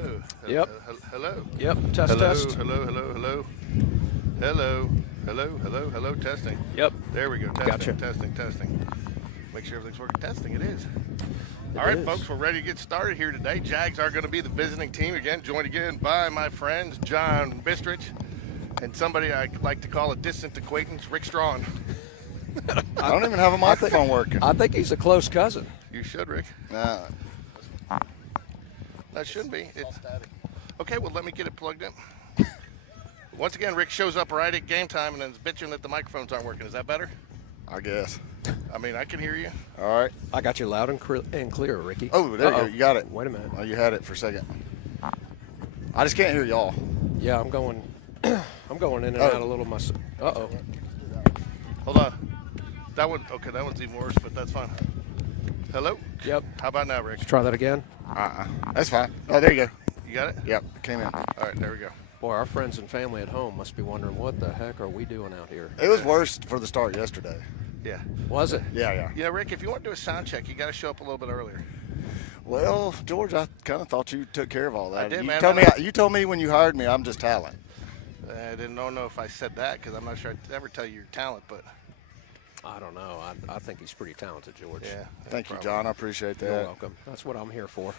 Hello. Yep. Hello. Yep. Test. Hello. Hello. Testing. Yep. There we go. Gotcha. Testing. Make sure everything's working. Testing. It is. It All right, is. folks, we're ready to get started here today. Jags are going to be the visiting team again, joined again by my friends John Bistrich and somebody I like to call a distant acquaintance, Rick Strawn. I don't even have a microphone working. I think he's a close cousin. You should, Rick. Nah. That shouldn't be. Okay, well, let me get it plugged in. Once again, Rick shows up right at game time and then is bitching that the microphones aren't working. Is that better? I guess. I mean, I can hear you. All right. I got you loud and clear, Ricky. Oh, there you go. You got it. Wait a minute. Oh, you had it for a second. I just can't hear y'all. Yeah, I'm going. I'm going in and out a little myself. Uh-oh. Hold on. That one. Okay, that one's even worse, but that's fine. Hello. Yep. How about now, Rick? Let's try that again. That's fine. Oh, there you go. You got it? Yep, it came in. All right, there we go. Boy, our friends and family at home must be wondering what the heck are we doing out here. It was worse for the start yesterday. Yeah. Was it? Yeah. Yeah, Rick, if you want to do a sound check, you got to show up a little bit earlier. Well, George, I kind of thought you took care of all that. I did, you man. You told me when you hired me I'm just talent. I didn't know if I said that because I'm not sure I'd ever tell you your talent, but. I don't know. I think he's pretty talented, George. Yeah. Thank you, John. I appreciate that. You're welcome. That's what I'm here for.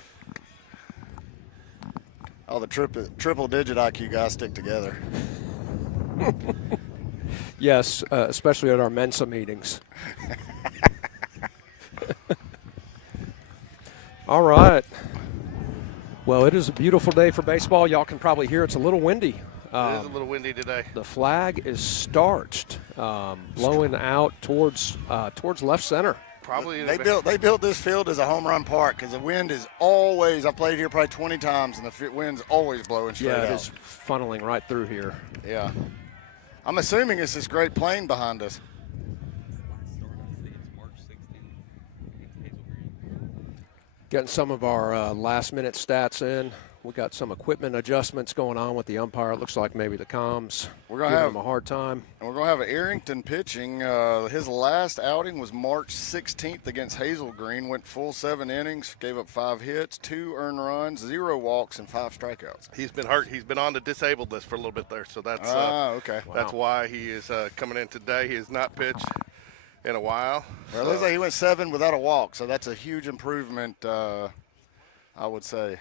All the triple-digit IQ guys stick together. Yes, especially at our Mensa meetings. All right. Well, it is a beautiful day for baseball. Y'all can probably hear it's a little windy. It is a little windy today. The flag is starched, blowing out towards left center. Probably They built this field as a home run park because the wind is always. I've played here probably 20 times, and the wind's always blowing straight out. Yeah, it is funneling right through here. Yeah. I'm assuming it's this great plane behind us. Getting some of our last-minute stats in. We got some equipment adjustments going on with the umpire. It looks like maybe the comms giving him a hard time. And we're going to have Arrington pitching. His last outing was March 16th against Hazel Green. Went full 7 innings, gave up 5 hits, 2 earned runs, 0 walks, and 5 strikeouts. He's been hurt. He's been on the disabled list for a little bit there, so that's okay. That's why he is coming in today. He has not pitched in a while. Well, it looks like he went 7 without a walk, so that's a huge improvement, I would say.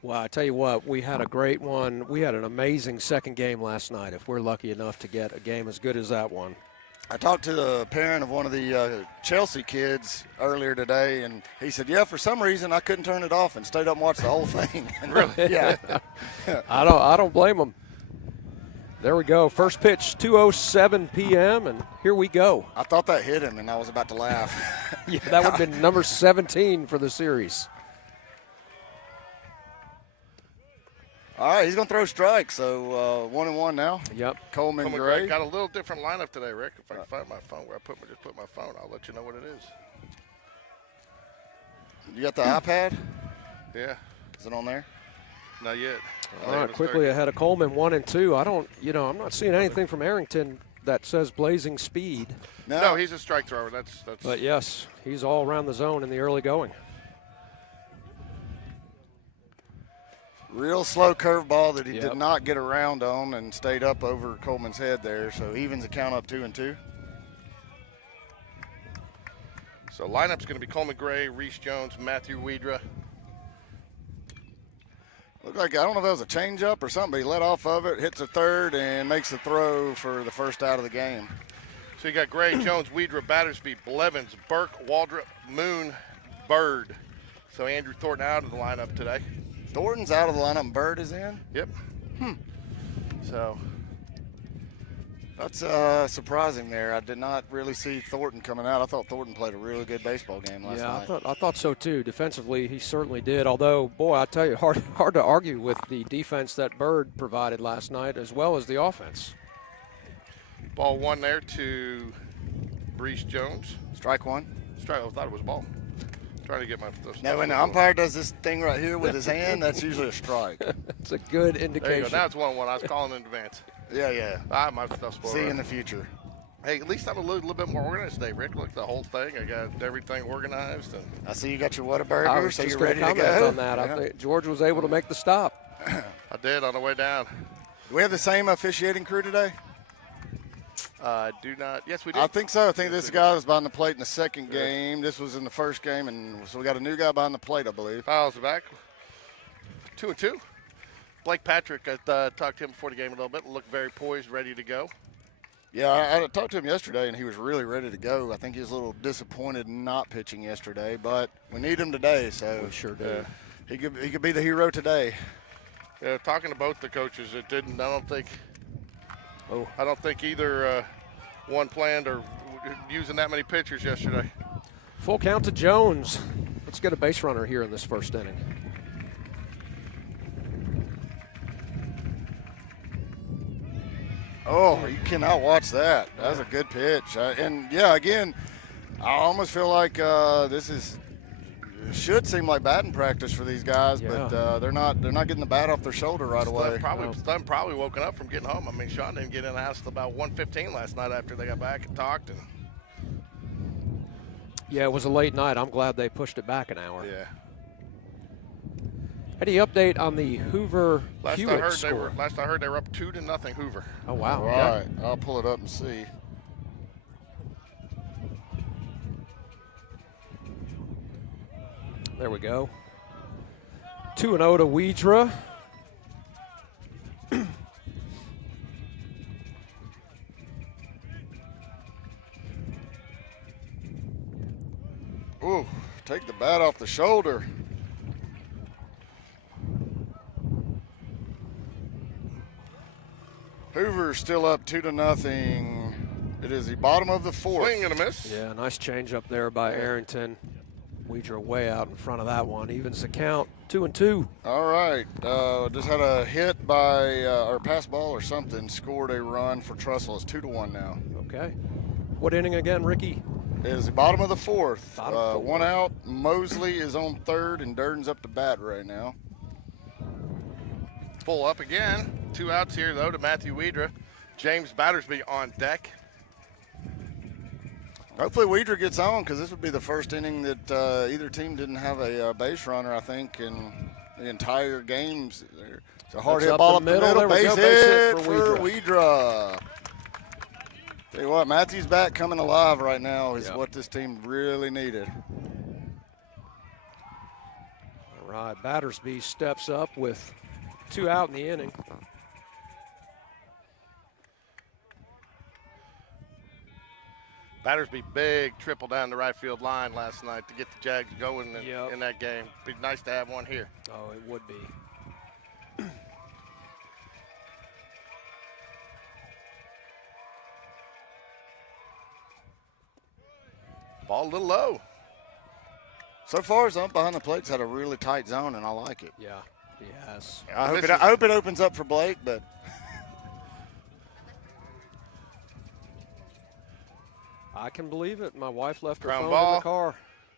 Well, I tell you what, we had a great one. We had an amazing second game last night, if we're lucky enough to get a game as good as that one. I talked to the parent of one of the Chelsea kids earlier today, and he said, yeah, for some reason I couldn't turn it off and stayed up and watched the whole thing. Really? Yeah. I don't blame them. There we go. First pitch, 2:07 p.m., and here we go. I thought that hit him, and I was about to laugh. Yeah, that would have been number 17 for the series. All right, he's going to throw strikes, so 1-1 now. Yep. Coleman Gray. Got a little different lineup today, Rick. If I can find my phone where I just put my phone, I'll let you know what it is. You got the iPad? Yeah. Is it on there? Not yet. All right, quickly ahead of Coleman, 1 and 2. I'm not seeing anything from Arrington that says blazing speed. No, he's a strike thrower. That's. But yes, he's all around the zone in the early going. Real slow curveball that he did not get around on and stayed up over Coleman's head there. So evens the count up 2-2. So lineup's going to be Coleman Gray, Reese Jones, Matthew Wedra. Looked like, I don't know if that was a changeup or something, but he let off of it, hits a third, and makes the throw for the first out of the game. So you got Gray, Jones, Wedra, Battersby, Blevins, Burke, Waldrop, Moon, Bird. So Andrew Thornton out of the lineup today. Thornton's out of the lineup and Bird is in? Yep. So that's surprising there. I did not really see Thornton coming out. I thought Thornton played a really good baseball game last night. Yeah, I thought so too. Defensively, he certainly did. Although, boy, I tell you, hard to argue with the defense that Bird provided last night as well as the offense. Ball 1 there to Reese Jones. Strike 1. Strike. I thought it was a ball. Trying to get my. Now, when the umpire does this thing right here with his hand, that's usually a strike. It's a good There indication. you go. Now it's 1-1. I was calling in advance. Yeah. My stuff's spoiled. See you in the future. Hey, at least I'm a little bit more organized today, Rick. Look, the whole thing. I got everything organized. And I see you got your Whataburger, I was so just you're going ready to to comment go. on that. Yeah. I think George was able to make the stop. I did on the way down. Do we have the same officiating crew today? Do not. Yes, we did. I think so. I think this guy was behind the plate in the second game. This was in the first game, and so we got a new guy behind the plate, I believe. Fouls are back. 2-2. Blake Patrick, I talked to him before the game a little bit. Looked very poised, ready to go. Yeah, I talked to him yesterday, and he was really ready to go. I think he was a little disappointed not pitching yesterday, but we need him today, so We sure do. he could be the hero today. Yeah, talking to both the coaches, it didn't. I Oh, don't think either one planned or using that many pitchers yesterday. full count to Jones. Let's get a base runner here in this first inning. Oh, you cannot watch that. That was a good pitch. And, yeah, again, I almost feel like this should seem like batting practice for these guys, but they're not getting the bat off their shoulder right away. Stun probably woken up from getting home. I mean, Sean didn't get in the house till about 1:15 last night after they got back and talked. And Yeah, it was a late night. I'm glad they pushed it back an hour. yeah, Any update on the Hoover last Hewitt I heard score? they were up 2-0 Hoover. Oh, wow. All Okay. right, I'll pull it up and see. There we go. 2-0 to Weidra. Ooh, take the bat off the shoulder. Hoover's still up 2-0. It is the bottom of the fourth. Swing and a miss. Yeah, nice change up there by Arrington. Weidra way out in front of that one. Evens the count, 2-2. All right. Just had a hit by or pass ball or something. Scored a run for Trussell. It's 2-1 now. Okay. What inning again, Ricky? It is the bottom of the fourth. Bottom fourth. One out. Mosley is on third, and Durden's up to bat right now. Full up again. 2 outs here though to Matthew Weidra. James Battersby on deck. Hopefully Weidra gets on, because this would be the first inning that either team didn't have a base runner, I think, in the entire games. It's a hard That's hit up ball the up the middle. middle. There we Base go. hit for Weidra. Tell you what, Matthew's back coming alive right now is what this team really needed. All right, Battersby steps up with 2 out in the inning. Battersby big triple down the right field line last night to get the Jags going in that game. Be nice to have one here. Oh, it would be. Ball a little low. So far, his ump behind the plate's had a really tight zone, and I like it. Yeah, he has. I hope it opens up for Blake, but I can believe it. My wife left her Ground phone ball. in the car.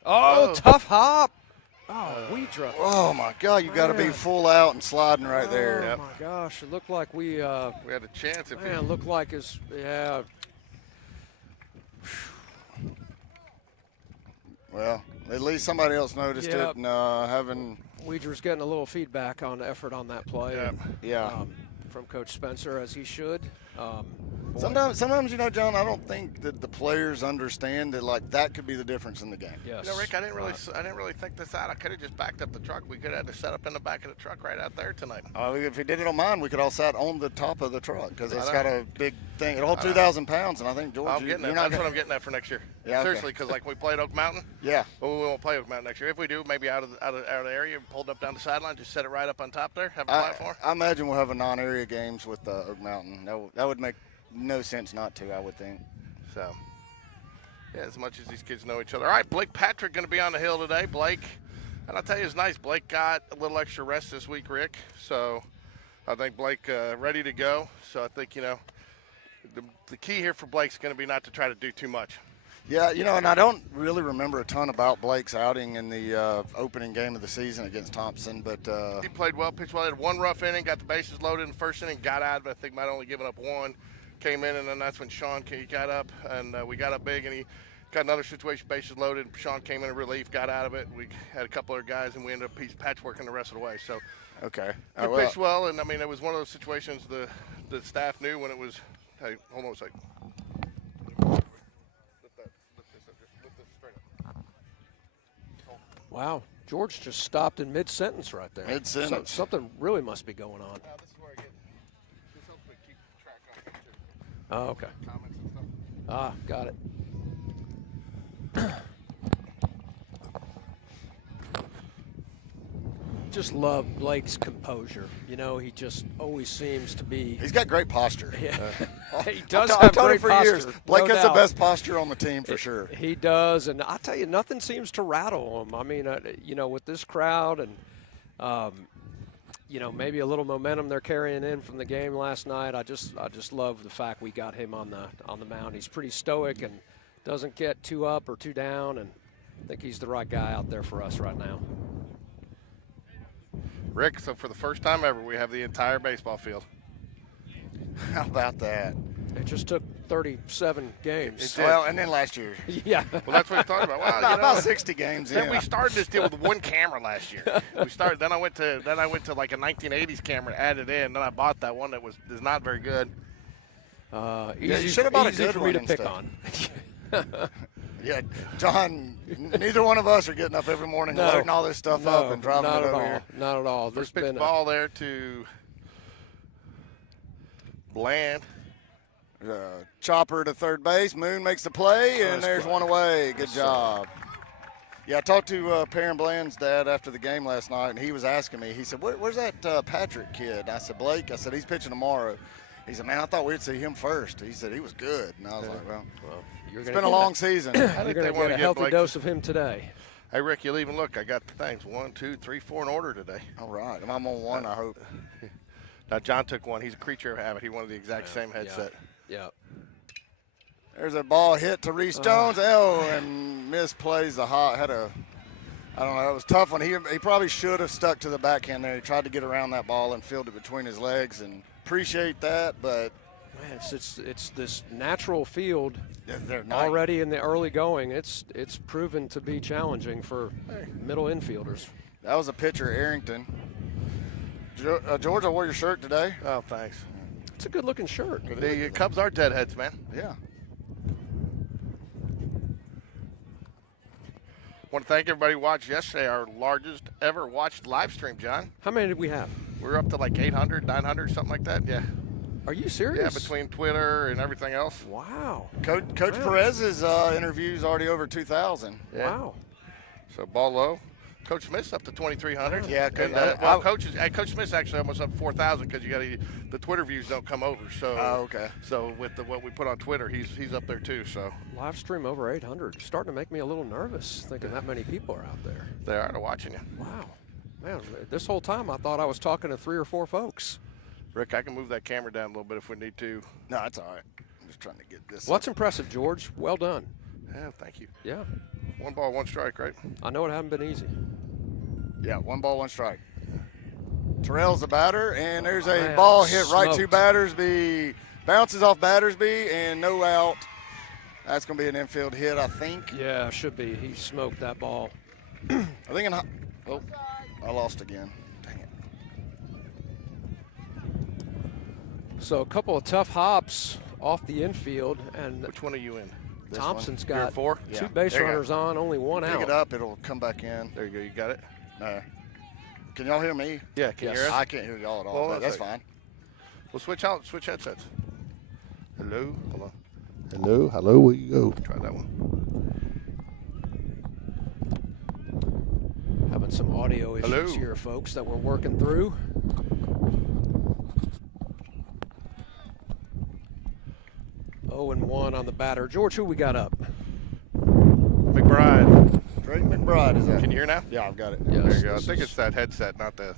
Oh, tough hop. Oh, Weidra. oh my God, you got to be full out and sliding right there. Oh, my gosh. It looked like we had a chance. If it looked like his, yeah. Well, at least somebody else noticed it, and having. Weidra's getting a little feedback on the effort on that play. Yeah. From Coach Spencer, as he should. Sometimes, John, I don't think that the players understand that, like, that could be the difference in the game. Yes. Rick, I didn't really think this out. I could have just backed up the truck. We could have had to set up in the back of the truck right out there tonight. If he did it on mine, we could all sat on the top of the truck, because it's got a big thing. It'll hold 2,000 pounds, and I think, George, I'm getting that. That's what I'm getting at for next year. Yeah, seriously, because like we played Oak Mountain. Yeah. Well, we won't play Oak Mountain next year. If we do, maybe out of the area, pulled up down the sideline, just set it right up on top there, have a platform. I imagine we'll have a non-area games with Oak Mountain. That would make no sense not to, I would think. So, yeah, as much as these kids know each other. All right, Blake Patrick going to be on the hill today. Blake, and I'll tell you, it's nice. Blake got a little extra rest this week, Rick. So, I think Blake ready to go. So, I think, the key here for Blake's going to be not to try to do too much. Yeah, and I don't really remember a ton about Blake's outing in the opening game of the season against Thompson, but he played well, pitched well. He had one rough inning, got the bases loaded in the first inning, got out of it. I think might have only given up one. came in, and then that's when Sean got up, and we got up big, and he got another situation, bases loaded. Sean came in relief, got out of it. We had a couple other guys, and we ended up patchworking the rest of the way. So, okay, he pitched well, and I mean, it was one of those situations the staff knew when it was. Hey, hold on a second. Lift this straight up. Wow, George just stopped in mid-sentence right there. Mid-sentence. Something really must be going on. This is where I get. This helps me keep track on it too. Oh, okay. Comments and stuff. Ah, got it. Just love Blake's composure. You know, he just always seems to be. He's got great posture. Yeah. He does I've have told him great for posture. years. Blake no has doubt. the best posture on the team for sure. He does, and I tell you, nothing seems to rattle him. I mean, you know, with this crowd and, you know, maybe a little momentum they're carrying in from the game last night. I just love the fact we got him on the mound. He's pretty stoic and doesn't get too up or too down, and I think he's the right guy out there for us right now. Rick, so for the first time ever, we have the entire baseball field. How about that? It just took 37 games. Well, and then last year. Yeah. Well, that's what you're talking about. Well, you know, About 60 games then in. we started this deal with one camera last year. Then I went to like a 1980s camera, added in. Then I bought that one that is not very good. you should have bought a easy good for me one to pick instead. on. Yeah, John, neither one of us are getting up every morning and loading all this stuff up and driving it over here. Not at all. First pitch ball there to Bland. Chopper to third base. Moon makes the play, and there's one away. Good job. Yeah, I talked to Perrin Bland's dad after the game last night, and he was asking me. He said, "Where's that Patrick kid?" And I said, "Blake." I said, "He's pitching tomorrow." He said, "Man, I thought we'd see him first." He said he was good, and I was like, "Well, it's been a long season." You're going to get a healthy dose of him today. Hey, Rick, you'll even look. I got the things 1, 2, 3, 4 in order today. All right, and I'm on one. I hope. Now John took one. He's a creature of habit. He wanted the exact same headset. Yeah. There's a ball hit to Reese Jones. And misplays the hot. I don't know. It was a tough one. He probably should have stuck to the backhand there. He tried to get around that ball and field it between his legs, and appreciate that. But man, it's this natural field. They're already in the early going. It's proven to be challenging for middle infielders. That was a pitcher, Arrington. George, I wore your shirt today. Oh, thanks. It's a good-looking shirt. The Cubs are deadheads, man. Yeah. Want to thank everybody who watched yesterday, our largest ever watched live stream, John. How many did we have? We were up to like 800, 900, something like that. Yeah. Are you serious? Yeah, between Twitter and everything else. Wow. Coach Perez's interview is already over 2,000. Yeah. Wow. So ball low. Coach Smith's up to 2,300. Yeah, Coach Smith's actually almost up 4,000 because the Twitter views don't come over. So okay. So with what we put on Twitter, he's up there too. So live stream over 800. Starting to make me a little nervous thinking that many people are out there. They are watching you. Wow, man! This whole time I thought I was talking to 3 or 4 folks. Rick, I can move that camera down a little bit if we need to. No, it's all right. I'm just trying to get this. Well, that's impressive, George. Well done. Yeah, thank you. Yeah. 1 ball, 1 strike, right? I know it hasn't been easy. Yeah, 1 ball, 1 strike. Terrell's the batter, and there's a man, ball hit right to smoked. Battersby. Bounces off Battersby, and no out. That's going to be an infield hit, I think. Yeah, should be. He smoked that ball. I think I lost again. Dang it. So a couple of tough hops off the infield, and Which one are you in? Thompson's You're in got 4? 2 Yeah, base there you go. runners on, only 1 Pick out. it up, it'll come back in. There you go. You got it? No. Can y'all hear me? Yeah, can Yes. you hear us? I can't hear y'all at all, Hold on but a that's second. fine. We'll switch headsets. Hello? Hello, where you go? Try that one. Having some audio issues Hello. here, folks, that we're working through. Oh, and 1 on the batter. George, who we got up? McBride. Drake McBride is that? Can you hear now? Yeah, I've got it. Yes, There you go. I this think is- it's that headset, not the.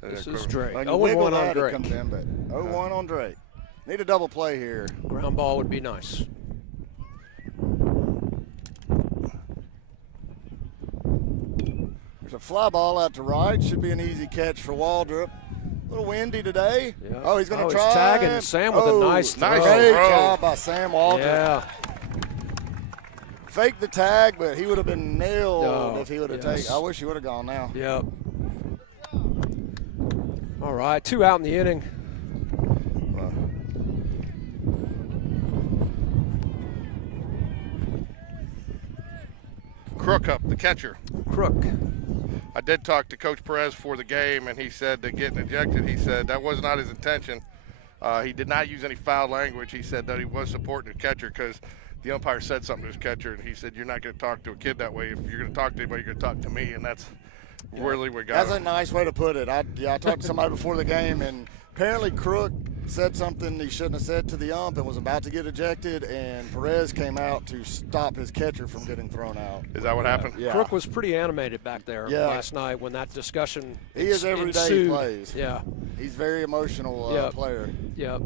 This is Drake. Like 0-1 on that, it Drake. comes in, but 0-1 on Drake. Need a double play here. Ground ball would be nice. There's a fly ball out to right. Should be an easy catch for Waldrop. little windy today. Yeah. Oh, he's going to He's try. tagging Sam with a nice throw. Great throw. job by Sam Walker. Yeah. Faked the tag, but he would have been nailed if he would have yes. taken. I wish he would have gone now. Yep. All right, 2 out in the inning. Crook up, the catcher. Crook. I did talk to Coach Perez for the game, and he said that getting ejected, he said that was not his intention. He did not use any foul language. He said that he was supporting the catcher because the umpire said something to his catcher, and he said, you're not going to talk to a kid that way. If you're going to talk to anybody, you're going to talk to me, and that's really what got That's him. a nice way to put it. I talked to somebody before the game, and apparently Crook said something he shouldn't have said to the ump and was about to get ejected, and Perez came out to stop his catcher from getting thrown out. Is that what happened? Yeah. Crook was pretty animated back there last night when that discussion He is every day he ensued. plays. Yeah. He's a very emotional player. Yep.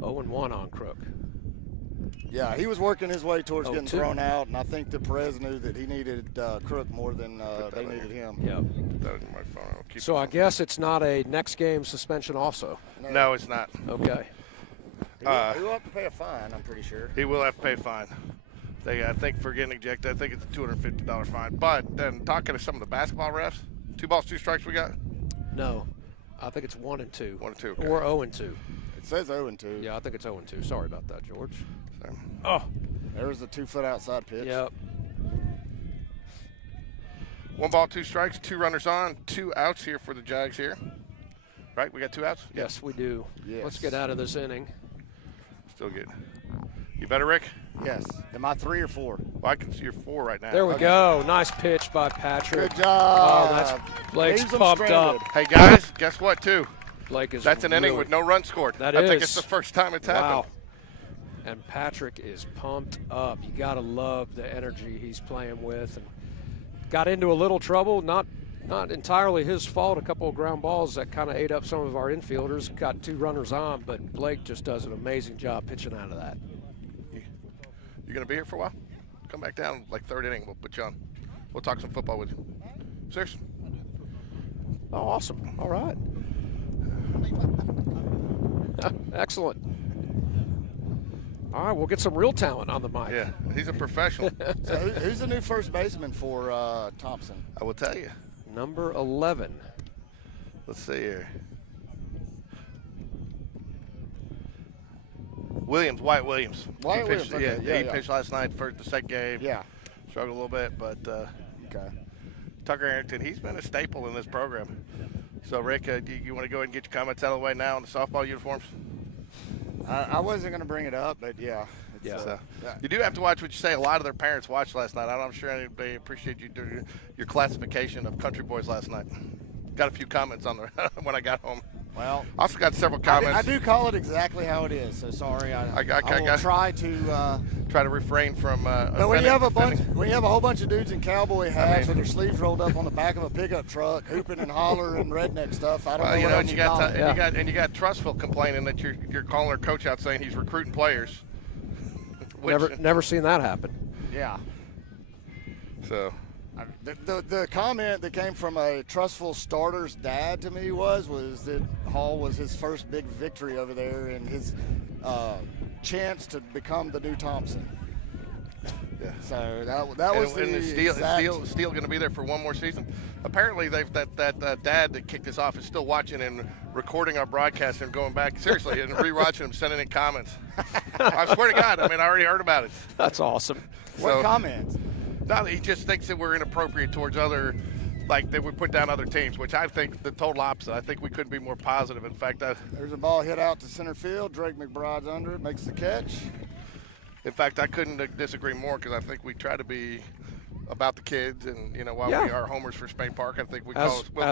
0-1 on Crook. Yeah, he was working his way towards getting 0-2. thrown out, and I think that Perez knew that he needed Crook more than they needed him. Yep. Put that in my phone. I'll keep So it. I guess it's not a next game suspension also. No, it's not. Okay. He will have to pay a fine, I'm pretty sure. He will have to pay a fine. I think for getting ejected, I think it's a $250 fine. But then talking to some of the basketball refs, 2 balls, 2 strikes we got? No. I think it's 1 and 2. 1 and 2. Okay. Or 0 and 2. It says 0-2. Yeah, I think it's 0 and 2. Sorry about that, George. So, Oh. There was the 2-foot outside pitch. Yep. 1 ball, 2 strikes, 2 runners on, 2 outs here for the Jags here. Right? We got 2 outs? Yes, we do. Yes. Let's get out of this inning. Still good. You better, Rick? Yes. Am I 3 or 4? Well, I can see your 4 right now. There we go. Nice pitch by Patrick. Good job. Oh, that's Blake's Leaves 'em pumped stranded. up. Hey, guys, guess what, too? Blake is That's an inning really- with no run scored. That I think is. it's the first time it's Wow. happened. And Patrick is pumped up. You got to love the energy he's playing with. And got into a little trouble, not entirely his fault. A couple of ground balls that kind of ate up some of our infielders. Got 2 runners on, but Blake just does an amazing job pitching out of that. You going to be here for a while? Come back down like 3rd inning. We'll put you on. We'll talk some football with you. Seriously? Oh, awesome. All right. Excellent. All right, we'll get some real talent on the mic. Yeah, he's a professional. So who's the new first baseman for Thompson? I will tell you. Number 11. Let's see here. Wyatt Williams. Wyatt He pitched, Williams, okay. yeah, he Yeah. pitched last night, the second game. Yeah. Struggled a little bit, but Okay. Tucker Arrington, he's been a staple in this program. So, Rick, you want to go ahead and get your comments out of the way now on the softball uniforms? I wasn't going to bring it up, but yeah. Yeah. So, you do have to watch what you say. A lot of their parents watched last night. I'm sure anybody appreciate you doing your classification of country boys last night. Got a few comments on the when I got home. Well, Also got several comments. I do call it exactly how it is. So sorry. I will try to. Try to refrain from. But when you have offending. when you have a whole bunch of dudes in cowboy hats with their sleeves rolled up on the back of a pickup truck, hooping and hollering redneck stuff, I don't know. You what know, else and you you call got it. and you got Trustville complaining that you're calling our coach out saying he's recruiting players. Which- Never seen that happen. Yeah. So. The comment that came from a Trustful starter's dad to me was that Hall was his first big victory over there and his chance to become the new Thompson. Yeah. So that was and the is Steele going to be there for one more season? Apparently, that dad that kicked us off is still watching and recording our broadcast and going back seriously and rewatching them, sending in comments. I swear to God, I already heard about it. That's awesome. What comments? No, he just thinks that we're inappropriate towards other, like that we put down other teams, which I think the total opposite. I think we couldn't be more positive. In fact, There's a ball hit out to center field. Drake McBride's under it, makes the catch. I couldn't disagree more because I think we try to be about the kids, and while we are homers for Spain Park, I think we'll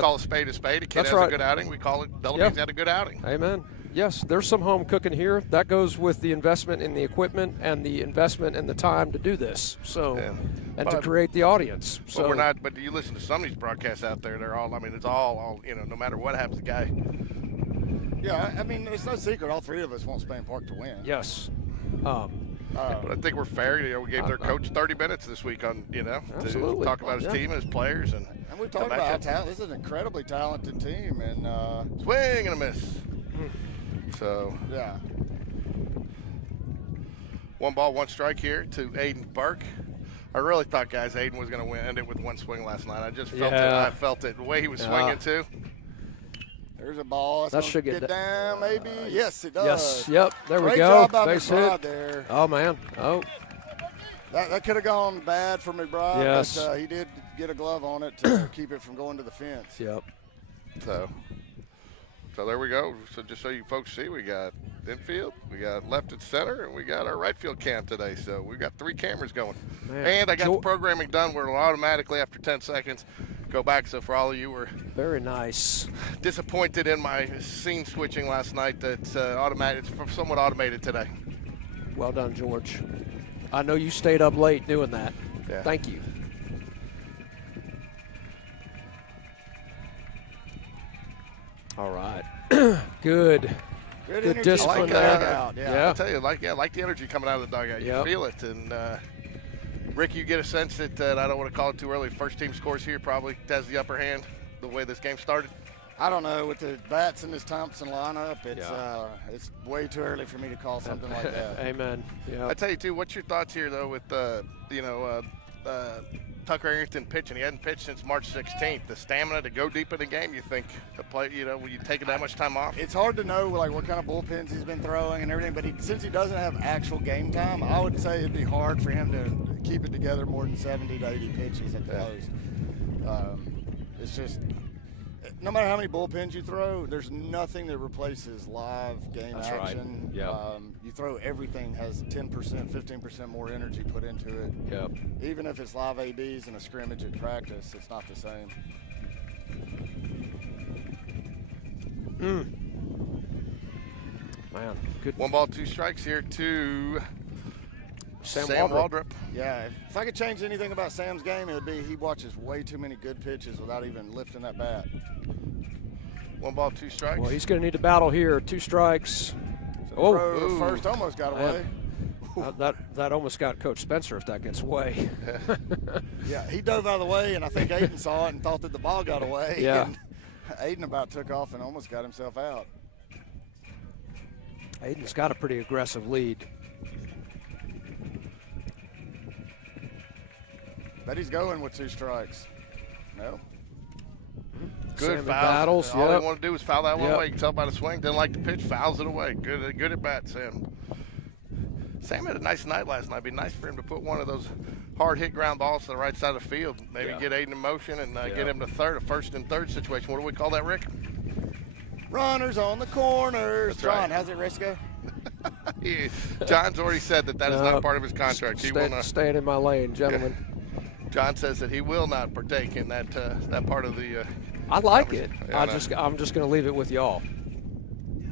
call a spade a spade. A kid has a good outing. We call it Bellaby's had a good outing. Amen. Yes, there's some home cooking here. That goes with the investment in the equipment and the investment in the time to do this. So, and to create the audience. So But we're not. But you listen to some of these broadcasts out there. They're all. It's all. No matter what happens, the guy. Yeah, it's no secret. All 3 of us want Spain Park to win. Yes. But I think we're fair. We gave their coach 30 minutes this week on, Absolutely. to talk about his team and his players. And we've talked about how this is an incredibly talented team. And swing and a miss. So, yeah. 1 ball, 1 strike here to Aiden Burke. I really thought, guys, Aiden was going to end it with 1 swing last night. I just felt it. I felt it. The way he was swinging, too. There's a ball. That should get down, maybe. Yes, it does. Yes, yep. There we Great go. Job by Base McBride hit. there. Oh, man. Oh. That could have gone bad for McBride, yes. but he did get a glove on it to keep it from going to the fence. Yep. So there we go. So just so you folks see, we got infield, we got left and center, and we got our right field cam today. So we got 3 cameras going. Man. And I got the programming done where it'll automatically, after 10 seconds, go back. So for all of you who were very nice disappointed in my scene switching last night, that's automatic. It's somewhat automated today. Well done, George. I know you stayed up late doing that. Yeah. Thank you. All right. Good discipline there. Yeah. I'll tell you, I like the energy coming out of the dugout. You feel it. And Rick, you get a sense that I don't want to call it too early. First team scores here probably has the upper hand the way this game started. I don't know. With the bats in this Thompson lineup, it's way too early for me to call something like that. Amen. Yeah. I tell you too. What's your thoughts here though with Tucker Arrington pitching? He hadn't pitched since March 16th. The stamina to go deep in the game. You think to play? Will you take that much time off? It's hard to know what kind of bullpens he's been throwing and everything. But since he doesn't have actual game time, I would say it'd be hard for him to keep it together more than 70 to 80 pitches at the most. It's just. No matter how many bullpens you throw, there's nothing that replaces live game action. Right. Yep. You throw everything has 10%, 15% more energy put into it. Yep. Even if it's live ABs and a scrimmage at practice, it's not the same. Man, good. 1 ball, 2 strikes here to Sam Waldrop. Yeah, if I could change anything about Sam's game, it would be he watches way too many good pitches without even lifting that bat. 1 ball, 2 strikes. Well, he's going to need to battle here. 2 strikes. So first almost got away. That almost got Coach Spencer if that gets away. Yeah, he dove out of the way, and I think Aiden saw it and thought that the ball got away. Yeah. And Aiden about took off and almost got himself out. Aiden's got a pretty aggressive lead. Bet he's going with 2 strikes. No. Good Sammy foul. Battles, All they want to do is foul that one away. You can tell by the swing. Didn't like the pitch. Fouls it away. Good at bat, Sam. Sam had a nice night last night. It'd be nice for him to put one of those hard hit ground balls to the right side of the field. Maybe get Aiden in motion and get him to third, a first and third situation. What do we call that, Rick? Runners on the corners. That's John, right. how's it, Risco? John's already said that is not part of his contract. He will not. Staying in my lane, gentlemen. Yeah. John says that he will not partake in that part of the. I like it. Yeah, I'm just going to leave it with y'all.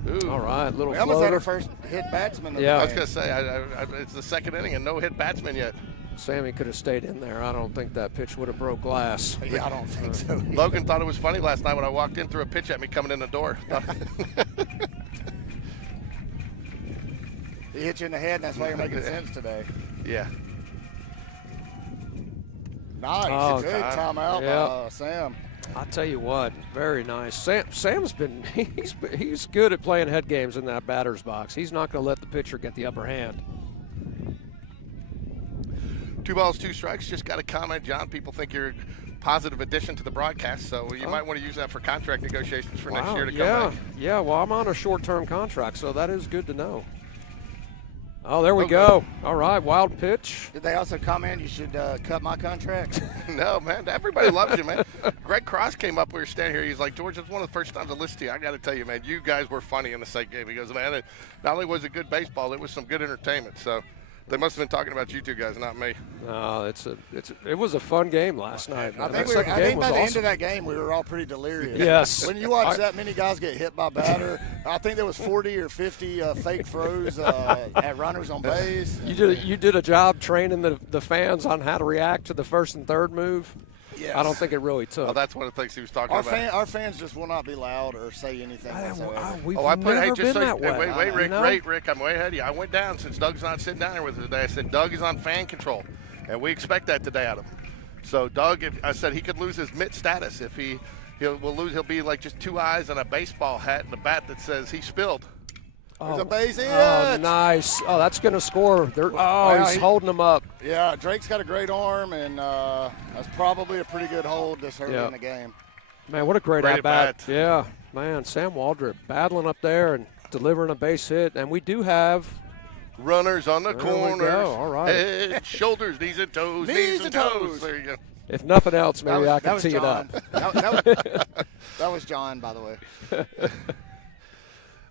Ooh. All right, little We floater. almost had our first hit batsman. Yeah. I was going to say, it's the second inning and no hit batsman yet. Sammy could have stayed in there. I don't think that pitch would have broke glass. Yeah, I don't think so. Logan thought it was funny last night when I walked in, threw a pitch at me coming in the door. He hit you in the head, and that's why you're making sense today. Yeah. Nice. Good timeout by Sam. I tell you what, very nice. Sam's been he's good at playing head games in that batter's box. He's not going to let the pitcher get the upper hand. 2 balls, 2 strikes. Just got a comment, John. People think you're a positive addition to the broadcast, so you might want to use that for contract negotiations for next year to come back. Yeah, well, I'm on a short-term contract, so that is good to know. Oh, there we go. All right, wild pitch. Did they also comment you should cut my contract? No, man. Everybody loves you, man. Greg Cross came up. We were standing here. He's like, George, it's one of the first times I listened to you. I got to tell you, man, you guys were funny in the second game. He goes, man, not only was it good baseball, it was some good entertainment. So they must have been talking about you two guys, not me. No, it was a fun game last night. I think by the end of that game, we were all pretty delirious. Yes. When you watch that many guys get hit by a batter, I think there was 40 or 50 fake throws at runners on base. You did a job training the fans on how to react to the first and third move. Yes. I don't think it really took. Oh, that's one of the things he was talking about. Our fans just will not be loud or say anything whatsoever. We've I put, never hey, just been so, that way. wait, Rick, you know? Rick, I'm way ahead of you. I went down since Doug's not sitting down here with us today. I said Doug is on fan control, and we expect that today out of him. So Doug, I said he could lose his mitt status if he'll be like just 2 eyes and a baseball hat and a bat that says he spilled. There's a base hit. Oh, nice. Oh, that's going to score. He's holding them up. Yeah, Drake's got a great arm, and that's probably a pretty good hold this early in the game. Man, what a great at-bat. Yeah, man, Sam Waldrop battling up there and delivering a base hit. And we do have runners on the corners. All right. Head, shoulders, knees and toes, knees and toes. There you go. If nothing else, maybe I can tee it up. That was John, by the way.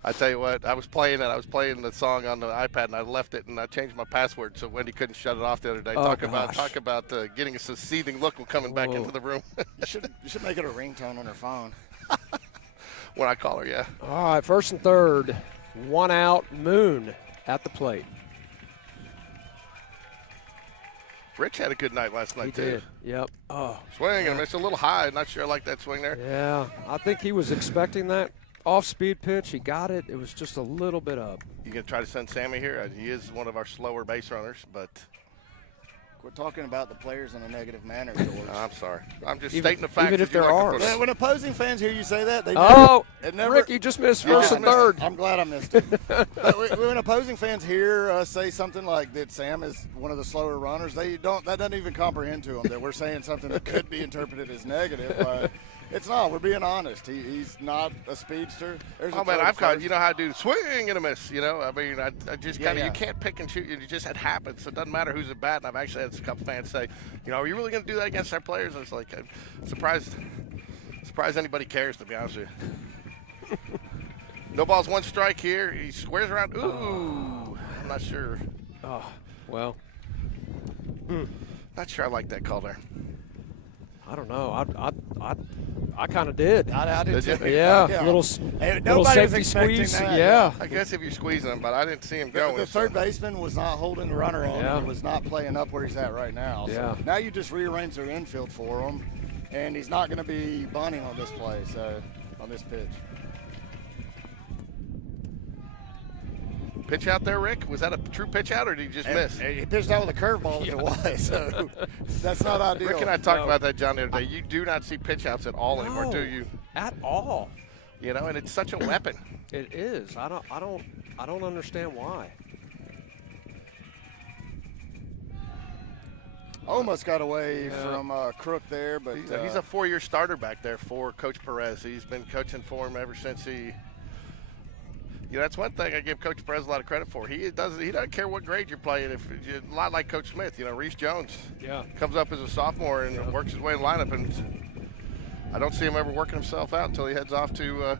I tell you what, I was playing the song on the iPad, and I left it, and I changed my password so Wendy couldn't shut it off the other day. Talk about getting us a seething look coming back into the room. You should make it a ringtone on her phone. When I call her, yeah. All right, first and third, 1 out, Moon at the plate. Rich had a good night last night, too. He did, yep. Oh. Swing and miss a little high. Not sure I like that swing there. Yeah, I think he was expecting that off-speed pitch. He got it. It was just a little bit up. You going to try to send Sammy here? He is one of our slower base runners, but we're talking about the players in a negative manner, George. I'm sorry. I'm just stating the fact. Even if there are. When opposing fans hear you say that, they Rick, you just missed first and third. I'm glad I missed it. When opposing fans hear us say something like that Sam is one of the slower runners, that doesn't even comprehend to them that we're saying something that could be interpreted as negative. It's not. We're being honest. He's not a speedster. I've got, you know how to do swing and a miss, you know. I mean, I just kind of, you can't pick and shoot. It just had happened. So it doesn't matter who's at bat. And I've actually had a couple fans say, you know, are you really going to do that against our players? I was like, I'm surprised anybody cares, to be honest with you. No balls, 1 strike here. He squares around. Ooh, I'm not sure. Oh, well. Not sure I like that call there. I don't know. I kind of did. I did too. Yeah, little safety squeeze. That. Yeah. I guess if you're squeezing him, but I didn't see him going. The third baseman was not holding the runner on. Yeah. He was not playing up where he's at right now. Yeah. So now you just rearrange their infield for him, and he's not going to be bunting on this play, on this pitch. Pitch out there, Rick? Was that a true pitch out, or did he just miss? He pitched out with a curveball if it was, so that's not ideal. Rick and I talked about that, John, the other day. You do not see pitch outs at all anymore, do you? At all. You know, and it's such a weapon. It is. I don't understand why. Almost got away from Crook there, but he's a 4-year starter back there for Coach Perez. He's been coaching for him ever since he. You know, that's one thing I give Coach Perez a lot of credit for. He doesn't care what grade you're playing. If a lot like Coach Smith, you know, Reese Jones comes up as a sophomore and works his way in the lineup, and I don't see him ever working himself out until he heads off to.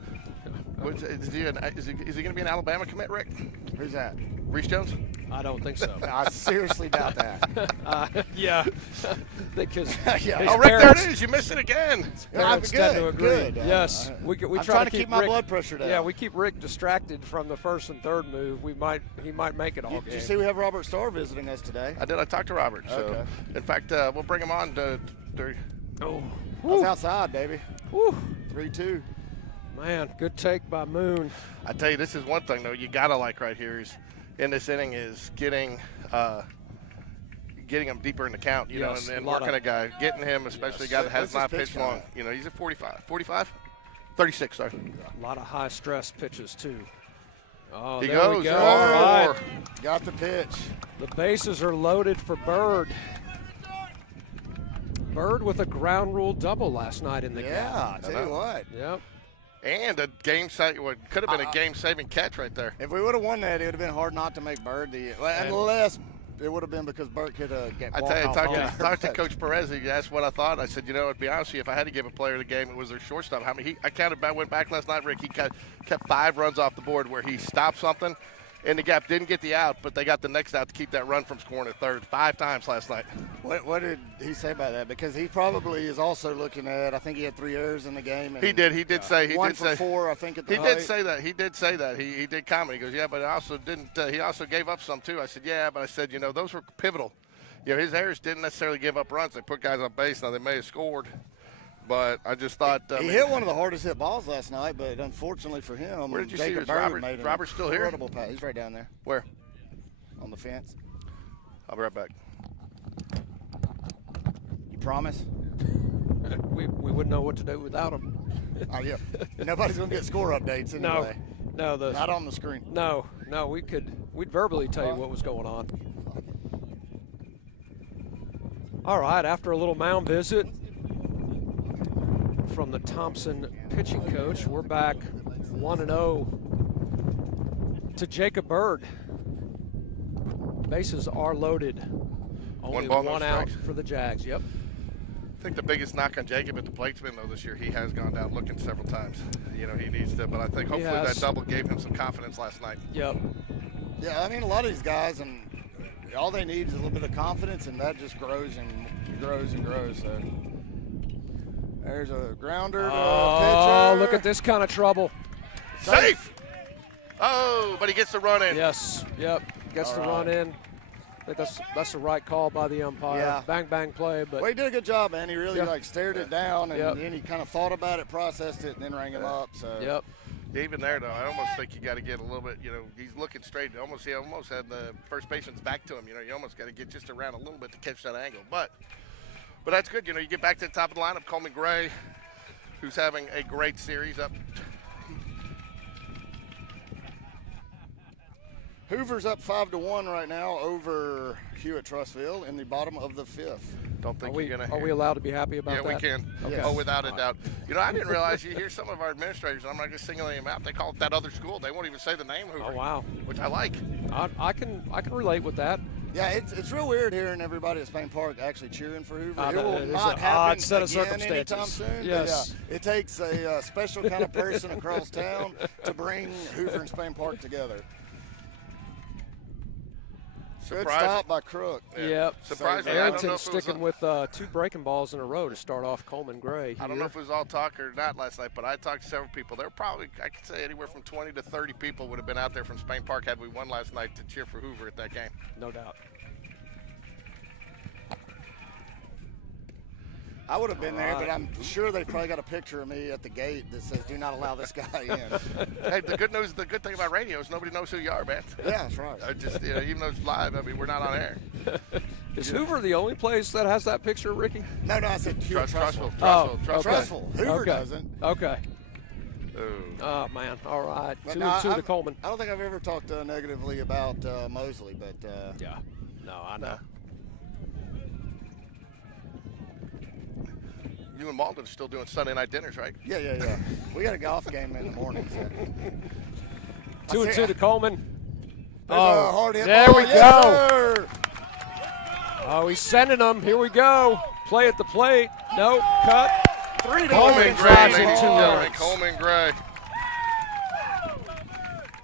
Is he going to be an Alabama commit, Rick? Who's that? Reese Jones? I don't think so. I seriously doubt that. Yeah. Because oh, Rick, there it is. You missed it again. Parents tend to agree. Good. Yes. We I'm try to keep my blood pressure down. Yeah, we keep Rick distracted from the first and third move. He might make it all game. Did you see we have Robert Starr visiting us today? I did. I talked to Robert. So, okay. In fact, we'll bring him on to I was outside, baby. Woo. 3-2. Man, good take by Moon. I tell you, this is one thing, though, you got to like right here is in this inning is getting him deeper in the count, you know, and working a guy, getting him, especially a guy that has not pitched long. You know, he's at 45? 36, sorry. A lot of high-stress pitches, too. Oh, he there goes. we go. Oh, All right. Got the pitch. The bases are loaded for Bird. Bird with a ground rule double last night in the game. Yeah, I tell you what. Yep. And a what could have been a game-saving catch right there. If we would have won that, it would have been hard not to make Bird unless it would have been because Burt could get I tell you, talked to Coach Perez. He asked what I thought. I said, you know, to be honest with you, if I had to give a player the game, it was their shortstop. I counted. I went back last night, Rick. He kept 5 runs off the board where he stopped something in the gap, didn't get the out, but they got the next out to keep that run from scoring at third 5 times last night. What did he say about that? Because he probably is also looking at. I think he had 3 errors in the game. And he did. He did say. He 1 did for say 4. I think at the He did say that. He did say that. He did comment. He goes, yeah, but I also didn't. He also gave up some too. I said, yeah, but I said, you know, those were pivotal. you know, his errors didn't necessarily give up runs. They put guys on base. Now they may have scored, but I just thought he hit one of the hardest hit balls last night. But unfortunately for him, where did you Jacob see Bird made an Robert still here? incredible pass. He's right down there Where? on the fence. I'll be right back. You promise? We wouldn't know what to do without him. Oh yeah. Nobody's gonna get score updates anyway. No, Not on the screen. No, we'd verbally tell you what was going on. All right, after a little mound visit from the Thompson pitching coach, we're back 1-0 to Jacob Bird. Bases are loaded. Only One ball, no one out strikes. for the Jags. Yep. I think the biggest knock on Jacob at the plate's been, though, this year, he has gone down looking several times. You know, he needs to, but I think hopefully that double gave him some confidence last night. Yep. Yeah, I mean, a lot of these guys, and all they need is a little bit of confidence, and that just grows and grows and grows. So there's a grounder to Oh, pitcher. look at this kind of trouble. Safe! Oh, but he gets the run in. Yes. Yep. Gets the run in. I think that's the right call by the umpire. Yeah. Bang, bang play. But Well, he did a good job, man. He really stared it down, and Yep. then he kind of thought about it, processed it, and then rang him up. So Yep. Even there, though, I almost think you got to get a little bit, you know, he's looking straight. He almost had the first baseman's back to him. You know, you almost got to get just around a little bit to catch that angle. But that's good. You know, you get back to the top of the lineup, Coleman Gray, who's having a great series up. Hoover's up 5-1 right now over Hewitt Trustville in the bottom of the fifth. Don't think Are you're going to we allowed to be happy about Yeah, that? we can. Okay. Oh, without a doubt. You know, I didn't realize you hear some of our administrators, and I'm not just singling them out, they call it that other school. They won't even say the name Hoover. Oh, wow. Which I like. I can relate with that. Yeah, it's real weird hearing everybody at Spain Park actually cheering for Hoover. I It know, will it is not an happen odd set of again circumstances. anytime soon. Yes. But yeah, it takes a special kind of person across town to bring Hoover and Spain Park together. Good stop by Crook. Yep. Surprisingly, I don't know Arrington if it was sticking with 2 breaking balls in a row to start off Coleman Gray. I don't know if it was all talk or not last night, but I talked to several people. There were probably, I could say, anywhere from 20 to 30 people would have been out there from Spain Park had we won last night to cheer for Hoover at that game. No doubt. I would have been there, but I'm sure they probably got a picture of me at the gate that says, "Do not allow this guy in." Hey, the good thing about radio is nobody knows who you are, man. Yeah, that's right. Just, you know, even though it's live, I mean, we're not on air. Is Hoover the only place that has that picture, Ricky? No, I said Hewitt Trustville. Trustville. Hoover doesn't. Okay. Ooh. Oh, man. All right. But 2-2 to Coleman. I don't think I've ever talked negatively about Mosley, but Yeah. No, I know. No. You and Malden are still doing Sunday night dinners, right? Yeah. We got a golf game in the morning. So. 2-2 to Coleman. There's a hard hit there ball. we Yes, go. Sir. Oh, he's sending them. Here we go. Play at the plate. Nope. Cut. 3-2. Coleman Gray, drives ladies in and 2 gentlemen, runs. Coleman Gray.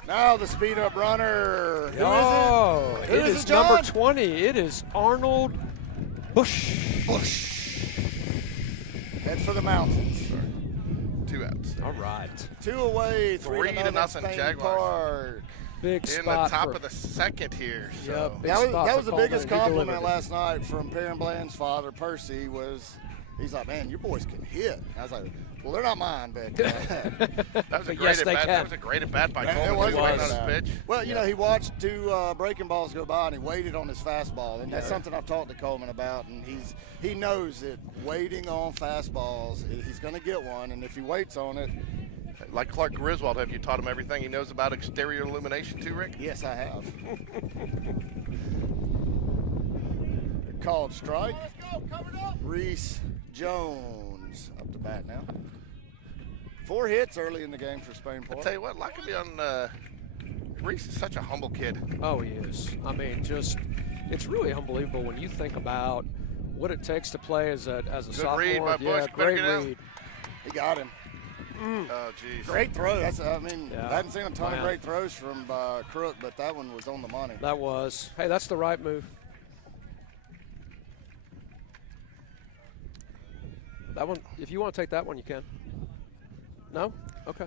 Now the speed up runner. Who Oh, is it? it Who is is it, John? number 20. It is Arnold Bush. Head for the mountains. 2 outs. All right. 2 away. 3 to nothing, Spain Jaguars. Park. Big In spot the top for, of the second here. So. Yep, big That was, spot that for was the Coleman. biggest He compliment delivered it. last night from Perrin Bland's father, Percy, was he's like, man, your boys can hit. I was like, well, they're not mine, but That was a But great yes, at they bat. can. That was a great at bat by it Coleman. was He was waiting nice. on his pitch. Well, you know, he watched 2 breaking balls go by, and he waited on his fastball, and that's something I've talked to Coleman about. And he knows that waiting on fastballs, he's going to get one, and if he waits on it, Like Clark Griswold, have you taught him everything he knows about exterior illumination too, Rick? yes, I have. Called strike. Reese Jones up to bat now. 4 hits early in the game for Spain I Park. tell you what, Lockerbie on Reese is such a humble kid. Oh, he is. I mean, it's really unbelievable when you think about what it takes to play as a sophomore. read by Bush. Yeah, Better great get out. read. He got him. Oh, jeez. Great throw. I Yeah. hadn't seen a ton of Man. great throws from Crook, but that one was on the money. That was. Hey, that's the right move. That one, if you want to take that one, you can. No? Okay.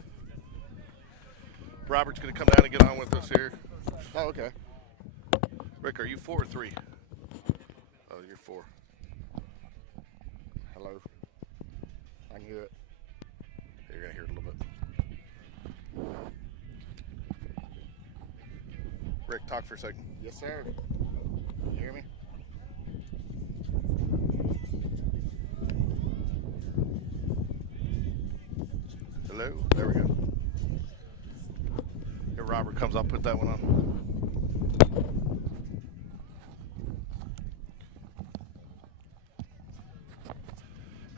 Robert's going to come down and get on with us here. Oh, okay. Rick, are you 4 or 3? 4. Hello. I can hear it. You're going to hear it a little bit. Rick, talk for a second. Yes, sir. You hear me? Hello? There we go. Here, Robert comes up, put that one on.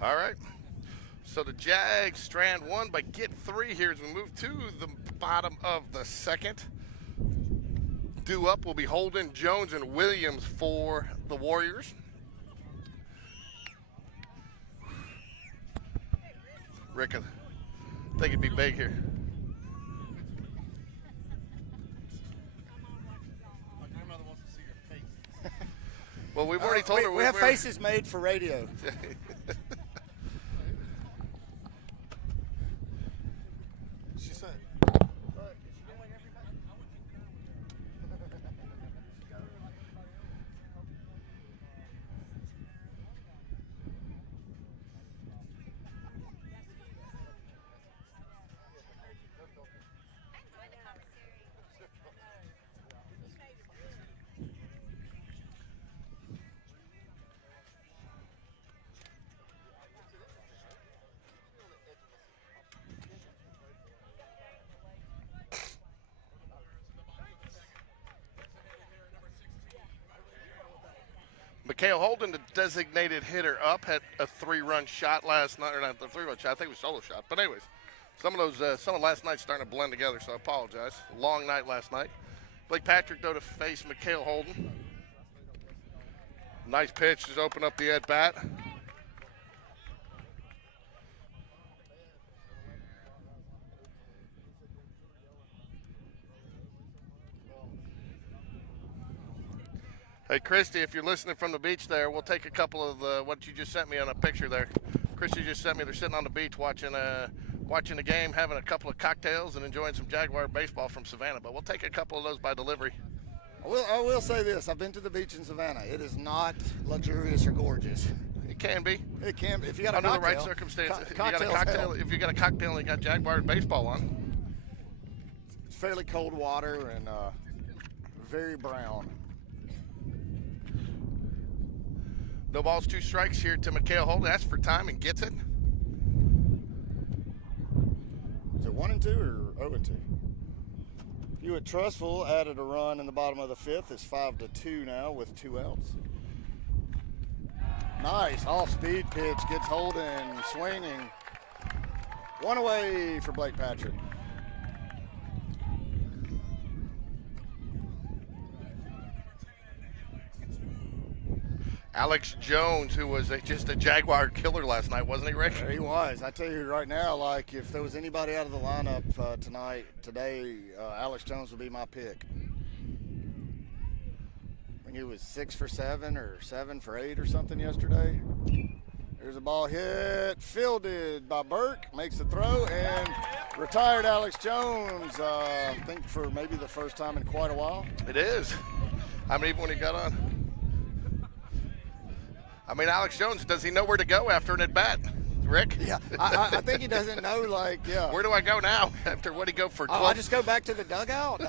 All right. So the Jags strand 1, but get 3 here as we move to the bottom of the second. Due up will be Holden, Jones, and Williams for the Warriors. Rick, I think it'd be big here. Well, we've already told her we have faces made for radio. She said. Mikhail Holden, the designated hitter, up had a 3-run shot last night, or not the 3-run shot. I think it was a solo shot. But anyways, some of last night's starting to blend together, so I apologize. Long night last night. Blake Patrick though to face Mikhail Holden. Nice pitch, just open up the at bat. Hey, Christy, if you're listening from the beach there, we'll take a couple of what you just sent me on a picture there. Christy just sent me, they're sitting on the beach watching the game, having a couple of cocktails and enjoying some Jaguar baseball from Savannah. But we'll take a couple of those by delivery. I will say this. I've been to the beach in Savannah. It is not luxurious or gorgeous. It can be. It can be. If you got a under cocktail, the right circumstances. If you got a cocktails cocktail, help. if you got a cocktail and you got Jaguar baseball on. It's fairly cold water and very brown. No balls, 2 strikes here to Mikhail Holden. That's for time and gets it. Is it 1-2 or 0-2? Hewitt Trustful added a run in the bottom of the 5th. It's 5-2 now with 2 outs. Nice off-speed pitch gets Holden swinging. 1 away for Blake Patrick. Alex Jones, who was just a Jaguar killer last night, wasn't he, Rick? He was. I tell you right now, like if there was anybody out of the lineup today, Alex Jones would be my pick. I think he was 6 for 7 or 7 for 8 or something yesterday. There's a ball hit, fielded by Burke, makes the throw, and retired Alex Jones, I think for maybe the first time in quite a while. It is. I mean, even when he got on. I mean, Alex Jones, does he know where to go after an at-bat, Rick? Yeah, I think he doesn't know, Where do I go now after what he go for 12? I just go back to the dugout.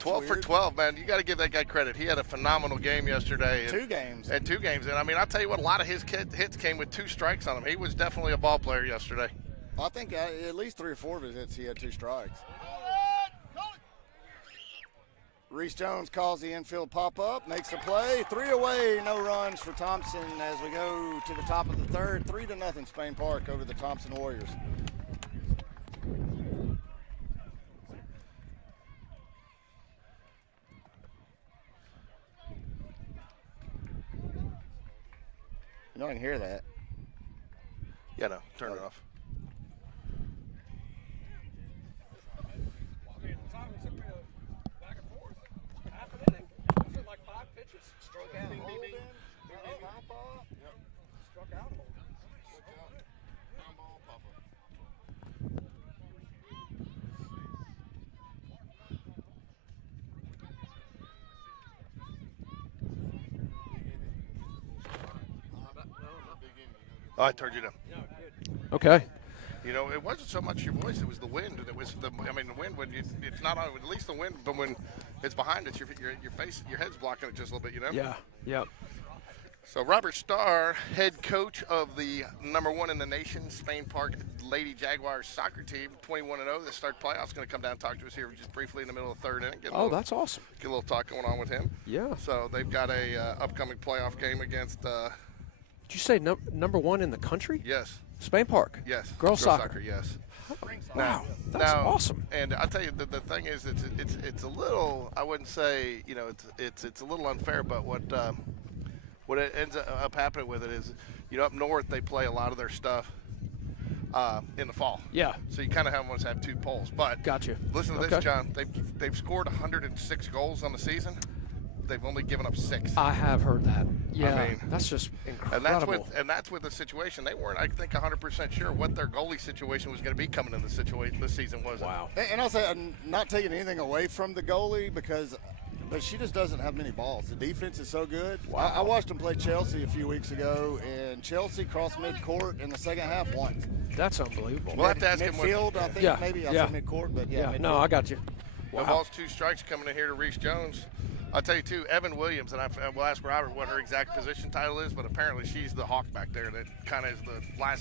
12 for 12, man. You got to give that guy credit. He had a phenomenal game yesterday. 2 games. And 2 games. And, I mean, I'll tell you what, a lot of his hits came with 2 strikes on him. He was definitely a ball player yesterday. I think at least 3 or 4 of his hits, he had 2 strikes. Reese Jones calls the infield pop-up, makes the play. 3 away, no runs for Thompson as we go to the top of the 3rd. 3-0 Spain Park over the Thompson Warriors. You know I can hear that. Yeah, no, turn it off. Oh, I turned you down. Okay. You know, it wasn't so much your voice; it was the wind. It was the wind when it's not on. At least the wind, but when it's behind it, your face, your head's blocking it just a little bit. You know. Yeah. Yep. So Robert Starr, head coach of the #1 in the nation, Spain Park Lady Jaguars soccer team, 21-0. They start playoffs. Going to come down and talk to us here just briefly in the middle of the third inning. That's awesome. Get a little talk going on with him. Yeah. So they've got a upcoming playoff game against. Did you say #1 in the country? Yes. Spain Park. Yes. Girls soccer. Yes. Wow. That's awesome. And I'll tell you, the thing is, it's a little. I wouldn't say, you know, it's a little unfair, but what it ends up happening with it is, you know, up north they play a lot of their stuff in the fall. Yeah. So you kind of almost have two poles. But Gotcha. listen to this, John. They've scored 106 goals on the season. They've only given up 6. I have heard that. Yeah. I mean, that's just incredible. And that's with the situation. They weren't, I think, 100% sure what their goalie situation was going to be coming in the situation this season was. Wow. And I'll say, I'm not taking anything away from the goalie but she just doesn't have many balls. The defense is so good. Wow. I watched them play Chelsea a few weeks ago, and Chelsea crossed midcourt in the second half once. That's unbelievable. We'll have to ask him midfield, I think, maybe. I said midcourt, but yeah. No, I got you. Wow. No balls, 2 strikes coming in here to Reese Jones. I'll tell you, too, Evan Williams, and we'll ask Robert what her exact position title is, but apparently she's the hawk back there that kind of is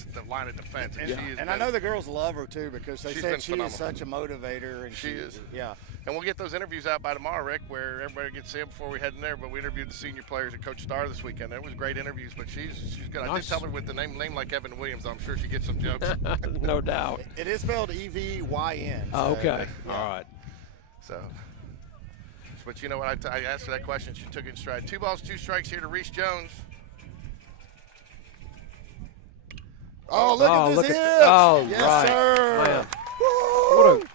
the line of defense. And I know the girls love her, too, because they said she phenomenal. is such a motivator. And she is. Yeah. And we'll get those interviews out by tomorrow, Rick, where everybody gets to see them before we head in there. But we interviewed the senior players at Coach Starr this weekend. It was great interviews, but she's good. Nice. I did tell her with the name like Evan Williams, I'm sure she gets some jokes. No doubt. It is spelled EVYN. So, okay. Yeah. All right. So, but you know what? I asked her that question. She took it in stride. 2 balls, 2 strikes here to Reese Jones. Oh, look at this hit. Yes, right. sir. Man.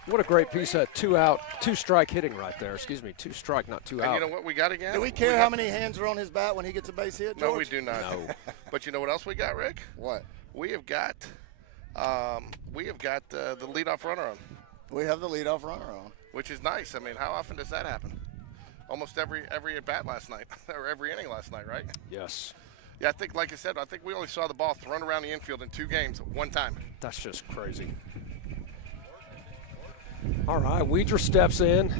What a great piece of 2-out, 2-strike hitting right there. Excuse me, 2 strike, not 2 out. And you know what we got again? Do we care how many hands are on his bat when he gets a base hit, George? No, we do not. No. But you know what else we got, Rick? What? We have got the leadoff runner on. We have the leadoff runner on. Which is nice. I mean, how often does that happen? Almost every at bat last night, or every inning last night, right? Yes. Yeah, I think, like I said, I think we only saw the ball thrown around the infield in 2 games, 1 time. That's just crazy. All right, Weidra steps in.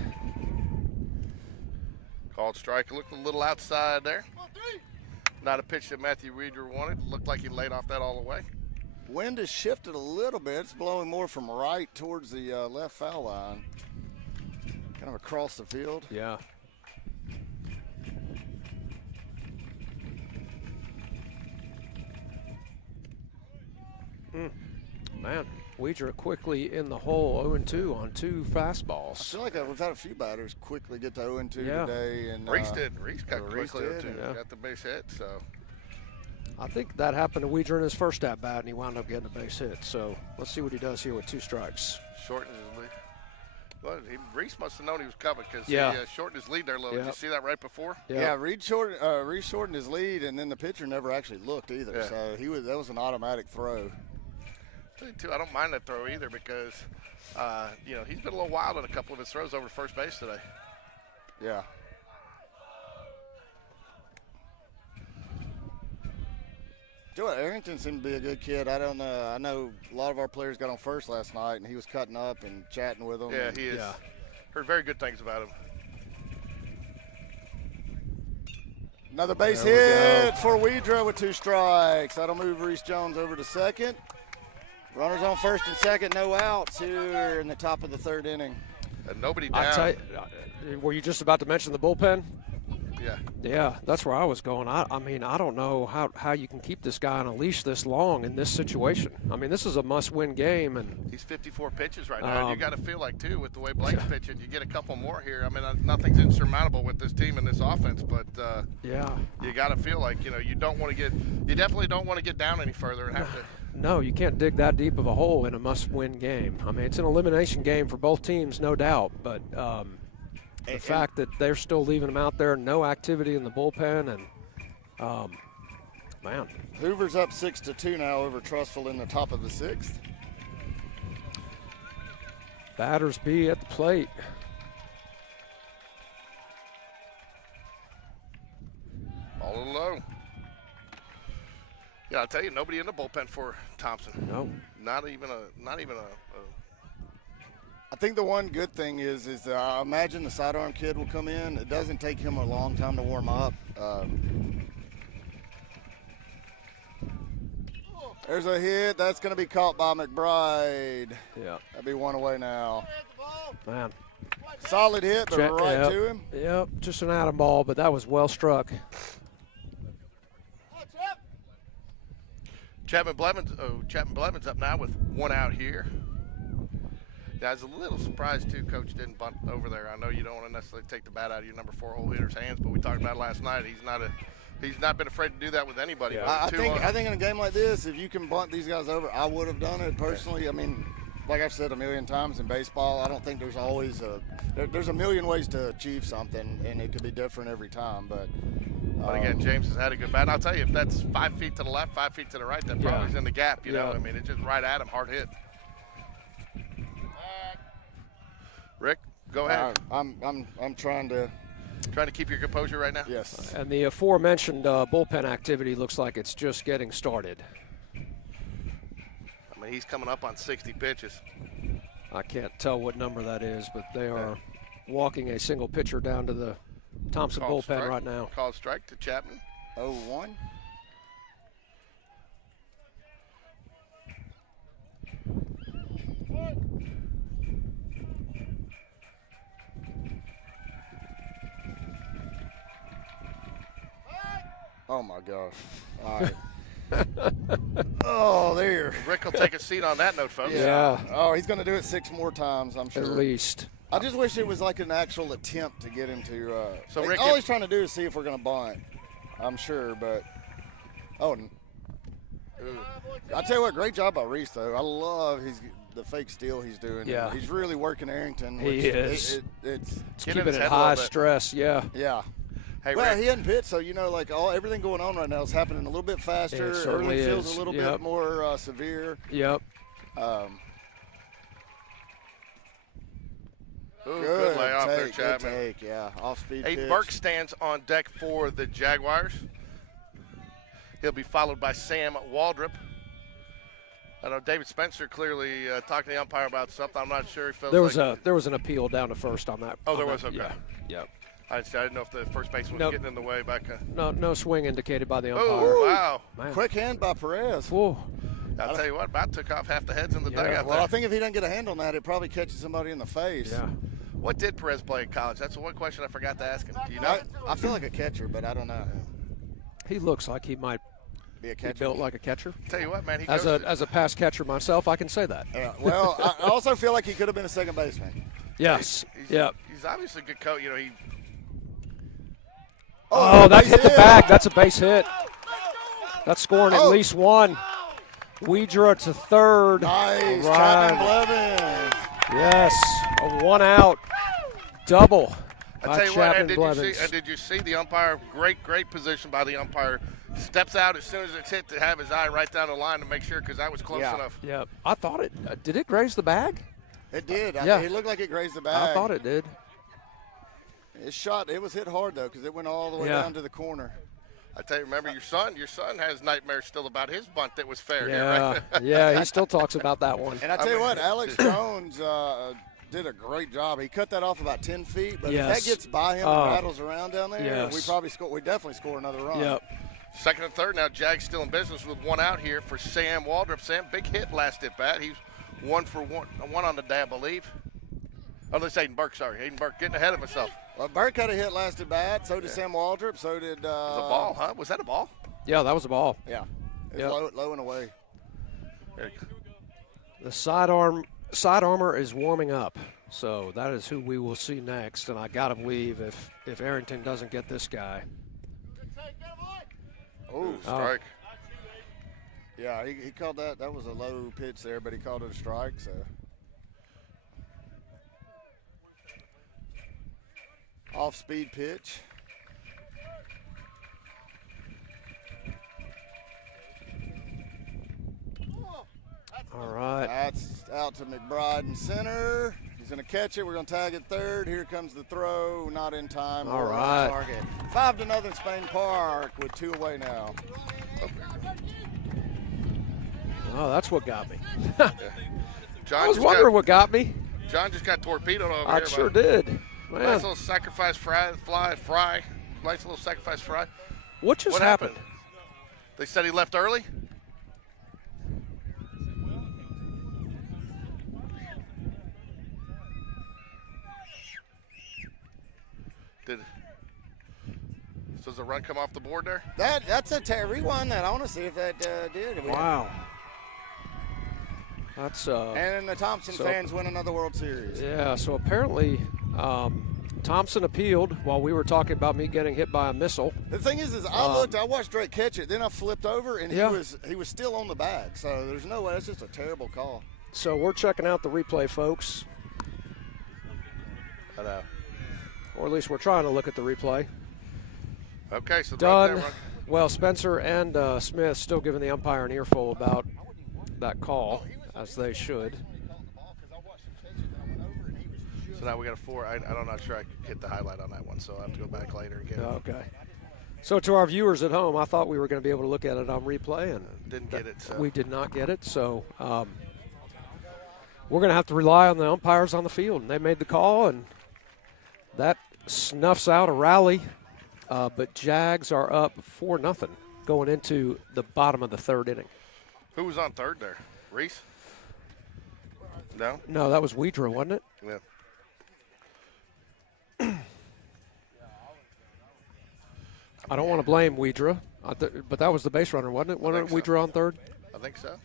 Called strike. Looked a little outside there. Not a pitch that Matthew Weidra wanted. Looked like he laid off that all the way. Wind has shifted a little bit. It's blowing more from right towards the left foul line. Kind of across the field. Yeah. Man, Weidra quickly in the hole, 0-2 on 2 fastballs. I feel like we've had a few batters quickly get to 0-2 Yeah. today. And Reese did. Reese got Reese quickly did, too. yeah. Got the base hit. So I think that happened to Weidra in his first at-bat, and he wound up getting a base hit. So let's see what he does here with 2 strikes. shortened his lead. Well, Reese must have known he was coming because he shortened his lead there a little. Yeah. Did you see that right before? Yeah, Reese shortened his lead, and then the pitcher never actually looked either. Yeah. So that was an automatic throw. Too, I don't mind that throw either because, he's been a little wild in a couple of his throws over to first base today. Yeah. Joe Arrington seemed to be a good kid. I don't know. I know a lot of our players got on first last night, and he was cutting up and chatting with them. Yeah, he is. Yeah. Heard very good things about him. Another base hit for Weidra with 2 strikes. That'll move Reese Jones over to second. Runners on first and second, no outs here in the top of the 3rd inning. And nobody down. Were you just about to mention the bullpen? Yeah. Yeah, that's where I was going. I mean, I don't know how you can keep this guy on a leash this long in this situation. I mean, this is a must-win game. And he's 54 pitches right now. And you got to feel like, too, with the way Blake's pitching, you get a couple more here. I mean, nothing's insurmountable with this team and this offense, but you got to feel like, you definitely don't want to get down any further and have to. No, you can't dig that deep of a hole in a must-win game. I mean, it's an elimination game for both teams, no doubt, but the fact that they're still leaving them out there, no activity in the bullpen, and man. Hoover's up 6-2 now over Trustful in the top of the 6th. Batters be at the plate. All low. Yeah, I'll tell you, nobody in the bullpen for Thompson. No. Not even a. I think the one good thing is I imagine the sidearm kid will come in. It doesn't take him a long time to warm up. There's a hit. That's going to be caught by McBride. Yeah. That'll be one away now. Man. Solid hit, but right to him. Yep, just an atom ball, but that was well struck. Chapman Blevins up now with one out here. Yeah, I was a little surprised, too, Coach didn't bunt over there. I know you don't want to necessarily take the bat out of your number 4 hole hitter's hands, but we talked about it last night. He's not been afraid to do that with anybody. Yeah. I think in a game like this, if you can bunt these guys over, I would have done it personally. I mean, like I've said a million times in baseball, I don't think there's always there's a million ways to achieve something, and it could be different every time. But again, James has had a good bat. And I'll tell you, if that's 5 feet to the left, 5 feet to the right, that probably is in the gap. You know, I mean, it's just right at him, hard hit. Rick, go ahead. I'm trying to keep your composure right now. Yes. And the aforementioned bullpen activity looks like it's just getting started. I mean, he's coming up on 60 pitches. I can't tell what number that is, but they are walking a single pitcher down to the Thompson bullpen right now. Called strike to Chapman. 0-1. Oh, my gosh. All right. Oh, there. Rick will take a seat on that note, folks. Yeah. Oh, he's going to do it 6 more times, I'm sure. At least. I just wish it was like an actual attempt to get him to. So Rick, all he's trying to do is see if we're going to bunt. I'm sure, but. Oh. I tell you what, great job by Reese, though. I love the fake steal he's doing. Yeah. He's really working Arrington. He is. It's keeping it high stress, yeah. Yeah. Hey, well, Rick. he hadn't pitched, so like everything going on right now is happening a little bit faster. It certainly Everything feels is. a little bit more severe. Yep. Good layoff there, Chapman. Good take, yeah. Off-speed pitch. Burke stands on deck for the Jaguars. He'll be followed by Sam Waldrop. I know David Spencer clearly talking to the umpire about something. I'm not sure. He feels there was an appeal down to first on that. Oh, there was? Okay. Yeah. Yep. I didn't know if the first baseman was getting in the way back. No swing indicated by the umpire. Oh, wow. Man. Quick hand by Perez. Whoa. I'll tell you what, about took off half the heads in the dugout Well, there. I think if he doesn't get a hand on that, it probably catches somebody in the face. Yeah. What did Perez play in college? That's one question I forgot to ask him. Do you know? I feel like a catcher, but I don't know. He looks like he might be a catcher. Be built like a catcher. Tell you what, man. As a pass catcher myself, I can say that. Yeah. Well, I also feel like he could have been a second baseman. Yes. He's obviously a good coach. You know, he. Oh, that hit the bag. That's a base hit. That's scoring at least one. Weidra to third. Nice. Right. Blevins. Yes. A 1 out double. I tell you what, and did you see the umpire? Great position by the umpire. Steps out as soon as it's hit to have his eye right down the line to make sure, because that was close enough. Yeah. I thought it. Did it graze the bag? It did. It looked like it grazed the bag. I thought it did. It was hit hard, though, because it went all the way down to the corner. I tell you, remember your son has nightmares still about his bunt that was fair. Yeah, here, right? yeah, he still talks about that one. And I tell you what, Alex Jones did a great job. He cut that off about 10 feet, but if that gets by him and rattles around down there, we definitely score another run. Yep. Second and third now, Jags still in business with 1 out here for Sam Waldrop. Sam, big hit last at bat. He's 1 for 1 on the day, I believe. Oh, that's Aiden Burke, sorry. Aiden Burke getting ahead of himself. Well, Burke had a hit last at bat. So did Sam Waldrop. So did. It was a ball, huh? Was that a ball? Yeah, that was a ball. Yeah. It was low and away. The sidearmer is warming up. So that is who we will see next. And I got to believe if Arrington doesn't get this guy. Oh, strike. Yeah, he called that. That was a low pitch there, but he called it a strike. So. Off-speed pitch. All right. That's out to McBride in center. He's going to catch it. We're going to tag it third. Here comes the throw. Not in time. All right. Target. 5-0 Spain Park with 2 away now. Oh, that's what got me. John I was just wondering what got me. John just got torpedoed over I here. sure did. Man. Nice little sacrifice fry. Nice little sacrifice fry. What just What happened? They said he left early? So does the run come off the board there? That's a rewind that. I want to see if that did. Wow. That's and the Thompson fans win another World Series. Yeah, so apparently Thompson appealed while we were talking about me getting hit by a missile. The thing is I watched Drake catch it, then I flipped over and he was still on the bag. So there's no way. It's just a terrible call. So we're checking out the replay, folks. Hello. Or at least we're trying to look at the replay. Okay, so done. Well, Spencer and Smith still giving the umpire an earful about that call, as they should. So now we got a 4. I'm not sure I hit the highlight on that one, so I'll have to go back later and get it. Okay. So to our viewers at home, I thought we were going to be able to look at it on replay, and didn't get it. So. We did not get it, so we're going to have to rely on the umpires on the field. And they made the call, and that snuffs out a rally. But Jags are up 4-0 going into the bottom of the third inning. Who was on third there? Reese? No? No, that was Weidra, wasn't it? Yeah. I don't want to blame Weidra, but that was the base runner, wasn't it? Wasn't Weidra on third? I think so.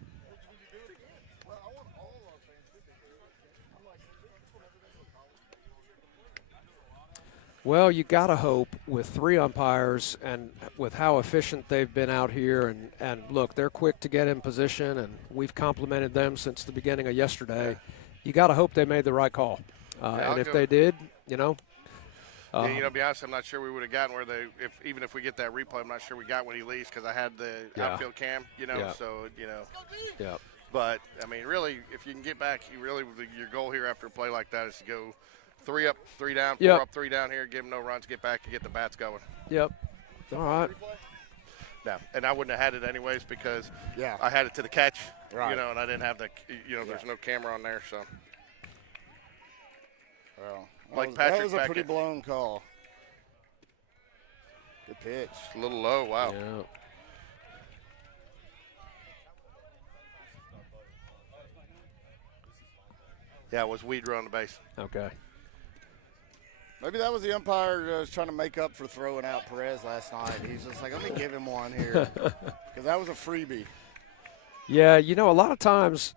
Well, you got to hope with 3 umpires and with how efficient they've been out here. And look, they're quick to get in position, and we've complimented them since the beginning of yesterday. Yeah. You got to hope they made the right call. And if they did, you know. To be honest, I'm not sure we would have gotten where even if we get that replay, I'm not sure we got when he leaves because I had the outfield cam, so. Yeah. But, I mean, really, if you can get back, your goal here after a play like that is to go 3 up, 3 down, 4 up, 3 down here, give them no runs, get back and get the bats going. Yep. All right. No, and I wouldn't have had it anyways because I had it to the catch, and I didn't have there's no camera on there, so. Well, that was a pretty blown call. Good pitch. A little low, wow. Yeah. Yeah, it was Weidra on the base. Okay. Maybe that was the umpire trying to make up for throwing out Perez last night. He's just like, let me give him one here because that was a freebie. Yeah, a lot of times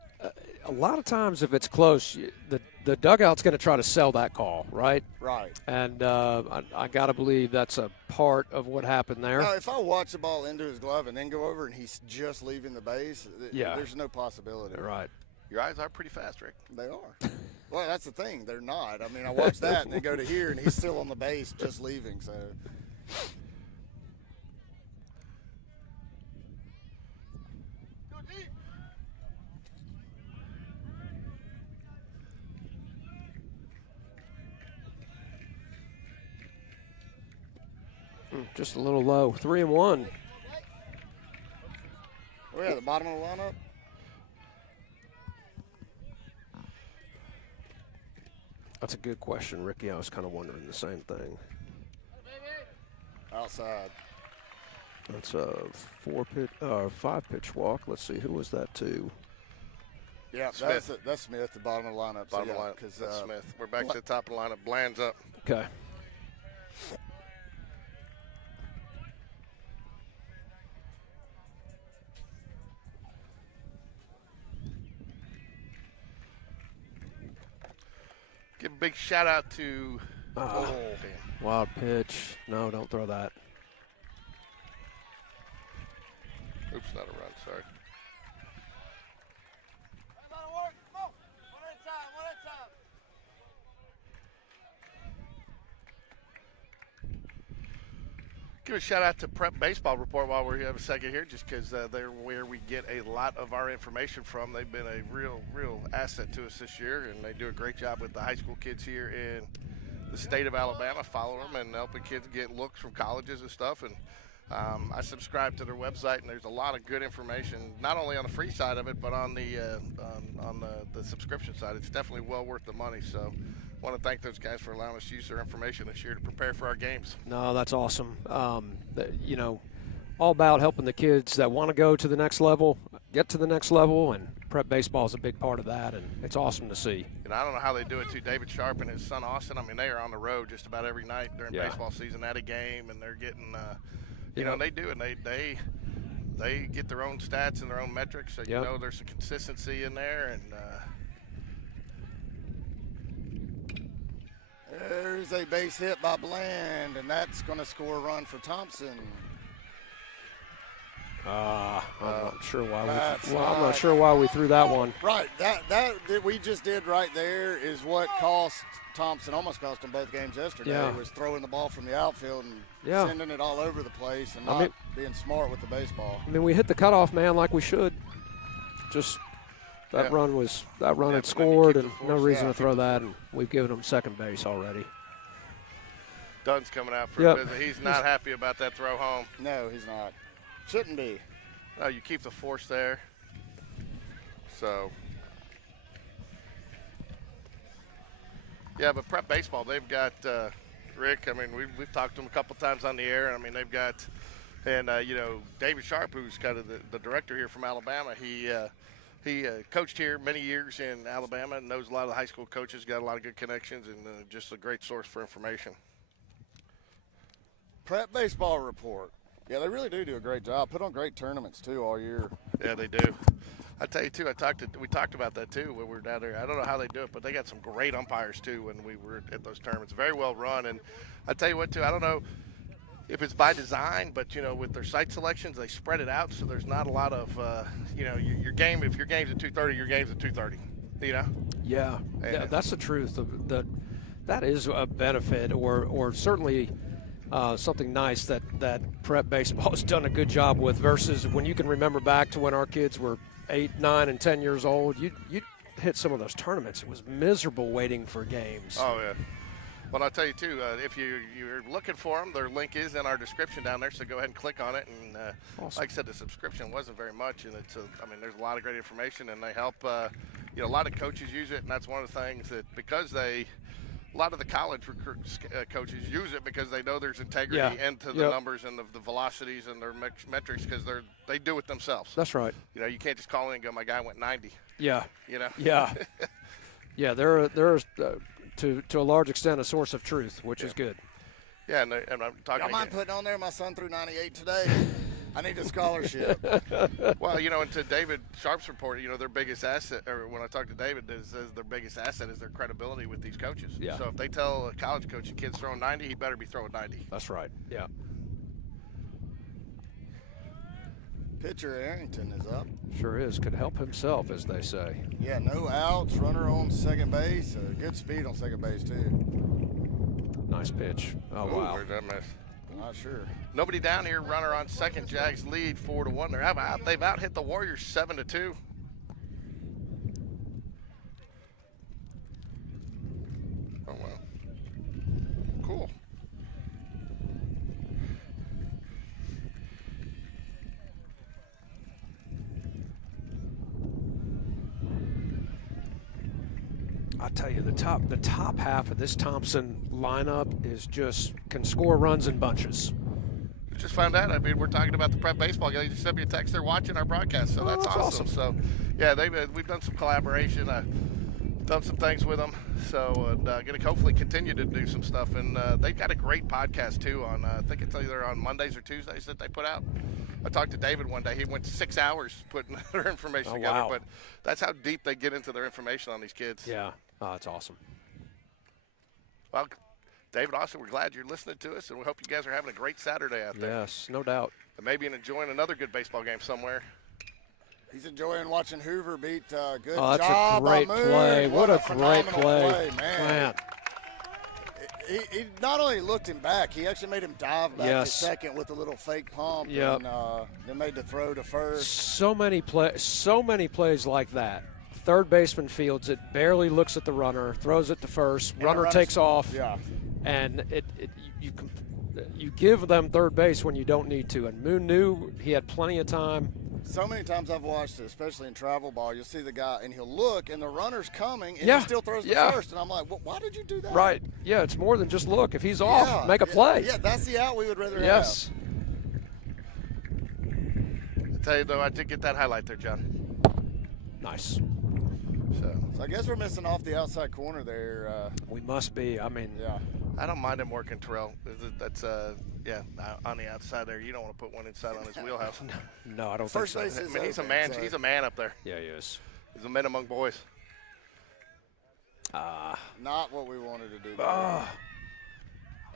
if it's close, the dugout's going to try to sell that call, right? Right. And I got to believe that's a part of what happened there. Now, if I watch the ball into his glove and then go over and he's just leaving the base, there's no possibility. Right. Your eyes are pretty fast, Rick. They are. Well, that's the thing. They're not. I mean, I watch that and then go to here and he's still on the base just leaving, so. Just a little low. 3-1. Oh, yeah, the bottom of the lineup. That's a good question, Ricky. I was kind of wondering the same thing. Outside. That's a 5-pitch walk. Let's see, who was that to? Yeah, Smith. That's Smith, the bottom of the lineup. Bottom of the lineup. That's Smith. We're back to the top of the lineup. Bland's up. Okay. Give a big shout out to Wild pitch. No, don't throw that. Oops, not a run, sorry. Give a shout out to Prep Baseball Report while we have a second here, just because they're where we get a lot of our information from. They've been a real asset to us this year, and they do a great job with the high school kids here in the state of Alabama, following them and helping kids get looks from colleges and stuff. And I subscribe to their website, and there's a lot of good information, not only on the free side of it, but on the subscription side. It's definitely well worth the money. So I want to thank those guys for allowing us to use their information this year to prepare for our games. No, that's awesome. You know, all about helping the kids that want to go to the next level, get to the next level, and prep baseball is a big part of that, and it's awesome to see. And I don't know how they do it, too. David Sharp and his son Austin, I mean, they are on the road just about every night during baseball season at a game, and they're getting, you know, they do it. They get their own stats and their own metrics, so you know there's some consistency in there. And there's a base hit by Bland, and that's going to score a run for Thompson. I'm not sure why. I'm not sure why we threw that one. Right, that we just did right there is what cost Thompson, almost cost him both games yesterday. Yeah. Was throwing the ball from the outfield and sending it all over the place and not being smart with the baseball. I mean, we hit the cutoff man like we should. Just that run had scored, and no reason to throw that, and we've given him second base already. Dunn's coming out for a visit. He's not happy about that throw home. No, he's not. Shouldn't be. No, you keep the force there. So, yeah, but prep baseball, they've got Rick. I mean, we've talked to him a couple times on the air. I mean, they've got, and you know, David Sharp, who's kind of the director here from Alabama. He coached here many years in Alabama and knows a lot of the high school coaches. Got a lot of good connections and just a great source for information. Prep baseball report. Yeah, they really do a great job. Put on great tournaments, too, all year. Yeah, they do. I tell you, too, we talked about that, too, when we were down there. I don't know how they do it, but they got some great umpires, too, when we were at those tournaments. Very well run. And I tell you what, too, I don't know if it's by design, but, you know, with their site selections, they spread it out, so there's not a lot of, you know, your game, if your game's at 2:30, your game's at 2:30, you know? Yeah, that's the truth. That is a benefit, or certainly – something nice that prep baseball has done a good job with, versus when you can remember back to when our kids were 8, 9, and 10 years old. You hit some of those tournaments. It was miserable waiting for games. Oh, yeah. Well, I'll tell you, too, if you're looking for them, their link is in our description down there, so go ahead and click on it. And awesome. Like I said, the subscription wasn't very much, and I mean, there's a lot of great information, and they help, you know, a lot of coaches use it, and that's one of the things that, because a lot of the college coaches use it because they know there's integrity into the numbers and the velocities and their metrics, because they do it themselves. That's right. You know, you can't just call in and go, my guy went 90. Yeah. You know? Yeah. Yeah, they're to a large extent a source of truth, which is good. Yeah, and I'm talking. Y'all mind putting on there my son threw 98 today? I need a scholarship. Well, you know, and to David Sharp's report, you know, their biggest asset, or when I talked to David, is their biggest asset is their credibility with these coaches. Yeah. So if they tell a college coach a kid's throwing 90, he better be throwing 90. That's right. Yeah. Pitcher Arrington is up. Sure is. Could help himself, as they say. Yeah, no outs, runner on second base. Good speed on second base, too. Nice pitch. Oh, wow. Where'd that miss? Not sure. Nobody down here. Runner on second. Jags lead 4-1. They've out hit the Warriors 7-2. Oh wow. Cool. I tell you, the top half of this Thompson lineup can score runs in bunches. We just found out. I mean, we're talking about the prep baseball guy. They just sent me a text. They're watching our broadcast, so that's awesome. So, yeah, we've done some collaboration. Done some things with them. So, going to hopefully continue to do some stuff. And they've got a great podcast too. On I think it's either on Mondays or Tuesdays that they put out. I talked to David one day. He went 6 hours putting their information together. Wow. But that's how deep they get into their information on these kids. Yeah, that's awesome. Well, David, also, we're glad you're listening to us, and we hope you guys are having a great Saturday out there. Yes, no doubt. And maybe enjoying another good baseball game somewhere. He's enjoying watching Hoover beat good that's job. A great play. What a great play. Man. He not only looked him back, he actually made him dive back to second with a little fake pump, and then made the throw to first. So many plays like that. Third baseman fields it, barely looks at the runner, throws it to first, runner takes off, and you give them third base when you don't need to. And Moon knew he had plenty of time. So many times I've watched it, especially in travel ball, you'll see the guy and he'll look and the runner's coming and he still throws the first. And I'm like, well, why did you do that? Right. Yeah, it's more than just look. If he's off, make a play. Yeah, that's the out we would rather yes. have. I tell you, though, I did get that highlight there, John. Nice. So I guess we're missing off the outside corner there. We must be. I mean, yeah. I don't mind him working, Terrell. That's on the outside there. You don't want to put one inside on his wheelhouse. No, I don't First think so. base is I mean, he's a open, man. so. He's a man up there. Yeah, he is. He's a man among boys. Not what we wanted to do.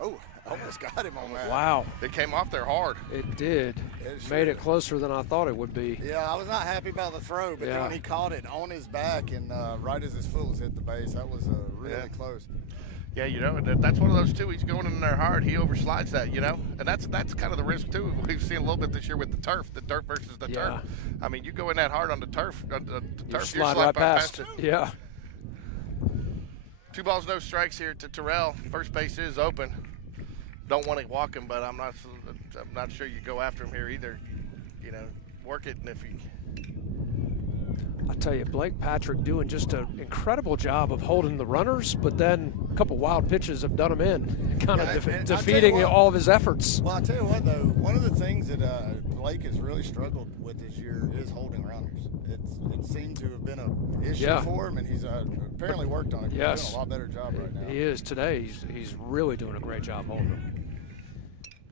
Oh, almost got him on that. Wow. It came off there hard. It did. It Made it closer than I thought it would be. Yeah, I was not happy about the throw, but then when he caught it on his back and right as his foot was hit the base, that was really close. Yeah, you know, that's one of those too. He's going in there hard. He overslides that, you know, and that's kind of the risk too. We've seen a little bit this year with the turf versus the turf. I mean, you go in that hard on the turf, you slide right past it. Yeah. 2 balls, no strikes here to Terrell. First base is open. Don't want to walk him, but I'm not sure you go after him here either. You know, work it, and if you. I tell you, Blake Patrick doing just an incredible job of holding the runners, but then a couple wild pitches have done him in, kind of defeating all of his efforts. Well, I'll tell you what, though, one of the things that Blake has really struggled with this year is holding runners. It seemed to have been an issue for him, and he's apparently worked on it. Yes. He's doing a lot better job right now. He is today. He's really doing a great job holding them.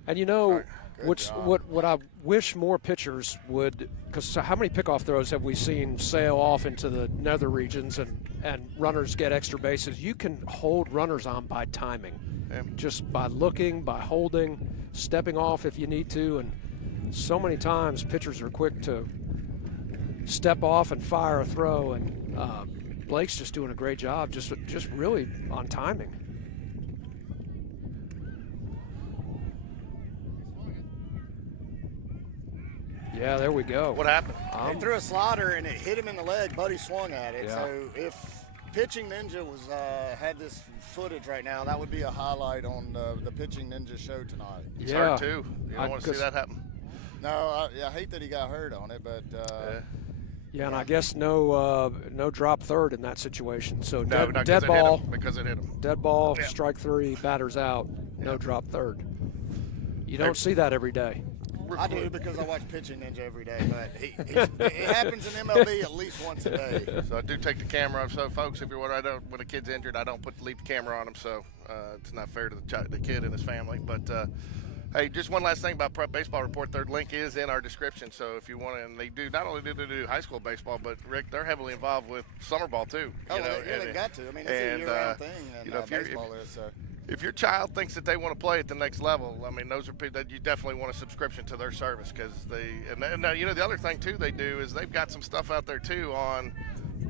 And you know, what I wish more pitchers would, because how many pickoff throws have we seen sail off into the nether regions and runners get extra bases? You can hold runners on by timing, just by looking, by holding, stepping off if you need to. And so many times pitchers are quick to step off and fire a throw, and Blake's just doing a great job, just really on timing. Yeah, there we go. What happened? He threw a slider and it hit him in the leg. Buddy swung at it. Yeah. So if Pitching Ninja had this footage right now, that would be a highlight on the Pitching Ninja show tonight. He's hurt too. You don't want to see that happen. No, I hate that he got hurt on it, but yeah, and I guess no drop third in that situation. So dead ball ball because it hit him. Dead ball, strike three, batters out, no drop third. You don't see that every day. I do because I watch Pitching Ninja every day, but it happens in MLB at least once a day. So I do take the camera off. So, folks, if you're worried when a kid's injured, I don't leave the camera on him. So it's not fair to the kid and his family. But hey, just one last thing about Prep Baseball Report. Their link is in our description. So if you want to, and they do not only do they do high school baseball, but Rick, they're heavily involved with summer ball too. They've got to. I mean, it's a year-round thing. And baseball is. If your child thinks that they want to play at the next level, I mean, those are people that you definitely want a subscription to their service because and you know, the other thing too they do is they've got some stuff out there too on,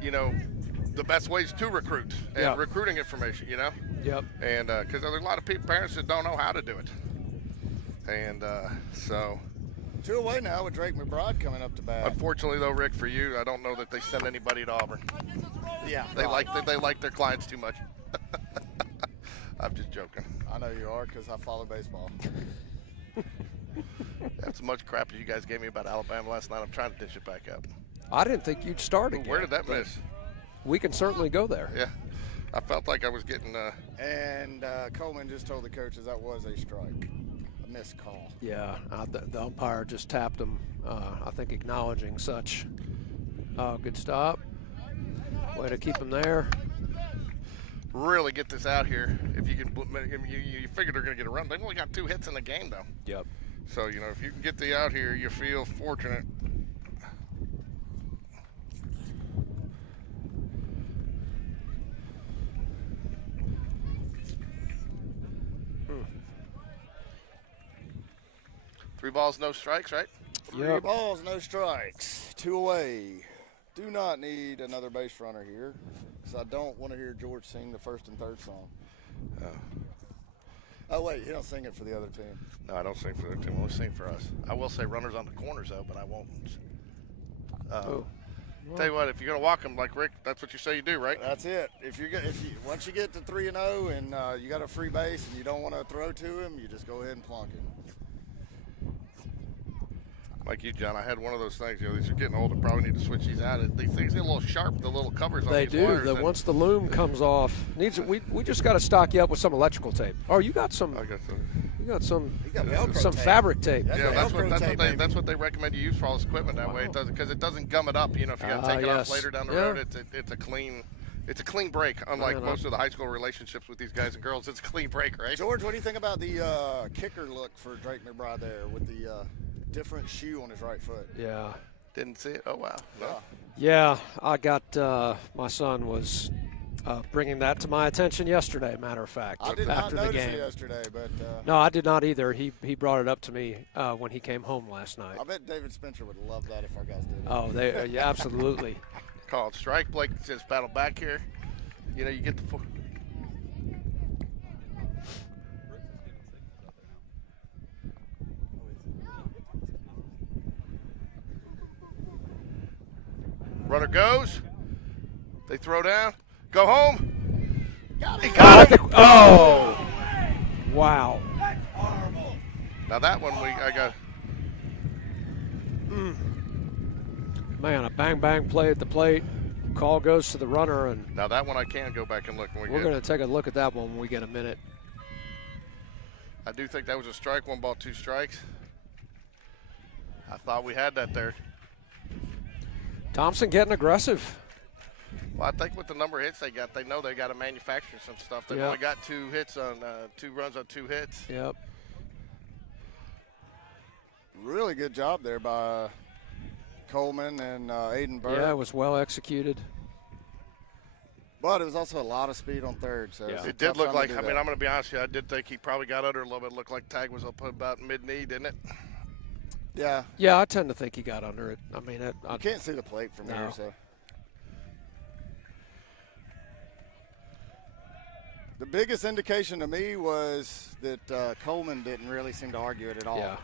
you know, the best ways to recruit and recruiting information, you know. Yep. And because there's a lot of parents that don't know how to do it, and so. 2 away now with Drake McBride coming up to bat. Unfortunately, though, Rick, for you, I don't know that they send anybody to Auburn. Yeah. They like their clients too much. I'm just joking. I know you are because I follow baseball. That's as much crap as you guys gave me about Alabama last night. I'm trying to dish it back up. I didn't think you'd start again. Where did that miss? We can certainly go there. Yeah. I felt like I was getting And Coleman just told the coaches that was a strike. A missed call. Yeah, the umpire just tapped him, I think acknowledging such. Good stop. Way to keep him there. Really get this out here. If you can, you figure they're going to get a run. They've only got 2 hits in the game, though. Yep. So, you know, if you can get the out here, you feel fortunate. Three balls, no strikes, right? Three balls, no strikes. 2 away. Do not need another base runner here. I don't want to hear George sing the first and third song. Oh, wait, you don't sing it for the other team. No, I don't sing for the other team. I only sing for us. I will say runners on the corners, though, but I won't. Tell you what, if you're gonna walk them like Rick, that's what you say you do, right? That's it. Once you get to 3-0 and you got a free base and you don't want to throw to him, you just go ahead and plunk him. Like you, John, I had one of those things. These are getting older. Probably need to switch these out. These things get a little sharp. The little covers on They these do. wires. Once the loom comes off, we just got to stock you up with some electrical tape. Oh, you got some. I got some. You got some. You got Velcro some tape. fabric tape. Yeah, that's what they recommend you use for all this equipment. That way, it doesn't because it doesn't gum it up. If you got to take it off later down the road, it's a clean. It's a clean break, unlike most of the high school relationships with these guys and girls. It's a clean break, right? George, what do you think about the kicker look for Drake McBride there with the different shoe on his right foot? Yeah. Didn't see it? Oh, wow. No. Yeah, I got my son was bringing that to my attention yesterday, matter of fact, I did after not the notice game. it yesterday, but No, I did not either. He brought it up to me when he came home last night. I bet David Spencer would love that if our guys did it. Oh, yeah, absolutely. Called strike. Blake just battle back here. You get the four. Runner goes. They throw down. Go home. He got it. Oh! Wow. Now that one I got. Man, a bang play at the plate. Call goes to the runner, and Now that one I can go back and look when we're going to take a look at that one when we get a minute. I do think that was a strike. 1 ball, 2 strikes. I thought we had that there. Thompson getting aggressive. Well, I think with the number of hits they got, they know they got to manufacture some stuff. They've only got 2 hits on 2 runs on 2 hits. Yep. Really good job there by Coleman and Aiden Burke. Yeah, it was well executed. But it was also a lot of speed on third. So It did look like, I'm going to be honest with you, I did think he probably got under a little bit. It looked like tag was up about mid-knee, didn't it? Yeah. Yeah, I tend to think he got under it. I mean, I can't see the plate from here, so. The biggest indication to me was that Coleman didn't really seem to argue it at all.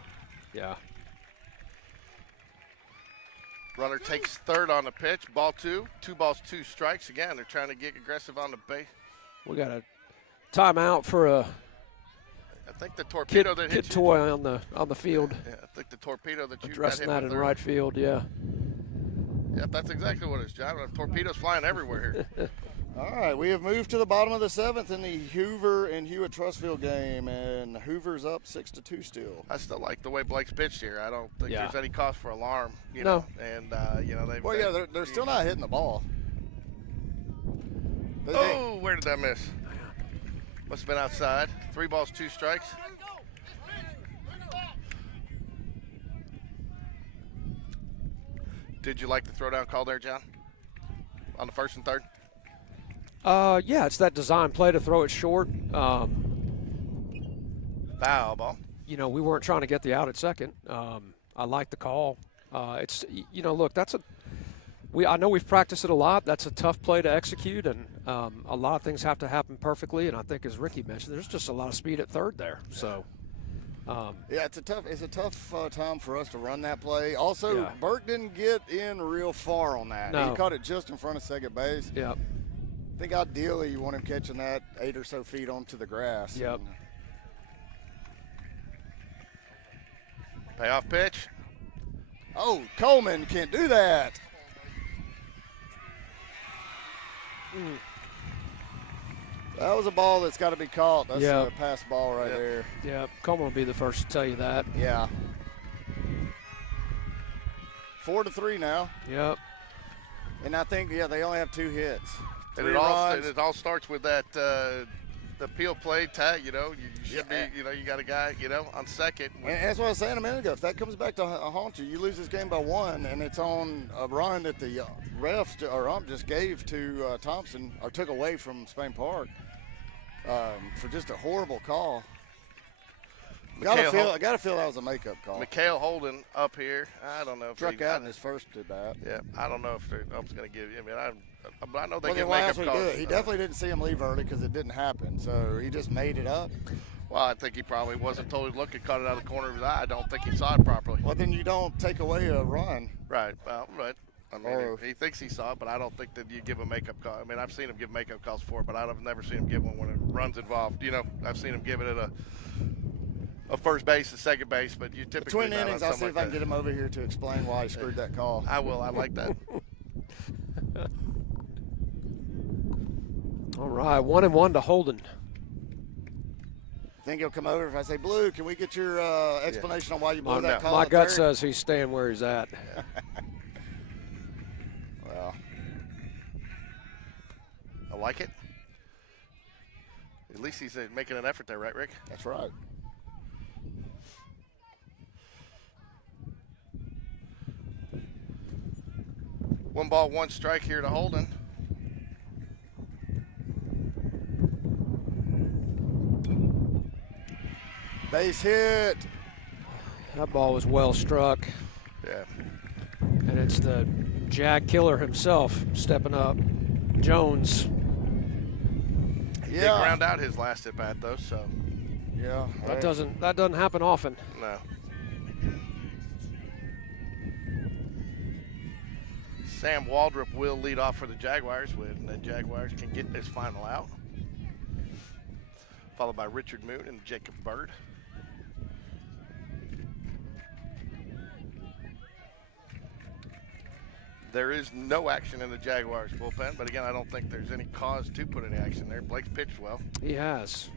Yeah. Runner takes third on the pitch. Ball 2. 2 balls, 2 strikes. Again, they're trying to get aggressive on the base. We got a timeout for a I think the torpedo that hit kid you. toy on the field. Yeah, I think the torpedo that you Addressing got hit that in with right field, yeah. Yeah, that's exactly what it is, John. Torpedoes flying everywhere here. All right, we have moved to the bottom of the 7th in the Hoover and Hewitt Trustfield game, and Hoover's up 6-2 still. I still like the way Blake's pitched here. I don't think there's any cause for alarm. You No. know, and they've. Well, yeah, they're still not hitting the ball. Where did that miss? Must have been outside. 3 balls, 2 strikes. Did you like the throwdown call there, John? On the 1st and 3rd? Yeah, it's that design play to throw it short. Foul ball. We weren't trying to get the out at second. I like the call. It's look, I know we've practiced it a lot. That's a tough play to execute, and a lot of things have to happen perfectly. And I think, as Ricky mentioned, there's just a lot of speed at third there. So. Yeah, it's a tough time for us to run that play. Also, Burke didn't get in real far on that. No. He caught it just in front of second base. Yep. I think ideally you want him catching that 8 or so feet onto the grass. Yep. Payoff pitch. Oh, Coleman can't do that. That was a ball that's got to be caught. That's a pass ball right there. Yeah, Coleman will be the first to tell you that. Yeah. 4-3 now. Yep. And I think, they only have 2 hits. And it all starts with that the peel play tag. You should be. You got a guy. On second. And that's what I was saying a minute ago. If that comes back to haunt you, you lose this game by 1, and it's on a run that the refs or ump just gave to Thompson or took away from Spain Park for just a horrible call. I gotta feel that was a makeup call. Mikhail Holden up here. I don't know if struck out in his first at bat. Yeah, I don't know if the ump's going to give you. I know they get why makeup else calls. do it? He definitely didn't see him leave early because it didn't happen. So he just made it up. Well, I think he probably wasn't totally looking, caught it out of the corner of his eye. I don't think he saw it properly. Well, then you don't take away a run. Right. Well, right. Or he thinks he saw it, but I don't think that you give a makeup call. I mean, I've seen him give makeup calls before, but I've never seen him give one when a run's involved. You know, I've seen him give it at a first base, a second base, but you typically between not on innings, I'll see something if I like can get him over here to explain why he screwed that call. I will. I like that. All right, 1-1 to Holden. Think he'll come over if I say, Blue, can we get your explanation on why you blew that call? My at gut third? says he's staying where he's at. Well, I like it. At least he's making an effort there, right, Rick? that's right. One ball, one strike here to Holden. Base hit. That ball was well struck. Yeah. And it's the Jag killer himself stepping up. Jones. He did ground out his last at bat though, so Yeah. That doesn't happen often. no. Sam Waldrop will lead off for the Jaguars when the Jaguars can get this final out. Followed by Richard Moon and Jacob Bird. There is no action in the Jaguars bullpen, but again, I don't think there's any cause to put any action there. Blake's pitched well. He has.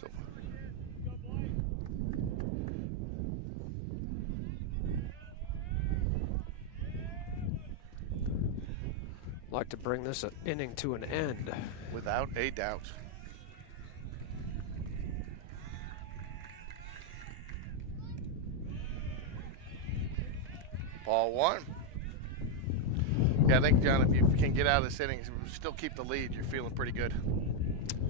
So, Like to bring this inning to an end. without a doubt. Ball one. Yeah, I think, John, if you can get out of this inning, still keep the lead, you're feeling pretty good.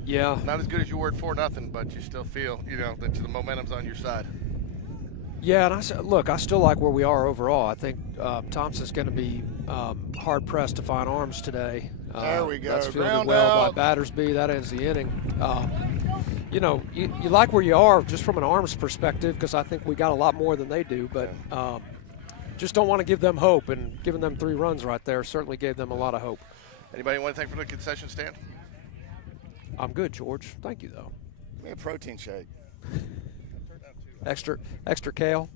Yeah. Not as good as you were at 4-0, but you still feel, that the momentum's on your side. Yeah, and I still like where we are overall. I think Thompson's going to be hard pressed to find arms today. There we go. That's fielded Ground well out. by Battersby. That ends the inning. You like where you are just from an arms perspective because I think we got a lot more than they do, but just don't want to give them hope. And giving them 3 runs right there certainly gave them a lot of hope. Anybody want anything from the concession stand? I'm good, George. Thank you, though. Give me a protein shake. Extra kale.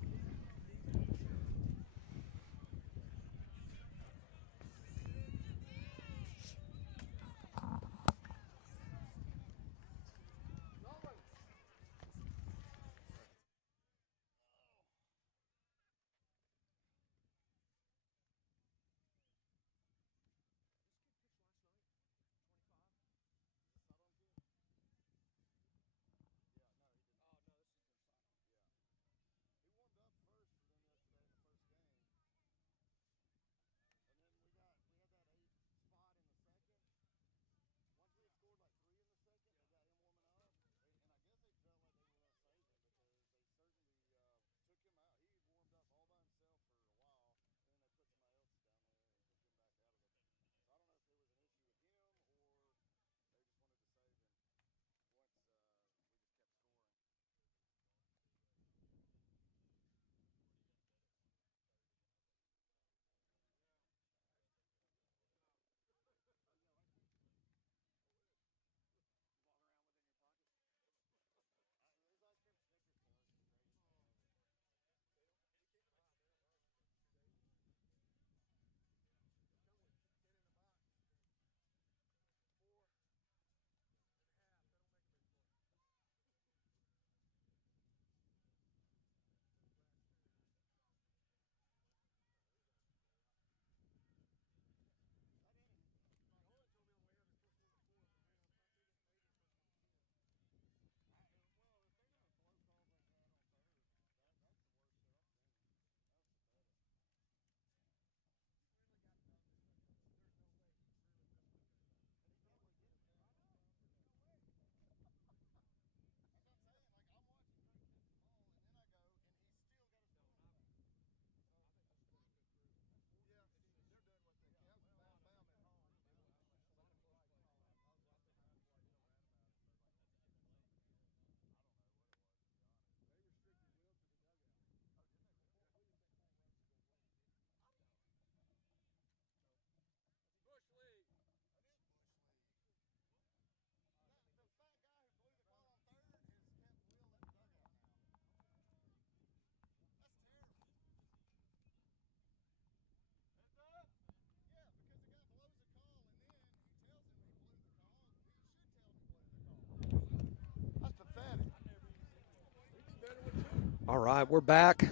All right, we're back.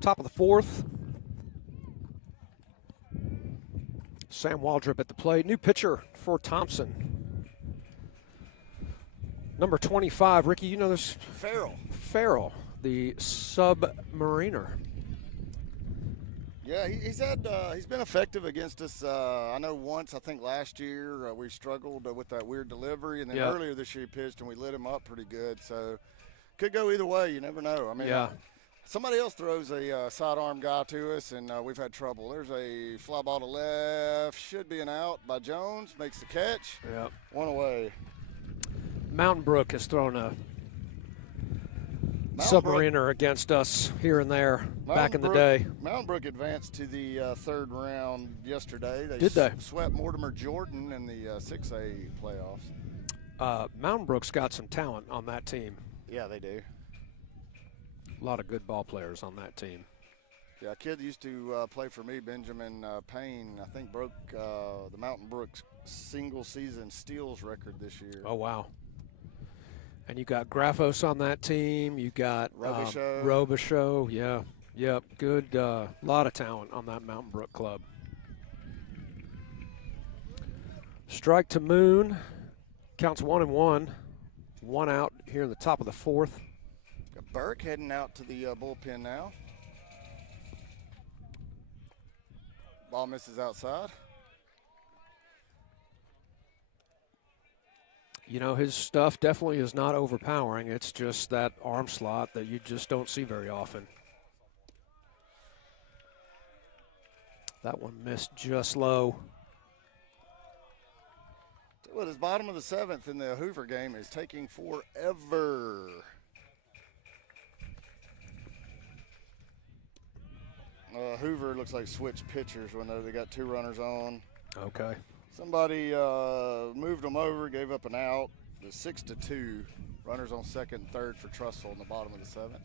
Top of the fourth. Sam Waldrop at the plate. New pitcher for Thompson. Number 25, Ricky, you know this? Farrell, the submariner. Yeah, he's been effective against us. I know once, I think last year, we struggled with that weird delivery, and then earlier this year he pitched and we lit him up pretty good. So could go either way. You never know. I mean, somebody else throws a sidearm guy to us, and we've had trouble. There's a fly ball to left, should be an out by Jones, makes the catch. Yep. One away. Mountain Brook has thrown a submariner against us here and there back in the day. Mountain Brook advanced to the third round yesterday. Did they? Swept Mortimer Jordan in the 6A playoffs. Mountain Brook's got some talent on that team. Yeah, they do. A lot of good ball players on that team. Yeah, a kid used to play for me, Benjamin Payne, I think broke the Mountain Brook's single season steals record this year. Oh, wow. And you got Grafos on that team. You got Robichaux. Yeah. Yep. Good. Lot of talent on that Mountain Brook club. Strike to Moon. Counts 1-1. One out here in the top of the fourth. Got Burke heading out to the bullpen now. Ball misses outside. You know, his stuff definitely is not overpowering. It's just that arm slot that you just don't see very often. That one missed just low. Well, his bottom of the seventh in the Hoover game is taking forever. Hoover looks like switched pitchers when they got two runners on. Okay. Somebody moved them over, gave up an out. The 6-2. Runners on second and third for Trussville in the bottom of the seventh.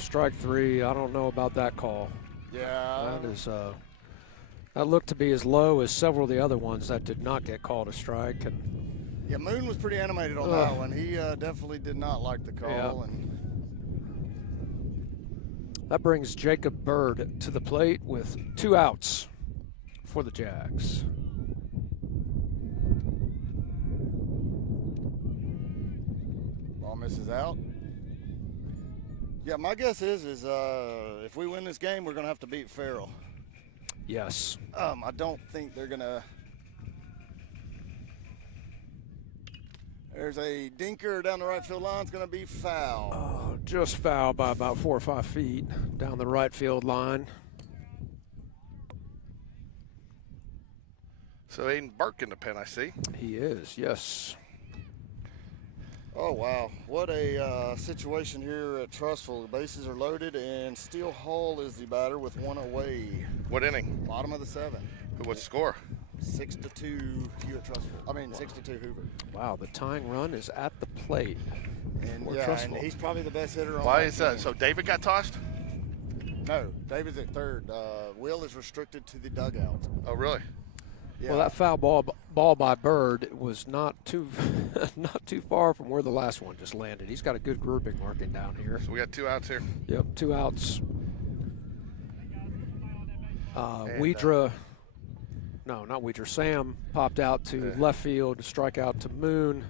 Strike three. I don't know about that call. Yeah. That is that looked to be as low as several of the other ones that did not get called a strike. And yeah, Moon was pretty animated on that one. He definitely did not like the call. Yeah. And that brings Jacob Bird to the plate with 2 outs for the Jags. Ball misses out. Yeah, my guess is if we win this game, we're going to have to beat Farrell. Yes. I don't think they're going to. There's a dinker down the right field line. It's going to be foul. Just foul by about 4 or 5 feet down the right field line. So Aiden Burke in the pen, I see. He is, yes. Oh, wow. What a situation here at Trussville. The bases are loaded, and Steele Hall is the batter with 1 away. What inning? Bottom of the seventh. What's the score? 6-2 here at Trussville. 6-2 Hoover. Wow, the tying run is at the plate. And and he's probably the best hitter on Why that is that? team. So David got tossed? No, David's at third. Will is restricted to the dugout. Oh, really? Yeah. Well, that foul ball by Bird was not too not too far from where the last one just landed. He's got a good grouping working down here. So we got 2 outs here. Yep, 2 outs. Weidra, no, not Weidra. Sam popped out to left field, strike out to Moon.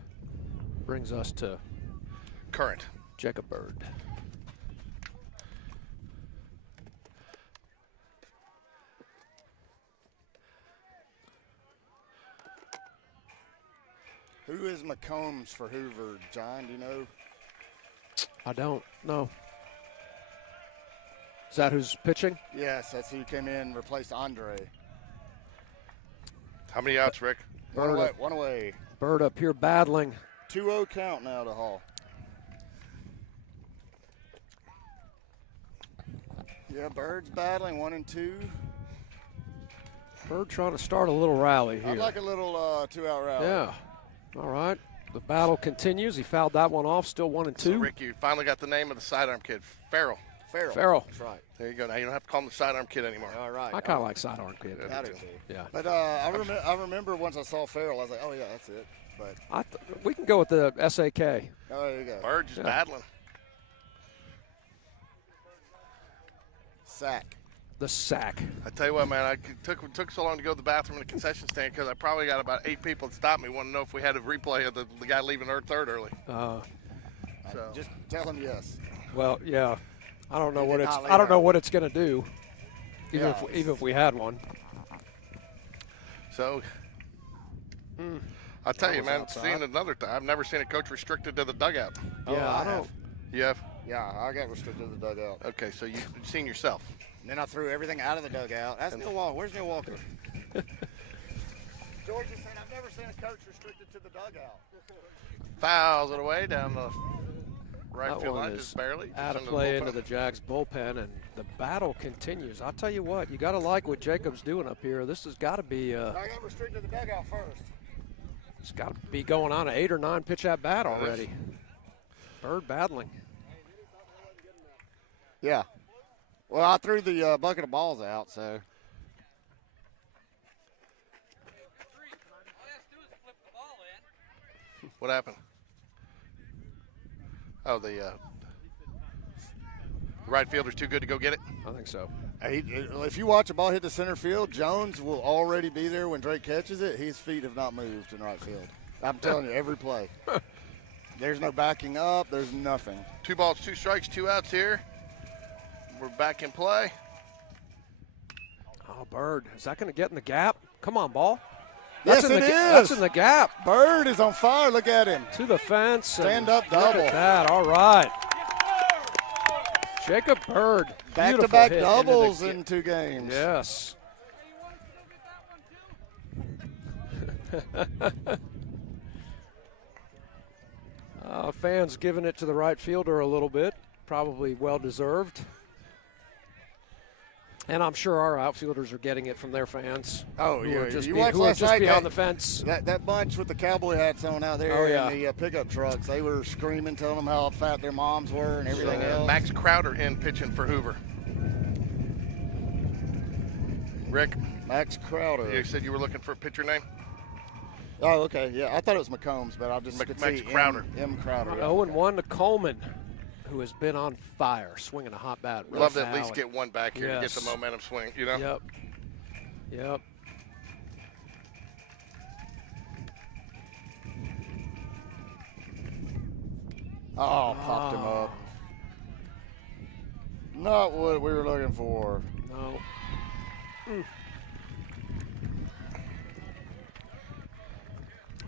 Brings us to Current. Jacob Bird. Who is McCombs for Hoover, John? Do you know? I don't know. Is that who's pitching? Yes, that's who came in, replaced Andre. How many outs, Rick? One away. Bird up here battling. 2-0 count now to Hall. Yeah, Bird's battling 1-2. Bird trying to start a little rally here. I'd like a little 2-out rally. Yeah. All right. The battle continues. He fouled that one off. Still 1-2. So Rick, you finally got the name of the sidearm kid, Farrell. Farrell. That's right. There you go. Now you don't have to call him the sidearm kid anymore. All right. I kind of like sidearm kid. Yeah. I do too. Yeah. But I remember once I saw Farrell, I was like, oh yeah, that's it. But We can go with the SAK. oh, there you go. Bird just battling. Sack. The sack. I tell you what, man, it took so long to go to the bathroom in the concession stand because I probably got about 8 people that stopped me wanting to know if we had a replay of the guy leaving third early. So. Just tell him yes. Well, yeah. I don't know He what did it's. not leave I don't know early. what it's going to do. Even Yeah, if we had one. So, I'll tell you, was man, outside. seeing another time, I've never seen a coach restricted to the dugout. Yeah, I I don't. have. You have? Yeah, I got restricted to the dugout. Okay, so you've seen yourself. And then I threw everything out of the dugout. That's Neil Walker. Where's Neil Walker? George is saying, I've never seen a coach restricted to the dugout. Fouls it away down the right That field one line, is just barely. out of Just play under into the Jags bullpen, and the battle continues. I'll tell you what, you got to like what Jacob's doing up here. This has got to be. I got restricted to the dugout first. It's got to be going on an 8 or 9 pitch at bat already. Bird battling. Yeah. Well, I threw the bucket of balls out, so. What happened? Oh, the right fielder's too good to go get it? I think so. If you watch a ball hit the center field, Jones will already be there when Drake catches it. His feet have not moved in right field. I'm telling you, every play. There's no backing up. There's nothing. 2 balls, 2 strikes, 2 outs here. We're back in play. Oh, Bird. Is that going to get in the gap? Come on, ball. Yes, in it the is. That's in the gap. Bird is on fire. Look at him. To the fence. Stand and up double. Look at that. All right. Jacob Bird. Back-to-back Beautiful hit doubles into the- in 2 games. Yes. Fans giving it to the right fielder a little bit. Probably well-deserved. And I'm sure our outfielders are getting it from their fans. Oh, who yeah. are just, You be, watched who are last just night, beyond the fence. That bunch with the cowboy hats on out there Oh, yeah. in the pickup trucks, they were screaming, telling them how fat their moms were and everything else. Max Crowder in pitching for Hoover. Rick, Max Crowder. you said you were looking for a pitcher name? Oh, okay. Yeah, I thought it was McCombs, but I just could Max see Crowder. M. Crowder. Yeah. 0-1 to Coleman, who has been on fire, swinging a hot bat. Love to at least get one back here to get Yes. the momentum swing, you know? Yep. Yep. Oh, popped him up. Not what we were looking for. No.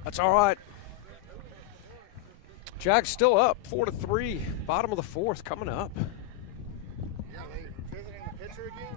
That's all right. Jags still up, 4-3. Bottom of the 4th coming up. Yeah, they visiting the pitcher again?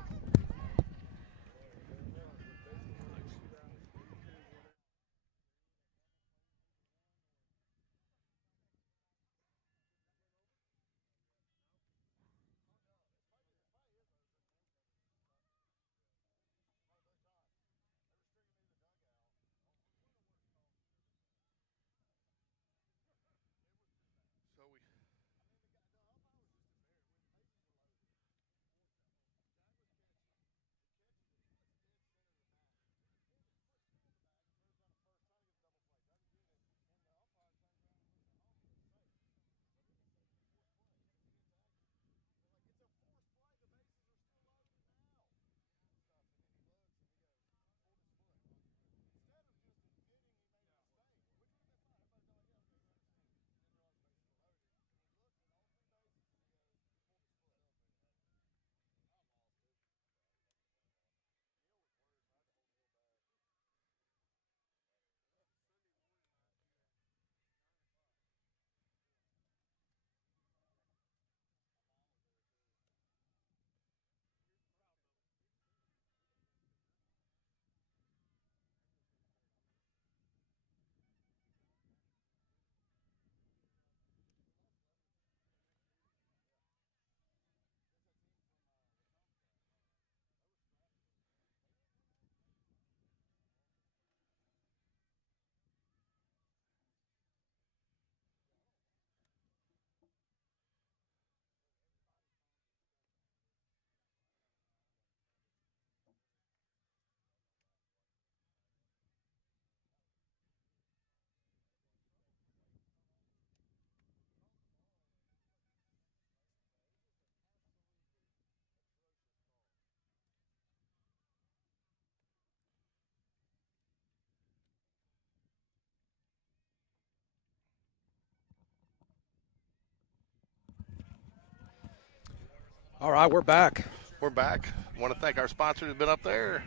All right, we're back. We're back. Want to thank our sponsors who've been up there,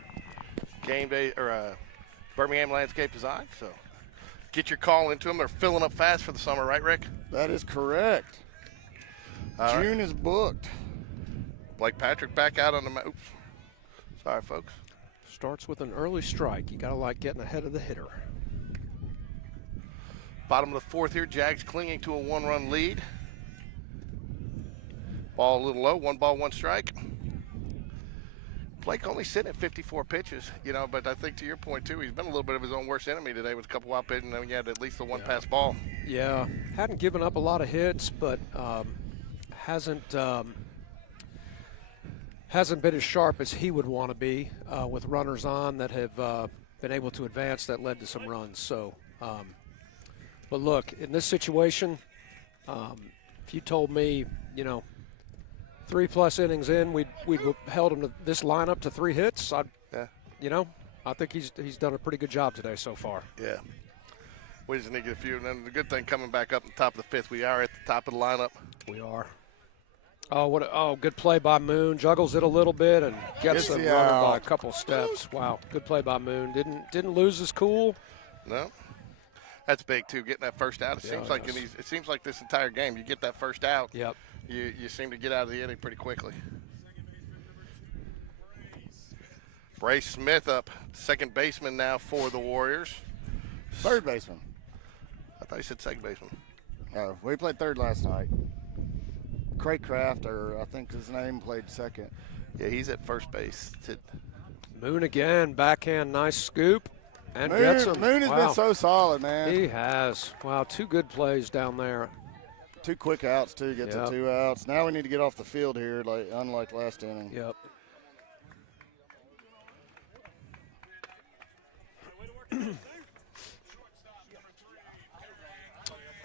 GameDay or Birmingham Landscape Design. So get your call into them. They're filling up fast for the summer, right, Rick? That is correct. June is booked. Blake Patrick back out on the mound. Oops. Sorry, folks. Starts with an early strike. You got to like getting ahead of the hitter. Bottom of the fourth here, Jags clinging to a 1-run lead. Ball a little low, 1 ball, 1 strike. Blake only sitting at 54 pitches, but I think to your point, too, he's been a little bit of his own worst enemy today with a couple wild pitches, and then he had at least the one pass ball. Yeah, hadn't given up a lot of hits, but hasn't been as sharp as he would want to be with runners on that have been able to advance that led to some runs. So, but look, in this situation, if you told me, 3+ innings in, we'd held him to this lineup to 3 hits. I think he's done a pretty good job today so far. Yeah, we just need to get a few. And then the good thing coming back up the top of the 5th, we are at the top of the lineup. We are. Good play by Moon. Juggles it a little bit and gets the runner by a couple steps. Wow, good play by Moon. Didn't lose his cool. No. That's big too, getting that first out. It seems like this entire game, you get that first out. Yep. You seem to get out of the inning pretty quickly. Bryce Smith up, second baseman now for the Warriors. Third baseman. I thought you said second baseman. Oh, we played third last night. Craig Kraft, or I think his name, played second. Yeah, he's at first base. Moon again, backhand, nice scoop, and Moon, gets him. Moon has been so solid, man. He has. Wow, 2 good plays down there. 2 quick outs, too, gets the 2 outs. Now we need to get off the field here, unlike last inning. Yep. I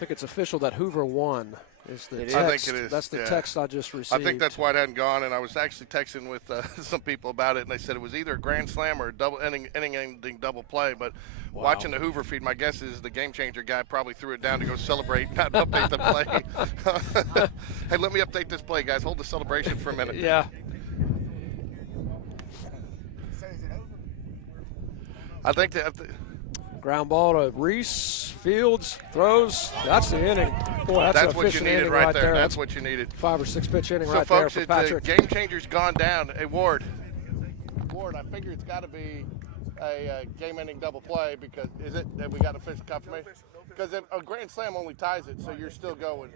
think it's official that Hoover won. Is the text. I think it is. That's the text I just received. I think that's why it hadn't gone, and I was actually texting with some people about it, and they said it was either a grand slam or a double inning-ending double play. But watching the Hoover feed, my guess is the game changer guy probably threw it down to go celebrate, not update the play. Hey, let me update this play, guys. Hold the celebration for a minute. Yeah. I think that. Ground ball to Reese, Fields, throws. That's the inning. Boy, that's what you needed right there. That's what you needed. 5 or 6 pitch inning right folks, there for Patrick. Game changer's gone down. Hey, Ward, I figure it's got to be a game-ending double play because have we got official confirmation? Because a grand slam only ties it, so you're still going.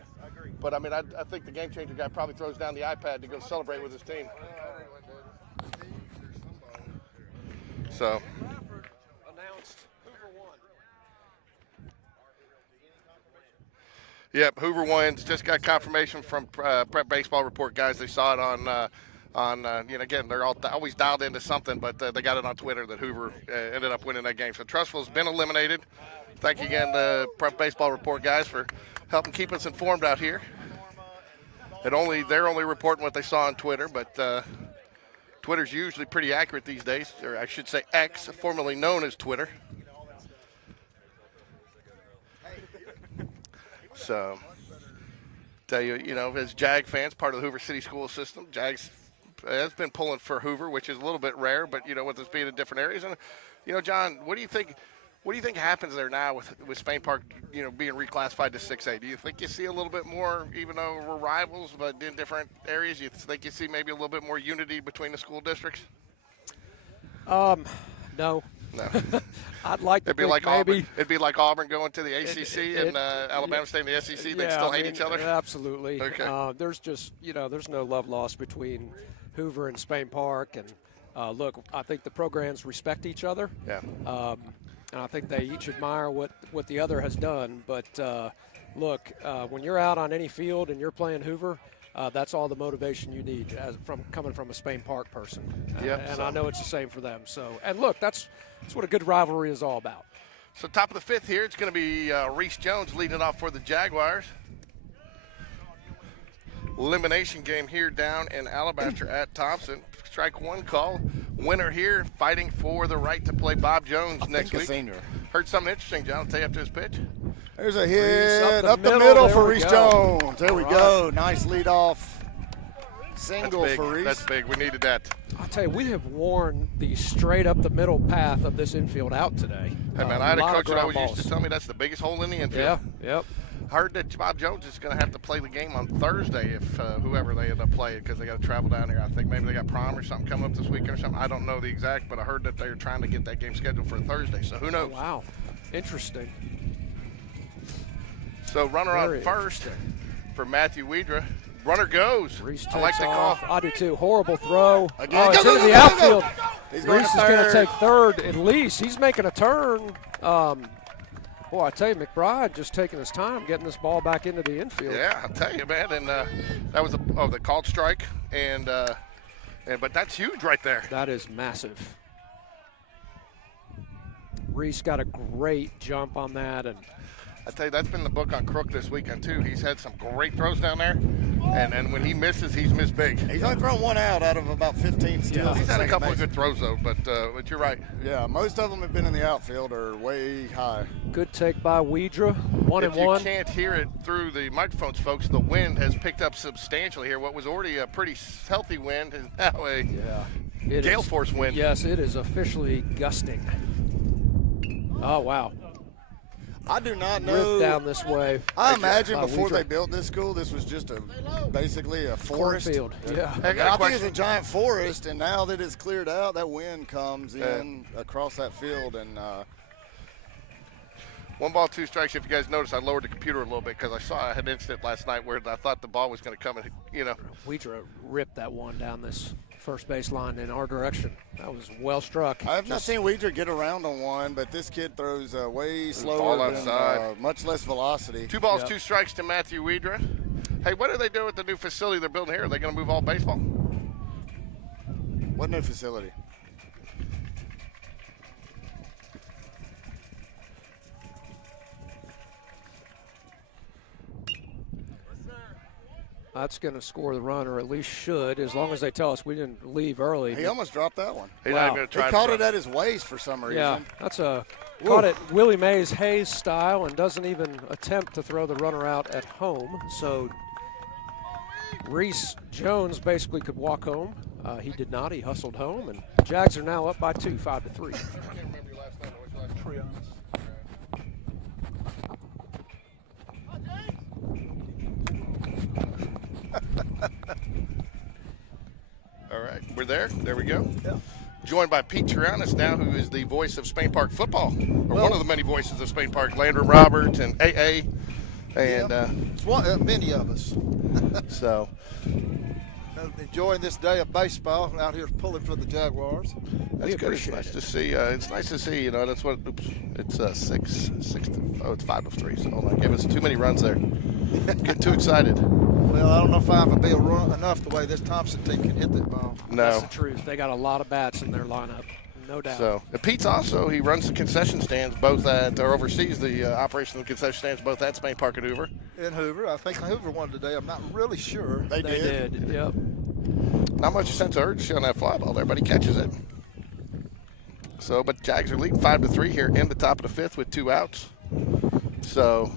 But, I mean, I think the game changer guy probably throws down the iPad to go celebrate with his team. So. Yep, Hoover wins. Just got confirmation from Prep Baseball Report guys. They saw it again, they're always dialed into something, but they got it on Twitter that Hoover ended up winning that game. So Trustful's been eliminated. Thank you again to Prep Baseball Report guys for helping keep us informed out here. They're only reporting what they saw on Twitter, but Twitter's usually pretty accurate these days, or I should say X, formerly known as Twitter. So, tell you, as Jag fans, part of the Hoover City school system, Jags has been pulling for Hoover, which is a little bit rare, but, with this being in different areas. And, John, what do you think happens there now with Spain Park, being reclassified to 6A? Do you think you see a little bit more, even though we're rivals, but in different areas? You think you see maybe a little bit more unity between the school districts? No. No. I'd like to it'd be like maybe. Auburn. It'd be like Auburn going to the ACC and Alabama staying in the SEC. They'd still hate each other. Absolutely. Okay. There's just there's no love lost between Hoover and Spain Park, and look, I think the programs respect each other. Yeah. And I think they each admire what the other has done. But look, when you're out on any field and you're playing Hoover, that's all the motivation you need coming from a Spain Park person. Yep, I know it's the same for them. So, and look, that's what a good rivalry is all about. So top of the 5th here, it's going to be Reese Jones leading it off for the Jaguars. Elimination game here down in Alabaster at Thompson. Strike 1 call. Winner here fighting for the right to play Bob Jones next week. Senior. Heard something interesting, John. I'll tell you after his pitch. There's a hit up the middle middle for Reese go. Jones. There we go. Nice lead off. single That's big. for Reese. That's big. We needed that. I'll tell you, we have worn the straight up the middle path of this infield out today. Hey, man, I had a lot of coach that ground always used to balls. tell me that's the biggest hole in the infield. Yeah, yep. I heard that Bob Jones is going to have to play the game on Thursday if whoever they end up playing, because they got to travel down here. I think maybe they got prom or something coming up this weekend or something. I don't know the exact, but I heard that they're trying to get that game scheduled for Thursday. So who knows? Oh, wow, interesting. So runner Very on first for Matthew Wedra. Runner goes. Reese I like takes the off. call. I do too. Horrible throw. Again. Oh, it's Go, into go, the go, go, outfield. go. He's going Reese to is going to third. take third at least. He's making a turn. Boy, I tell you, McBride just taking his time getting this ball back into the infield. Yeah, I'll tell you, man. And that was the called strike, but that's huge right there. That is massive. Reese got a great jump on that, and I tell you, that's been the book on Crook this weekend too. He's had some great throws down there, and when he misses, he's missed big. He's only thrown one out of about 15 steals. Yeah. He's had a at couple second of good throws though, but you're right. base. Yeah, most of them have been in the outfield or way high. good take by Wedra. One If and you one. can't hear it through the microphones, folks, the wind has picked up substantially here. What was already a pretty healthy wind is now a It gale is- force wind. Yes, it is officially gusting. Oh, wow. I do not Ripped know. down this way. I imagine by before Wedra. they built this school, this was just basically a forest. Cornfield. Yeah. I got a I think it's a question. giant forest, and now that it's cleared out, that wind comes in across that field, and 1 ball, 2 strikes. If you guys noticed, I lowered the computer a little bit because I had an incident last night where I thought the ball was going to come and, Wedra ripped that one down this first base line in our direction. That was well struck. I have not seen Wedra get around on one, but this kid throws way ball slower outside. than much less velocity. 2 balls, Yep. 2 strikes to Matthew Wedra. Hey, what are they doing with the new facility they're building here? Are they going to move all baseball? What new facility? That's going to score the run, or at least should, as long as they tell us we didn't leave early. He almost dropped that one. He's Wow. not even going to He try caught to it at his waist for some reason. Yeah, that's caught it Willie Mays Hayes style and doesn't even attempt to throw the runner out at home. So Reese Jones basically could walk home. He did not. He hustled home, and Jags are now up by 2, 5-3. I can't remember your last name. What's your last name? All right, we're there. There we go. Yeah. Joined by Pete Trianis now, who is the voice of Spain Park football, or one of the many voices of Spain Park. Landon Roberts and AA, and It's one, many of us so enjoying this day of baseball out here pulling for the Jaguars. that's good. It's appreciate nice it. to see. It's nice to see. That's what. Oops, it's it's 5-3. So hold on, gave us too many runs there. Get too excited. Well, I don't know if 5 would be enough the way this Thompson team can hit that ball. No. That's the truth. They got a lot of bats in their lineup, no doubt. So and Pete's also, he runs the concession stands both at, or oversees the operation of the concession stands both at Spain Park and Hoover. In Hoover, I think Hoover won today. I'm not really sure. They They did. did, yep. Not much sense of urgency on that fly ball there, but he catches it. So, but Jags are leading 5-3 here in the top of the 5th with 2 outs. So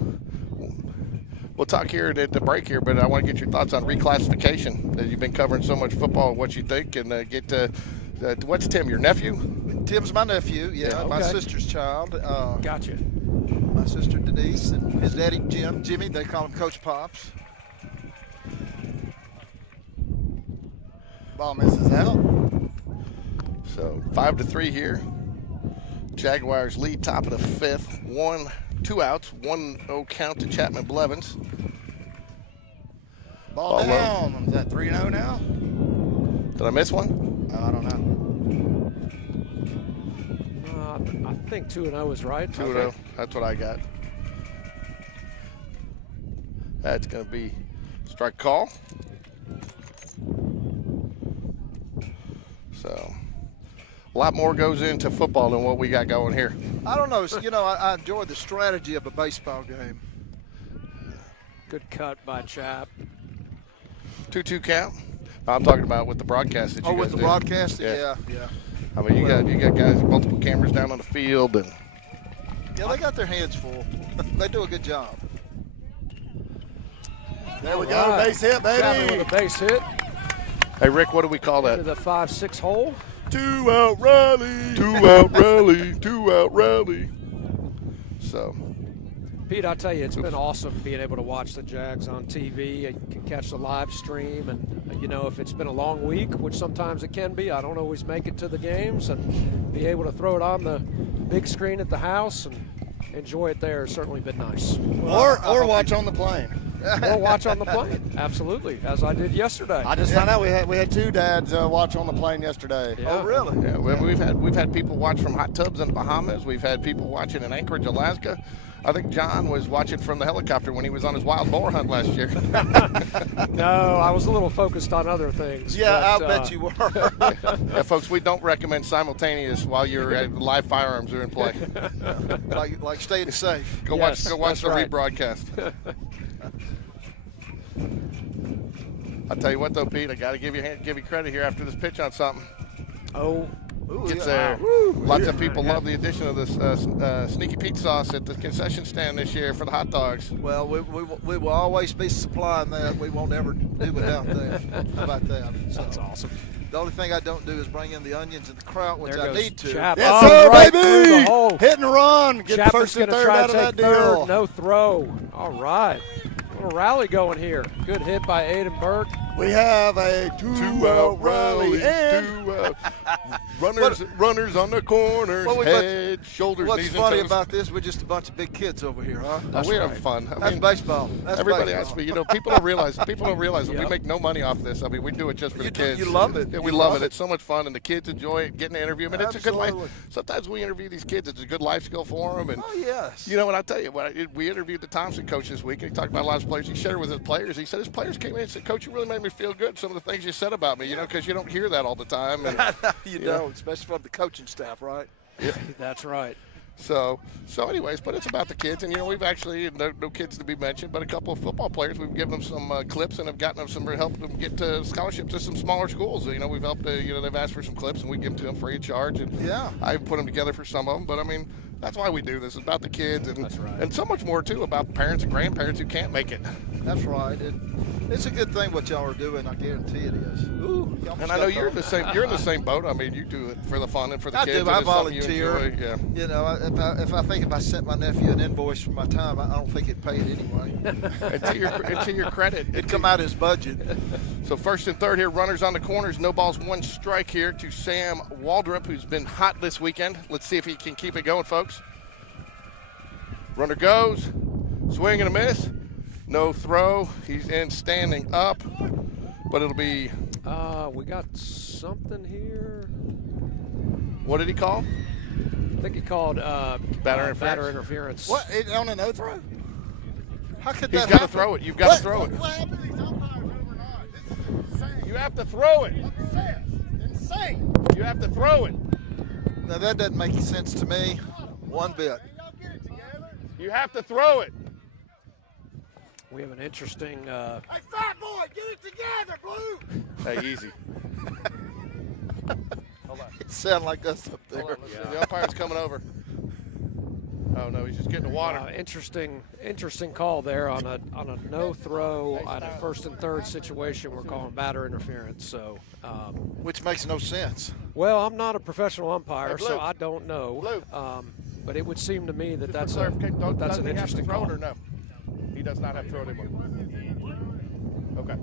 we'll talk here at the break here, but I want to get your thoughts on reclassification. That you've been covering so much football, what you think, and get to what's Tim, your nephew? Tim's my nephew, my okay. sister's child. Gotcha. My sister Denise and his daddy Jimmy, they call him Coach Pops. Ball misses out. So 5-3 here. Jaguars lead top of the 5th. 2 outs, 1-0 count to Chapman Blevins. Ball Ball down. Is that 3-0 now? Did I miss one? I don't know. I think 2-0 is right. 2-0. That's what I got. That's going to be strike call. So a lot more goes into football than what we got going here. I don't know. I enjoy the strategy of a baseball game. Good cut by Chap. 2-2 count. I'm talking about with the broadcast that you guys With the do. broadcast? Yeah. Yeah. I mean, you got guys, multiple cameras down on the field, and Yeah, they got their hands full. They do a good job. There we All go. right. Base hit, Chapman baby. with a base hit. Hey, Rick, what do we call Into that? the 5-6 hole. 2-out rally. 2-out rally. 2-out rally. So. Pete, I tell you, it's been awesome being able to watch the Jags on TV. You can catch the live stream, and if it's been a long week, which sometimes it can be, I don't always make it to the games, and be able to throw it on the big screen at the house and enjoy it there has certainly been nice. Or watch on the plane. Or watch on the plane, absolutely, as I did yesterday. I just found out we had two dads watch on the plane yesterday. Yeah. Oh, really? Yeah, we've had people watch from hot tubs in the Bahamas. We've had people watching in Anchorage, Alaska. I think John was watching from the helicopter when he was on his wild boar hunt last year. No, I was a little focused on other things. Yeah, but, I bet you were. Yeah, folks, we don't recommend simultaneous while your live firearms are in play. like staying safe. Go Yes, watch the that's right. rebroadcast. I'll tell you what, though, Pete, I got to give you credit here after this pitch on something. Oh, Gets there. Lots of people love the addition of this Sneaky Pete sauce at the concession stand this year for the hot dogs. Well, we will always be supplying that. We won't ever do without that. How about that? So, that's awesome. the only thing I don't do is bring in the onions and the kraut, which There I goes need to. Chap. Yes, Oh, sir, right through the baby! hole. Hit and run. Get Chapper's first and going to third try out to of take that deal. third. No throw. All right. Little rally going here. Good hit by Aiden Burke. We have a two-out rally. And Runners on the corners, Well, head, shoulders, What's knees, funny and toes. about this? We're just a bunch of big kids over here, huh? We're having fun. I That's mean, baseball. That's everybody baseball. asks me. People don't realize. that we Yep. make no money off this. I mean, we do it just for the kids. You love it. Yeah, we You love love it. it. It's so much fun, and the kids enjoy it. Getting to interview them, and it's a good life. Absolutely. Sometimes we interview these kids. It's a good life skill for them, and Oh, yes. and I tell you what, we interviewed the Thompson coach this week, and he talked about a lot of players. He shared with his players. He said his players came in and said, "Coach, you really made me feel good. Some of the things you said about me, because you don't hear that all the time." And, you don't, especially from the coaching staff, right? That's right. So anyways, but it's about the kids, and we've actually no kids to be mentioned, but a couple of football players. We've given them some clips and have gotten them some help them get to scholarships to some smaller schools. We've helped. They've asked for some clips, and we give them to them free of charge. And Yeah. I've put them together for some of them, but I mean. That's why we do this. It's about the kids, and and so much more too about parents and grandparents who can't make it. That's right. It's a good thing what y'all are doing. I guarantee it is. Ooh, And I know you're in the same. You're in the same boat. I mean, you do it for the fun and for the I kids. do. and I it's something you volunteer. enjoy. Yeah. If I sent my nephew an invoice for my time, I don't think he'd pay it anyway. And to your credit, It'd come out of his budget. So first and third here, runners on the corners. No balls, one strike here to Sam Waldrop, who's been hot this weekend. Let's see if he can keep it going, folks. Runner goes, swing and a miss. No throw. He's in standing up, but it'll be. We got something here. What did he call? I think he called Batter batter interference. What? On a no throw? How could He's that got to happen? throw it. You've got to throw it. What happened to these umpires overnight? This is insane. You have to throw it. What's this? Insane. You have to throw it. Now that doesn't make sense to me, one bit. Y'all get it together. You have to throw it. We have an interesting. Hey, fat boy, get it together, Blue. Hey, easy. It sounds like us up there. Hold on, let's see. The umpire's coming over. Oh no, he's just getting the water. Interesting call there on a no throw on a first and third situation. We're calling batter interference. So, Which makes no sense. well, I'm not a professional umpire, Hey, Blue. so I don't know. Blue. But it would seem to me that Just for that's clarification, doesn't an he have to interesting throw call. it or no? He does not have to throw it anymore. Okay.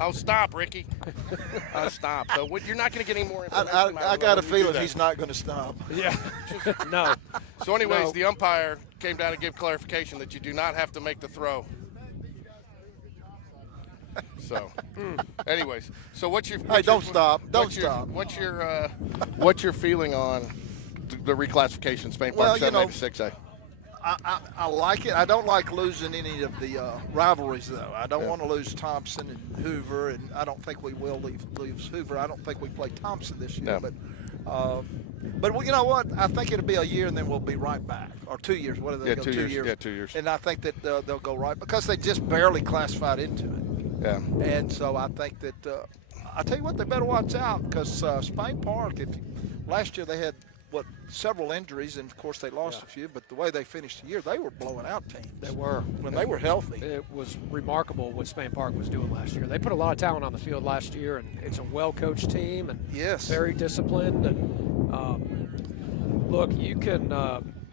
Oh, stop, Ricky. Stop. So you're not going to get any more information. I got a feeling he's not going to stop. Yeah. No. So anyways, No. the umpire came down to give clarification that you do not have to make the throw. So, anyways, so what's your don't stop. Don't what's stop. What's your feeling on the reclassification, Spain Well, Park 7A know, to 6A? I like it. I don't like losing any of the rivalries, though. I don't Yeah. want to lose Thompson and Hoover, and I don't think we will lose Hoover. I don't think we play Thompson this year. No. But well, you know what? I think it'll be a year, and then we'll be right back. Or 2 years. What do they Yeah, go? 2 years. years. Yeah, 2 years. And I think that they'll go right because they just barely classified into it. Yeah. And so I think that I tell you what, they better watch out because Spain Park. Last year they had several injuries, and of course they lost a few. But the way they finished the year, they were blowing out teams. They were when they were healthy. It was remarkable what Spain Park was doing last year. They put a lot of talent on the field last year, and it's a well-coached team and very disciplined. And look, you can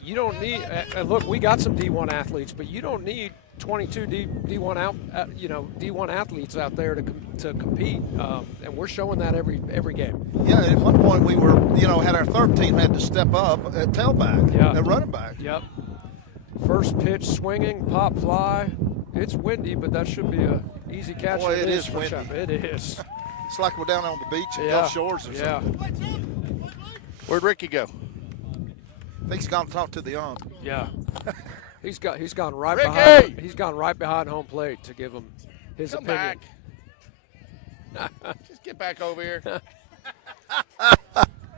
you don't need. And look, we got some D1 athletes, but you don't need 22 D1 athletes out there to compete, and we're showing that every game. Yeah, at one point we were, had our third team had to step up at tailback, at running back. Yep. First pitch swinging, pop fly. It's windy, but that should be a easy catch. Boy, it is windy. It is. It's like we're down on the beach at Gulf Shores or something. Where'd Ricky go? I think he's gone to talk to the ump. Yeah. He's gone right Ricky! behind. He's gone right behind home plate to give him his opinion. Back. Just get back over here.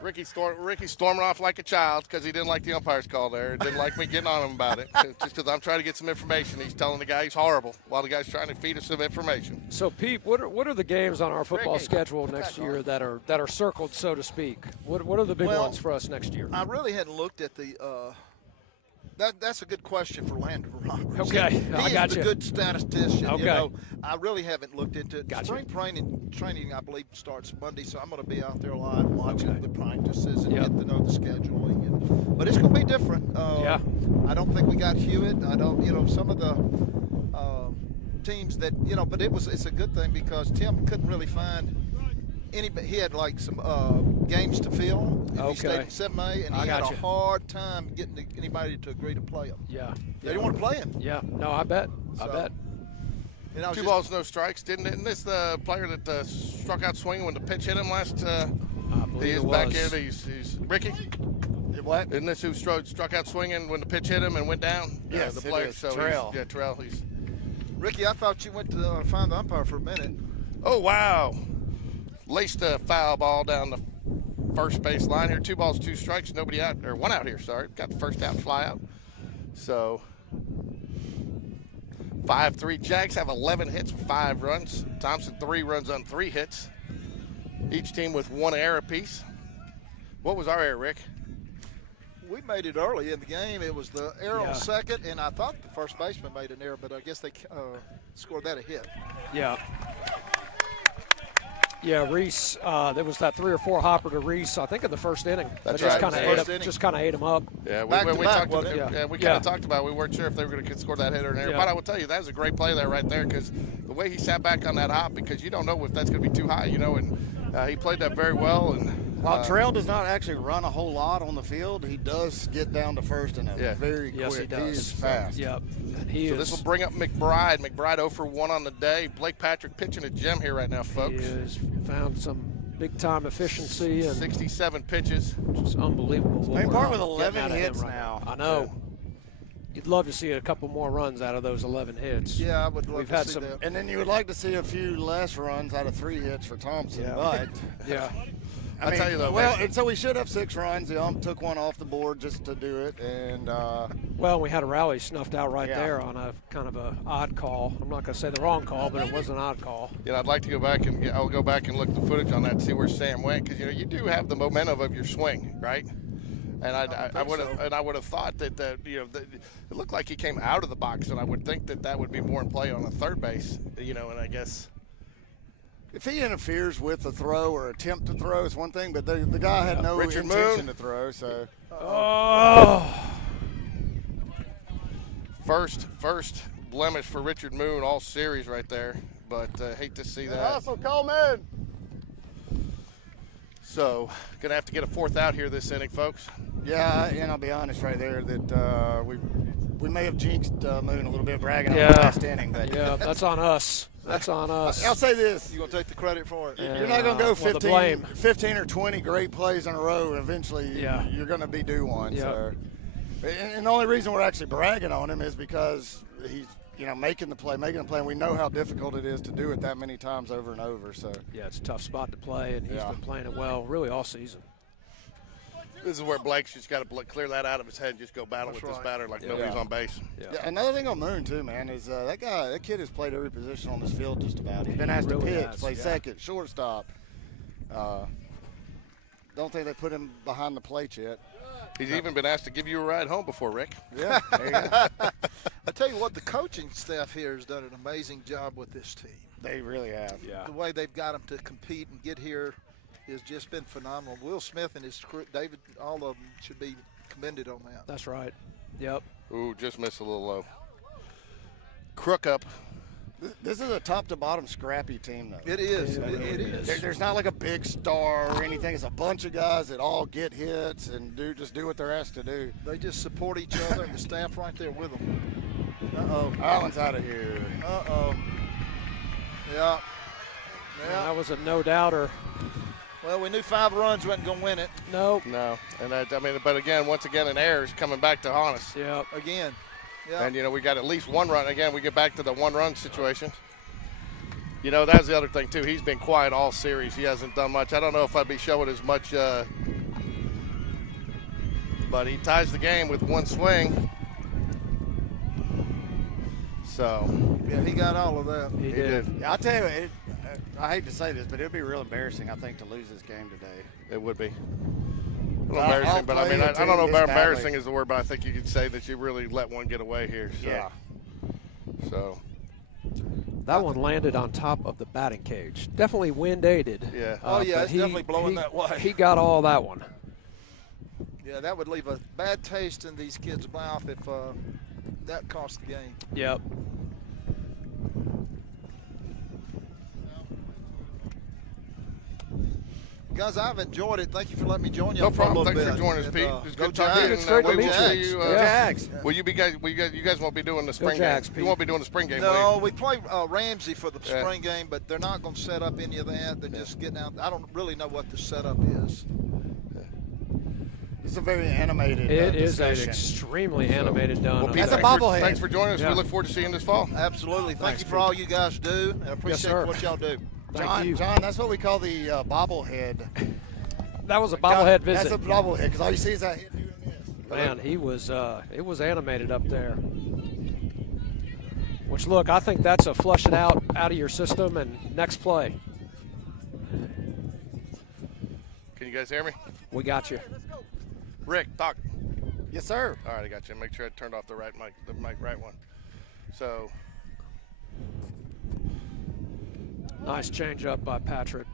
Ricky storming off like a child because he didn't like the umpire's call there. Didn't like me getting on him about it. Just because I'm trying to get some information. He's telling the guy he's horrible while the guy's trying to feed us some information. So, Pete, what are the games on our football schedule next year that are circled, so to speak? What are the big ones for us next year? I really hadn't looked at the that's a good question for Landon Roberts. Okay, I got you. He's a good statistician. Okay. I really haven't looked into it. Gotcha. Spring training, I believe, starts Monday, so I'm going to be out there a lot watching the practices and getting to know the scheduling. But it's going to be different. I don't think we got Hewitt. I don't. Some of the teams that but it's a good thing because Tim couldn't really find anybody. He had like some games to fill. He stayed in 7A, and he had a hard time getting anybody to agree to play him. Yeah. They didn't want to play him. Yeah. No, I bet. I bet. Two balls, no strikes. Isn't this the player that struck out swinging when the pitch hit him last? I believe he is it was. back here. He's Ricky. What? Isn't this who struck out swinging when the pitch hit him and went down? Yes, the player. So Terrell. Terrell. He's. Ricky, I thought you went to find the umpire for a minute. Oh wow! Laced a foul ball down the first base line here. 2 balls, 2 strikes. Nobody out, or 1 out here. Sorry, got the first out, fly out. So 5-3. Jags have 11 hits with 5 runs. Thompson 3 runs on 3 hits. Each team with 1 error apiece. What was our error, Rick? We made it early in the game. It was the error on second, and I thought the first baseman made an error, but I guess they scored that a hit. Yeah. Yeah, Reese. There was that 3 or 4 hopper to Reese. I think in the first inning. That's just right. kind of ate him up. Yeah, we kind of talked about. We weren't sure if they were going to score that hit or an error. But I will tell you, that was a great play there right there because the way he sat back on that hop, because you don't know if that's going to be too high, and he played that very well. And while Terrell does not actually run a whole lot on the field, he does get down to first in a very quick. He does. He is fast. Yep. So this will bring up McBride. McBride 0 for 1 on the day. Blake Patrick pitching a gem here right now, folks. He has found some big-time efficiency. And 67 pitches. Just unbelievable. Spain Park with 11 hits now. I know. You'd love to see a couple more runs out of those 11 hits. Yeah, I would love to see that. And then you would like to see a few less runs out of 3 hits for Thompson. But I'll tell you though. And so we should have 6 runs. The ump took 1 off the board just to do it, and we had a rally snuffed out there on a kind of a odd call. I'm not going to say the wrong call, but it was an odd call. I'd like to go back and I'll go back and look at the footage on that and see where Sam went because you do have the momentum of your swing, right? And I would have thought that it looked like he came out of the box, and I would think that would be more in play on the third base, and I guess. If he interferes with the throw or attempt to throw, it's one thing, but the guy had no intention to throw. So, first blemish for Richard Moon all series right there, but hate to see that. Hustle, Coleman. So, gonna have to get a 4th out here this inning, folks. Yeah, and I'll be honest right there that we may have jinxed Moon a little bit bragging on the last inning, but that's on us. That's on us. I'll say this. You're going to take the credit for it. You're not going to go 15 or 20 great plays in a row, and eventually you're going to be due one. Yeah. So. And the only reason we're actually bragging on him is because he's making the play, and we know how difficult it is to do it that many times over and over. So it's a tough spot to play, and he's been playing it well really all season. This is where Blake's just got to clear that out of his head and just go battle with this batter like nobody's on base. Yeah. Another thing on Moon too, man, is that kid has played every position on this field just about. He's been asked to pitch, play second, shortstop. don't think they put him behind the plate yet. He's even been asked to give you a ride home before, Rick. Yeah, there you go. I tell you what, the coaching staff here has done an amazing job with this team. They really have. Yeah. The way they've got them to compete and get here has just been phenomenal. Will Smith and his crew, David, all of them should be commended on that. That's right. Yep. Ooh, just missed a little low. Crook up. This is a top-to-bottom scrappy team, though. It is. It is. There's not like a big star or anything. It's a bunch of guys that all get hits and just do what they're asked to do. They just support each other, and the staff right there with them. Uh-oh. Allen's out of here. Uh-oh. Yeah. Yeah. That was a no-doubter. Well, we knew 5 runs wasn't going to win it. Nope. No, and but again, once again, an error is coming back to haunt us. Yep. Again. Yeah. And, we got at least 1 run. Again, we get back to the 1-run situation. That's the other thing, too. He's been quiet all series. He hasn't done much. I don't know if I'd be showing as much, but he ties the game with 1 swing. So. Yeah, he got all of that. He did. Yeah, I'll tell you, I hate to say this, but it would be real embarrassing, I think, to lose this game today. It would be. A little embarrassing, but I don't know if embarrassing is the word, but I think you could say that you really let one get away here. So. Yeah. So. That one landed on top of the batting cage. Definitely wind aided. Yeah. Oh, yeah, but it's definitely blowing that way. He got all that one. Yeah, that would leave a bad taste in these kids' mouth if that cost the game. Yep. Guys, I've enjoyed it. Thank you for letting me join you. No for a problem. little Thanks for bit. joining us, And, Pete. It's go good talking to you. Jags. It's great to We will meet see you. you. Go Jags. Will you guys won't be doing the spring Jags, game. Pete. You won't be doing the spring game, will No, you? we play Ramsey for the Yeah. spring game, but they're not going to set up any of that. They're just getting out. I don't really know what the setup is. It's a very animated It is an discussion. extremely animated done. Well, Pete, That's a thanks bobblehead. Thanks for joining us. Yeah. We look forward to seeing you this fall. Absolutely. Thank Thanks, you for all you guys do, and I Yes, appreciate sir. what y'all do. Thank you. John, that's what we call the bobblehead. That was a bobblehead visit. That's a bobblehead, because all you see is that hit doing this. Man, he was it was animated up there. Which, look, I think that's a flush it out of your system and next play. Can you guys hear me? We got you. Rick, talk. Yes, sir. All right, I got you. Make sure I turned off the right mic, right one. So. Nice change up by Patrick.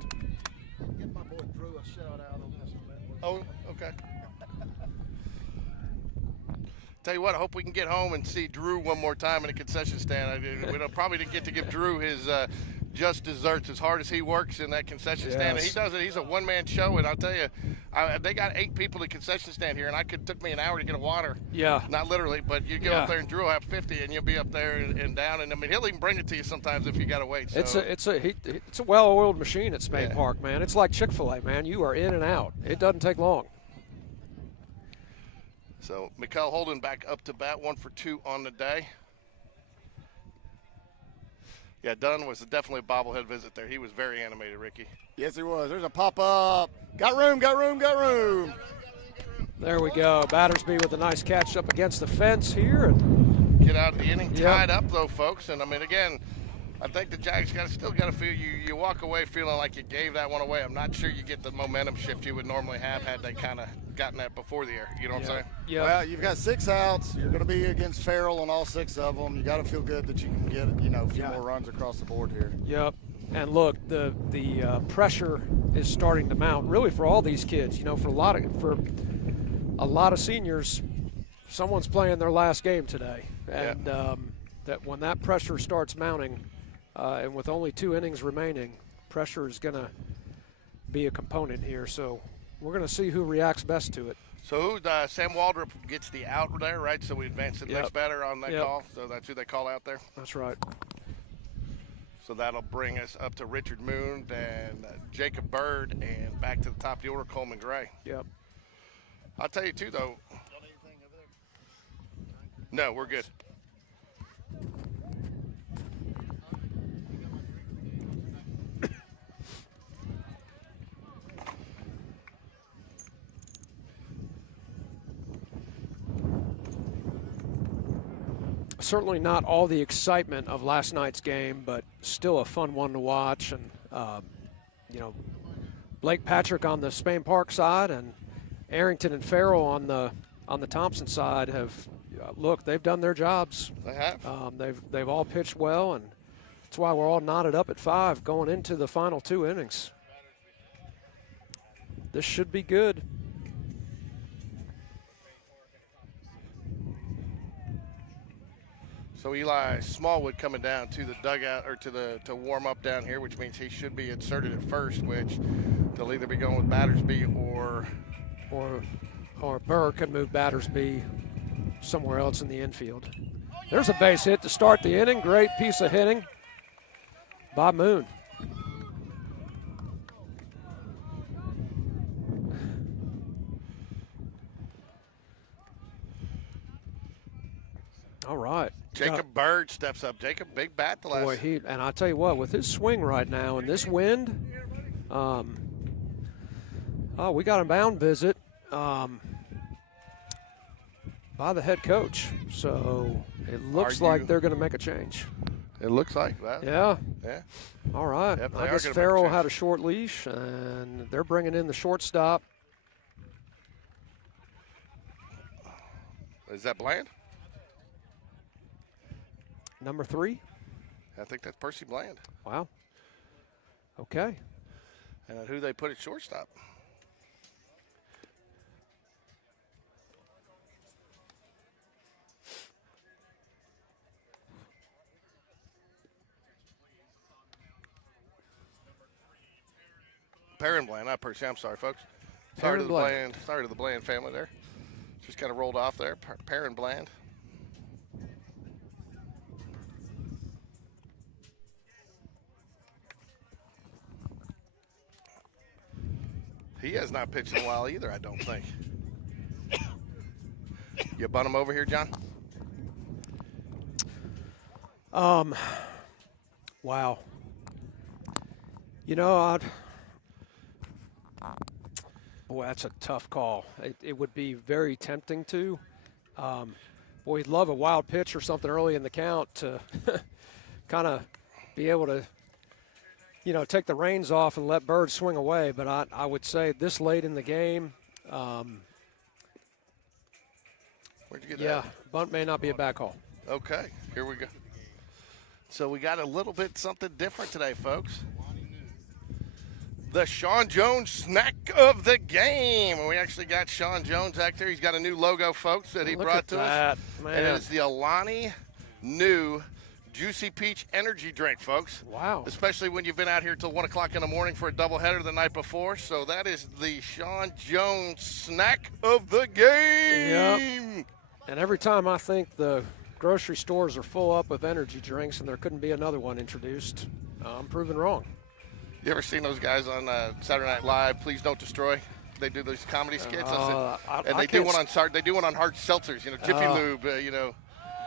Give my boy Drew a shout out on this one. Oh, okay. Tell you what, I hope we can get home and see Drew one more time in a concession stand. Probably didn't get to give Drew his just desserts as hard as he works in that concession stand. And he does it. He's a one-man show, and I'll tell you, they got 8 people at the concession stand here, and it took me an hour to get a water. Yeah. Not literally, but you go up there and Drew will have 50, and you'll be up there and down. And I mean, he'll even bring it to you sometimes if you got to wait. So. It's a well-oiled machine at Spain Yeah. Park, man. It's like Chick-fil-A, man. You are in and out. It doesn't take long. So Mikael Holden back up to bat, 1 for 2 on the day. Yeah, Dunn was definitely a bobblehead visit there. He was very animated, Ricky. Yes, he was. There's a pop-up. Got room, got room, got room. There we go. Battersby with a nice catch up against the fence here. And Get out of the inning. Yep. Tied up, though, folks. And, I mean, again, I think the Jags still got to feel you walk away feeling like you gave that one away. I'm not sure you get the momentum shift you would normally have had they kind of gotten that before the air. You know what I'm saying? Yeah. Well, you've got 6 outs. You're going to be against Farrell on all 6 of them. You got to feel good that you can get a few more runs across the board here. Yep. And look, the pressure is starting to mount really for all these kids. For a lot of seniors, someone's playing their last game today, and that when that pressure starts mounting, and with only 2 innings remaining, pressure is going to be a component here. So we're going to see who reacts best to it. So Sam Waldrop gets the out there, right? So we advance to the next batter on that call. So that's who they call out there. That's right. So that'll bring us up to Richard Moon and Jacob Bird, and back to the top of the order, Coleman Gray. Yep. I'll tell you, too, though. No, we're good. Certainly not all the excitement of last night's game, but still a fun one to watch. And, Blake Patrick on the Spain Park side and Arrington and Farrell on the Thompson side have look, they've done their jobs. They have. They've all pitched well, and that's why we're all knotted up at 5 going into the final 2 innings. This should be good. So Eli Smallwood coming down to the dugout or to warm up down here, which means he should be inserted at first, which they'll either be going with Battersby or Burr could move Battersby somewhere else in the infield. There's a base hit to start the inning. Great piece of hitting by Moon. All right. Jacob Bird steps up. Jacob, big bat the last. Boy, and I tell you what, with his swing right now and this wind, we got a mound visit by the head coach. So it looks like they're going to make a change. It looks like that. Yeah. Yeah. All right. Yep, I guess Farrell had a short leash, and they're bringing in the shortstop. Is that Bland? Number 3. I think that's Percy Bland. Wow. Okay. And who they put at shortstop? Perrin Bland, not Percy. I'm sorry, folks. Sorry to the Bland. Sorry to the Bland family there. Just kind of rolled off there. Perrin Bland. He has not pitched in a while either, I don't think. You bunt him over here, John? Wow. You know, boy, that's a tough call. It would be very tempting to. Boy, he'd love a wild pitch or something early in the count to kind of be able to, take the reins off and let Bird swing away. But I would say this late in the game, Where'd you get that? Yeah, bunt may not be a bad call. Okay, here we go. So we got a little bit something different today, folks. The Sean Jones snack of the game. We actually got Sean Jones out there. He's got a new logo, folks, that he brought to us. Man. And it is the Alani new Juicy Peach energy drink, folks. Wow. Especially when you've been out here till 1 o'clock in the morning for a doubleheader the night before. So that is the Sean Jones snack of the game. Yep. And every time I think the grocery stores are full up of energy drinks and there couldn't be another one introduced, I'm proven wrong. You ever seen those guys on Saturday Night Live? Please don't destroy. They do those comedy skits, and they do one on hard seltzers. Jiffy Lube.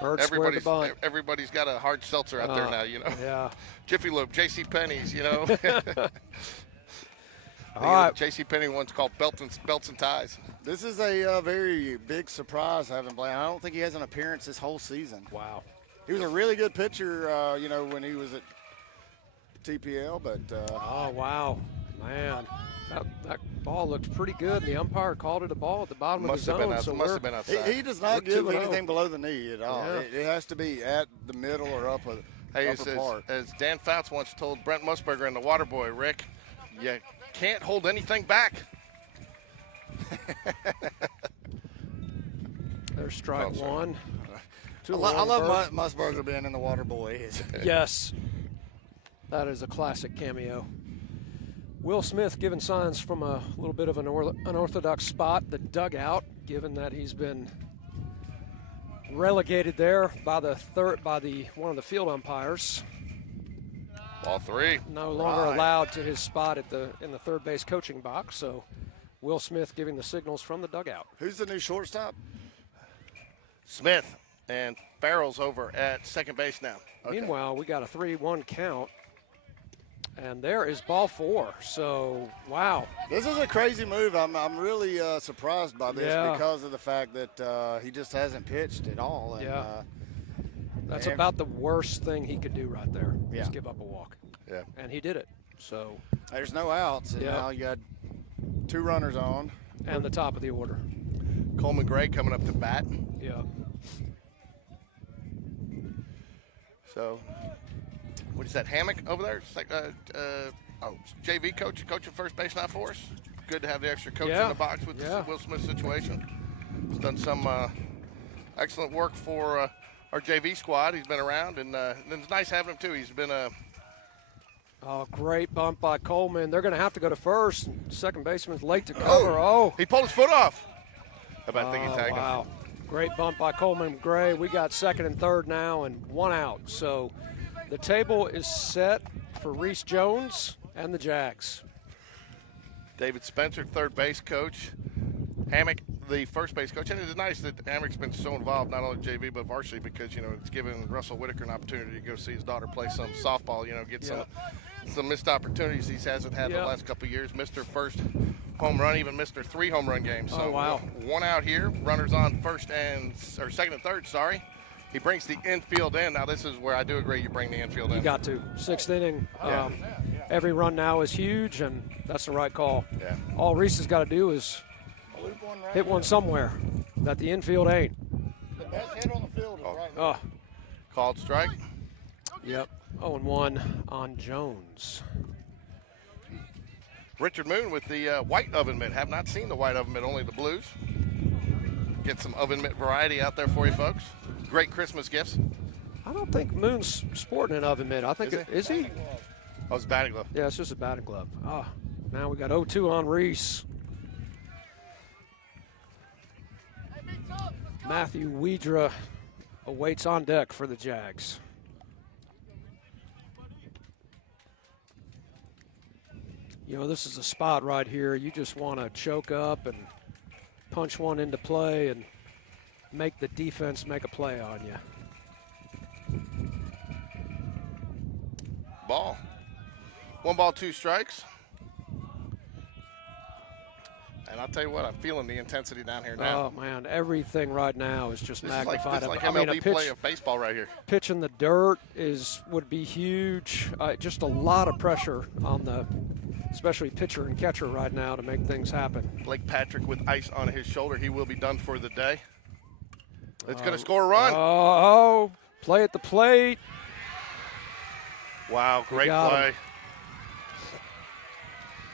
Bird squared the bunt. Everybody's got a hard seltzer out there now. Yeah. Jiffy Lube, J.C. Penney's. All right. J.C. Penney one's called Belts and Ties. This is a very big surprise having Bland. I don't think he has an appearance this whole season. Wow. He was a really good pitcher, when he was at TPL, but oh, wow. Man, that ball looked pretty good. The umpire called it a ball at the bottom of the zone. Must have been outside. He does not give anything below the knee at all. Yeah. It has to be at the middle or upper part. As Dan Fouts once told Brent Musburger and the Waterboy, Rick, you can't hold anything back. There's strike one. I love Musburger being in the Waterboy. Yes. That is a classic cameo. Will Smith giving signs from a little bit of an unorthodox spot, the dugout, given that he's been relegated there by one of the field umpires. Ball 3. No longer allowed to his spot in the third base coaching box. So Will Smith giving the signals from the dugout. Who's the new shortstop? Smith, and Farrell's over at second base now. Okay. Meanwhile, we got a 3-1 count. And there is ball 4. So, wow. This is a crazy move. I'm really surprised by this because of the fact that he just hasn't pitched at all. And, that's about the worst thing he could do right there. Just give up a walk. Yeah. And he did it. So there's no outs, and now you got 2 runners on. And the top of the order. Coleman Gray coming up to bat. Yeah. So, what is that, Hammock over there? It's like, JV coach, coaching first base now for us. Good to have the extra coach in the box with the Will Smith situation. He's done some excellent work for our JV squad. He's been around, and it's nice having him, too. He's been a great bump by Coleman. They're going to have to go to first. Second baseman's late to cover. He pulled his foot off. How about thinking he tagged him? Wow. Great bump by Coleman Gray. We got second and third now and 1 out. So the table is set for Reese Jones and the Jags. David Spencer, third base coach. Hammock, the first base coach. And it's nice that Hammock's been so involved, not only JV but varsity, because, it's given Russell Whitaker an opportunity to go see his daughter play some softball, get some missed opportunities he hasn't had the last couple of years. Missed her first home run, even missed her 3 home run games. So 1 out here, runners on second and third, sorry. He brings the infield in. Now this is where I do agree you bring the infield in. You got to. 6th inning. Every run now is huge, and that's the right call. Yeah. All Reese has got to do is hit one somewhere that the infield ain't. The best hit on the field is right there. Called strike. Yep. 0-1 on Jones. Richard Moon with the white oven mitt. Have not seen the white oven mitt, only the blues. Get some oven mitt variety out there for you folks. Great Christmas gifts. I don't think Moon's sporting an oven mitt. I think is he? Oh, it's batting glove. Yeah, it's just a batting glove. Now we got 0-2 on Reese. Matthew Wedra awaits on deck for the Jags. This is a spot right here. You just want to choke up and punch one into play and make the defense make a play on you. Ball. 1 ball, 2 strikes. And I'll tell you what, I'm feeling the intensity down here now. Oh, man, everything right now is just magnified. This is like MLB play of baseball right here. Pitch in the dirt would be huge. Just a lot of pressure on especially pitcher and catcher right now to make things happen. Blake Patrick with ice on his shoulder. He will be done for the day. It's going to score a run. Play at the plate. Wow, great play.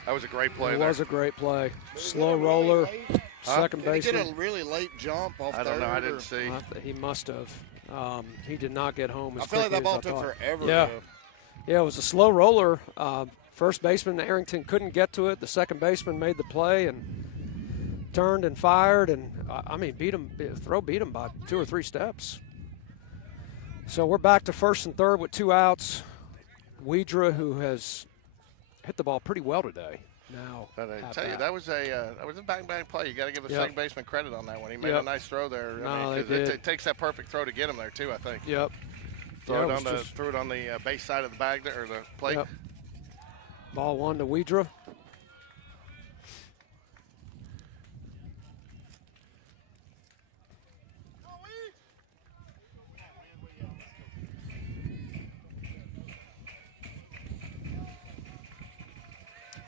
That was a great play. It was a great play. Slow roller, second baseman. Did he get a really late jump off I don't know. I didn't see. He must have. He did not get home as I feel like that ball quickly as I took thought. forever. Yeah, it was a slow roller. First baseman Arrington couldn't get to it. The second baseman made the play and turned and fired, and beat him by 2 or 3 steps. So we're back to first and third with 2 outs. Wedra, who has hit the ball pretty well today. Now, but I tell you, that was a bang play. You got to give the second baseman credit on that one. He made a nice throw there. It takes that perfect throw to get him there too, I think. Yep. Threw it on the base side of the bag there, or the plate. Yep. Ball 1 to Wedra.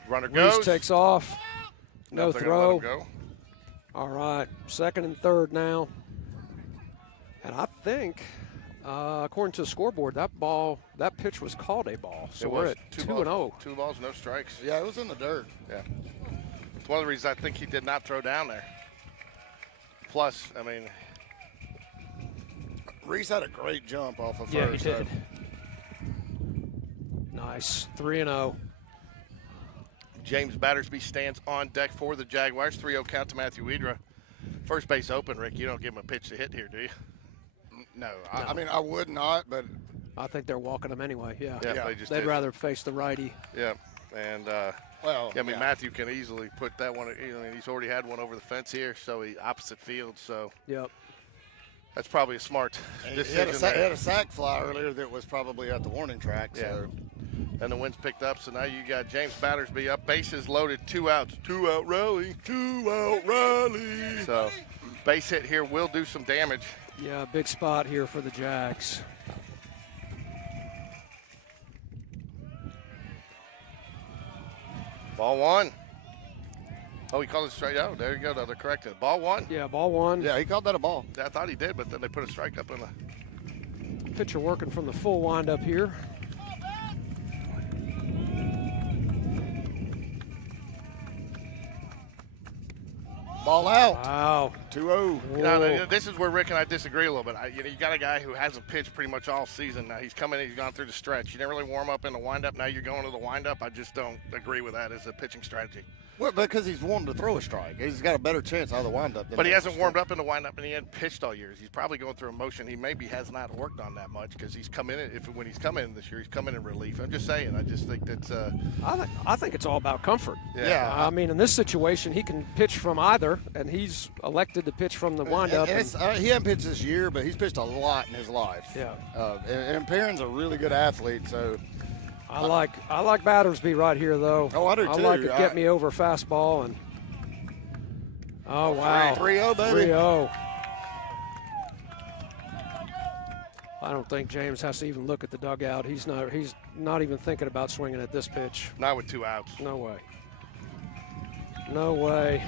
Runner goes. Reese takes off. No throw. Go. All right, second and third now. And I think, according to the scoreboard, that pitch was called a ball. So we're at 2-0. 2 balls, no strikes. Yeah, it was in the dirt. Yeah. It's one of the reasons I think he did not throw down there. Plus, Reese had a great jump off of first. Yeah, he did. Nice. 3-0. James Battersby stands on deck for the Jaguars. 3-0 count to Matthew Wedra. First base open, Rick. You don't give him a pitch to hit here, do you? No. I would not, but I think they're walking him anyway. Yeah. They'd rather face the righty. Yeah, and Matthew can easily put that one. He's already had one over the fence here, so he opposite field. So that's probably a smart decision. He had a sack fly earlier that was probably at the warning track. Yeah. So. And the wind's picked up, so now you got James Battersby up, bases loaded, 2 outs, 2 out rally. So base hit here will do some damage. Yeah, big spot here for the Jags. Ball one. Oh, he called it straight. Oh, there you go. They're corrected. Ball one. Yeah, ball one. Yeah, he called that a ball. Yeah, I thought he did, but then they put a strike up in the. Pitcher working from the full windup here. Ball out. Wow. 2-0. You know, this is where Rick and I disagree a little bit. You got a guy who hasn't pitched pretty much all season. Now he's coming in, he's gone through the stretch. You didn't really warm up in the windup. Now you're going to the windup. I just don't agree with that as a pitching strategy. Well, because he's wanting to throw a strike. He's got a better chance out of the windup. But he hasn't warmed up in the windup, and he hadn't pitched all year. He's probably going through a motion he maybe has not worked on that much because he's come in. When he's come in this year, he's come in relief. I'm just saying. I just think that's. I think it's all about comfort. Yeah. I mean, in this situation, he can pitch from either, and he's elected to pitch from the windup. He hasn't pitched this year, but he's pitched a lot in his life. Yeah. And Perrin's a really good athlete, so. I like Battersby right here, though. Oh, I do too. I like a get me over fastball and. Oh wow. 3-0, baby. 3-0. I don't think James has to even look at the dugout. He's not even thinking about swinging at this pitch. Not with 2 outs. No way. No way.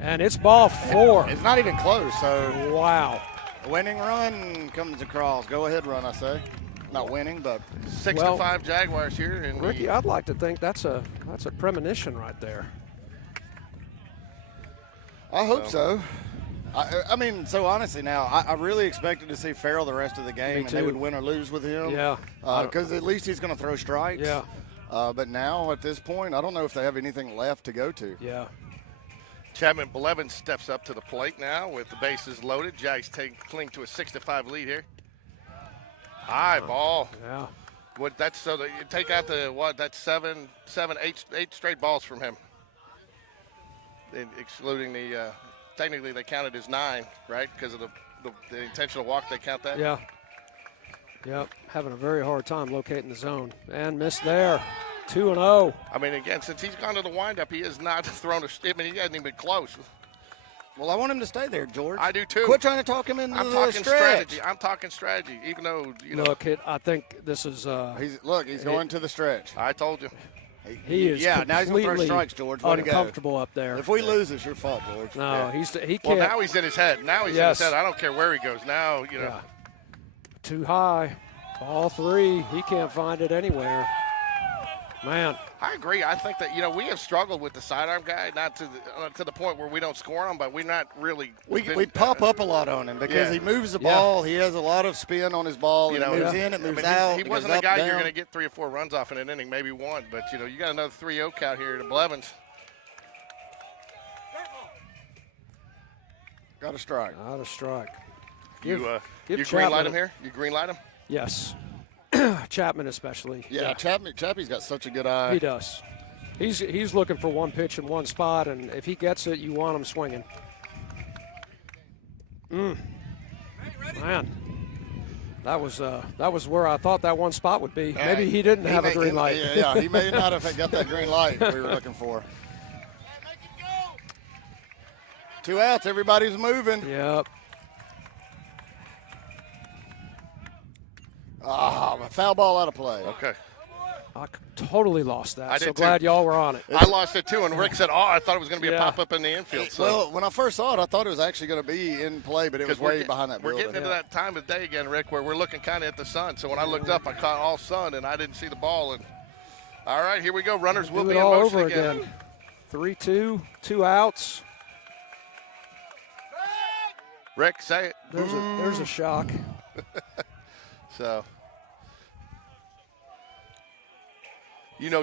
And it's ball 4. It's not even close, so. Wow. Winning run comes across. Go ahead run, I say. Not winning, but 6-5 Jaguars here. And Ricky, I'd like to think that's a premonition right there. I hope so. I mean, so honestly now, I really expected to see Farrell the rest of the game, and they would win or lose with him. Yeah. Because at least he's going to throw strikes. Yeah. But now, at this point, I don't know if they have anything left to go to. Yeah. Chapman Blevins steps up to the plate now with the bases loaded. Jags cling to a 6-5 lead here. High ball. Yeah. What that's so that you take out that's eight straight balls from him. Excluding the technically they counted as 9, right? Because of the intentional walk, they count that. Yeah. Yep. Having a very hard time locating the zone and missed there. 2-0. I mean, again, since he's gone to the windup, he has not thrown a. I mean, he hasn't even been close. Well, I want him to stay there, George. I do too. Quit trying to talk him into I'm the talking stretch. strategy. I'm talking strategy. Even though Look, I think this is. He's going to the stretch. I told you. He is. Yeah, now he's going to throw completely strikes, George. Way to go. uncomfortable up there. If we lose, it's your fault, George. No, he can't. Well, now he's in his head. Now he's in his head. I don't care where he goes. Now Yeah. Too high. Ball 3. He can't find it anywhere. Man. I agree. I think that we have struggled with the sidearm guy, not to the point where we don't score him, but we're not really. We pop up a lot on him because he moves the ball. He has a lot of spin on his ball. It moves in, it moves out. He wasn't a guy you're going to get 3 or 4 runs off in an inning, maybe 1. But you got another 3-0 count here to Blevins. Got a strike. Not a strike. You give green light him here? You green light him? Yes. Chapman especially. Yeah, Chappie's got such a good eye. He does. He's looking for one pitch in one spot, and if he gets it, you want him swinging. Man, that was where I thought that one spot would be. Maybe he didn't have a green light. Yeah, he may not have got that green light we were looking for. 2 outs, everybody's moving. Yep. A foul ball out of play. Okay. I totally lost that. I did so glad too. y'all were on it. I lost it too, and Rick said, I thought it was going to be a pop-up in the infield. So. Well, when I first saw it, I thought it was actually going to be in play, but it was way behind that building. We're getting into that time of day again, Rick, where we're looking kind of at the sun. So when I looked up, I caught all sun, and I didn't see the ball. And all right, here we go. Runners will be in all motion over again. 3-2, 2 outs. Rick, say it. There's a shock. So,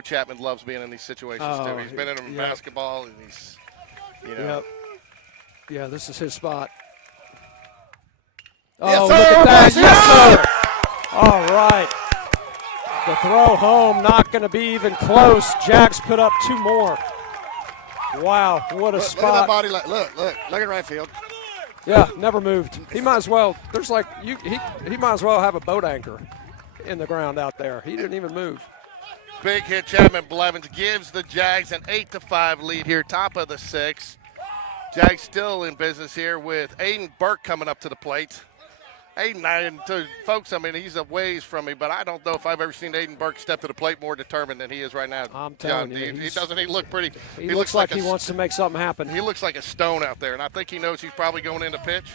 Chapman loves being in these situations too. He's been in them in basketball, and he's, Yep. Yeah, this is his spot. Yes, Oh, sir. look at that. Yes, sir. All right. The throw home, not going to be even close. Jags put up 2 more. Wow, what a spot. Look at that body. Look at right field. Yeah, never moved. He might as well. He might as well have a boat anchor in the ground out there. He didn't even move. Big hit. Chapman Blevins gives the Jags an 8-5 lead here, top of the 6th. Jags still in business here with Aiden Burke coming up to the plate. Aiden, and to folks, I mean, he's a ways from me, but I don't know if I've ever seen Aiden Burke step to the plate more determined than he is right now. I'm telling John, you. he doesn't he look pretty? He looks like he wants to make something happen. He looks like a stone out there, and I think he knows he's probably going in to pitch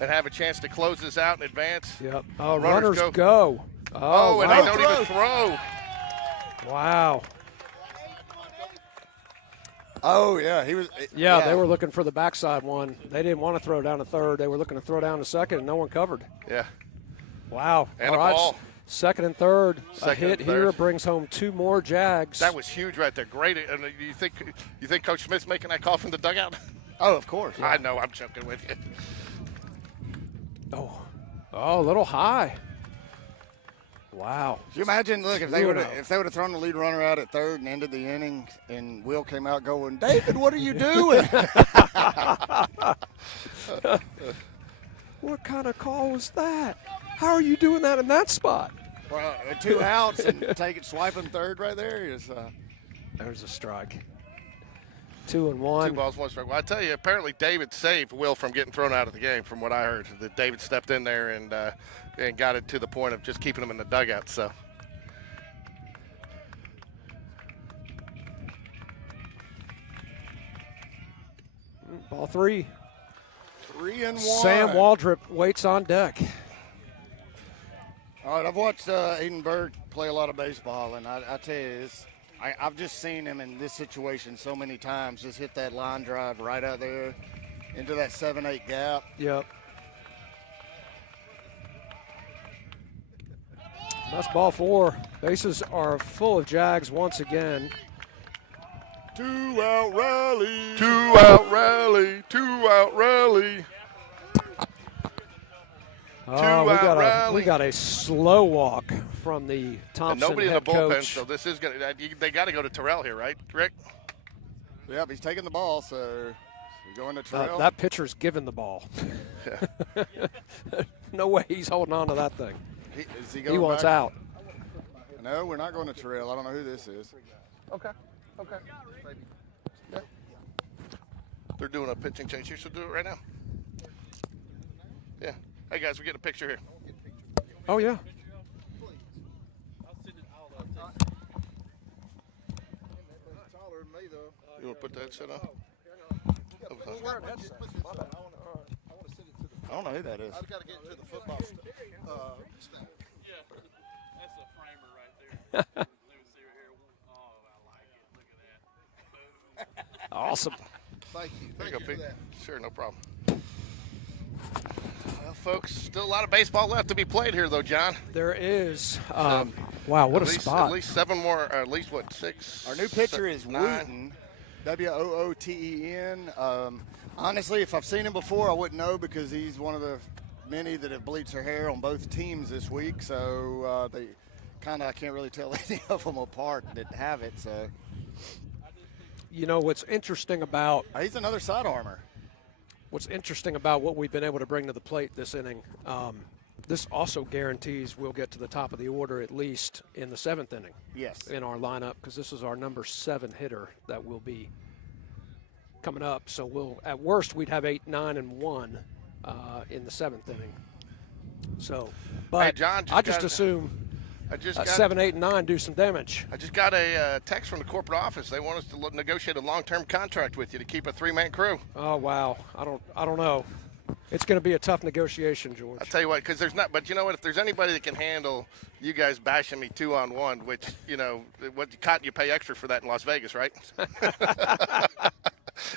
and have a chance to close this out in advance. Yep. Oh, runners go. Oh, and wow. they don't even throw. Wow. Oh, yeah, he was. Yeah, they were looking for the backside one. They didn't want to throw down to third. They were looking to throw down to second, and no one covered. Yeah. Wow. And all a right, ball. Second and third. Second a hit and third. here brings home 2 more Jags. That was huge right there. Great. And you think Coach Smith's making that call from the dugout? Oh, of course. Yeah. I know. I'm joking with you. Oh, a little high. Wow. Can you imagine? Look, if they would have thrown the lead runner out at third and ended the inning, and Will came out going, "David, what are you doing?" What kind of call was that? How are you doing that in that spot? Well, 2 outs and swiping third right there is. There's a strike. 2 and 1. 2 balls, 1 strike. Well, I tell you, apparently David saved Will from getting thrown out of the game. From what I heard, that David stepped in there and got it to the point of just keeping him in the dugout. So. Ball 3. 3 and 1. Sam Waldrop waits on deck. All right, I've watched Aiden Burke play a lot of baseball, and I tell you, I've just seen him in this situation so many times, just hit that line drive right out there into that 7-8 gap. Yep. That's ball 4. Bases are full of Jags once again. 2-out rally. 2-out rally. 2-out rally. We got a slow walk from the Thompson and nobody in the head bullpen, coach. so this is going to – they got to go to Terrell here, right, Rick? Yep, he's taking the ball, so we're going to Terrell. That pitcher's giving the ball. No way he's holding on to that thing. He wants back? out. No, we're not going to Terrell. I don't know who this is. Okay. Yeah. They're doing a pitching change here, so do it right now. Yeah. Hey, guys, we're getting a picture here. Oh, yeah. You want to put that set on? I don't know who that is. I've got to get into the football stuff. Yeah, that's a framer right there. Let me see right here. Oh, I like it. Look at that. Boom. Awesome. Thank you. There you Thank go, you for Pete. that. Sure, no problem. Well, folks, still a lot of baseball left to be played here, though, John. There is. Wow, what a spot. At least 7 more, at least, 6? Our new pitcher is 9. Wooten, Wooten. Honestly, if I've seen him before, I wouldn't know because he's one of the many that have bleached their hair on both teams this week. So they I can't really tell any of them apart that have it. So, you know, what's interesting about he's another sidearmer. What's interesting about what we've been able to bring to the plate this inning, this also guarantees we'll get to the top of the order at least in the 7th inning. Yes. In our lineup, because this is our number 7 hitter that will be coming up. So at worst we'd have 8, 9, and 1 in the 7th inning. So, but hey, John, I just assume 7, 8, and 9 do some damage. I just got a text from the corporate office. They want us to negotiate a long-term contract with you to keep a 3-man crew. Oh wow, I don't know. It's going to be a tough negotiation, George. I'll tell you what, because there's not. But you know what? If there's anybody that can handle you guys bashing me 2-on-1, which what cotton you pay extra for that in Las Vegas, right?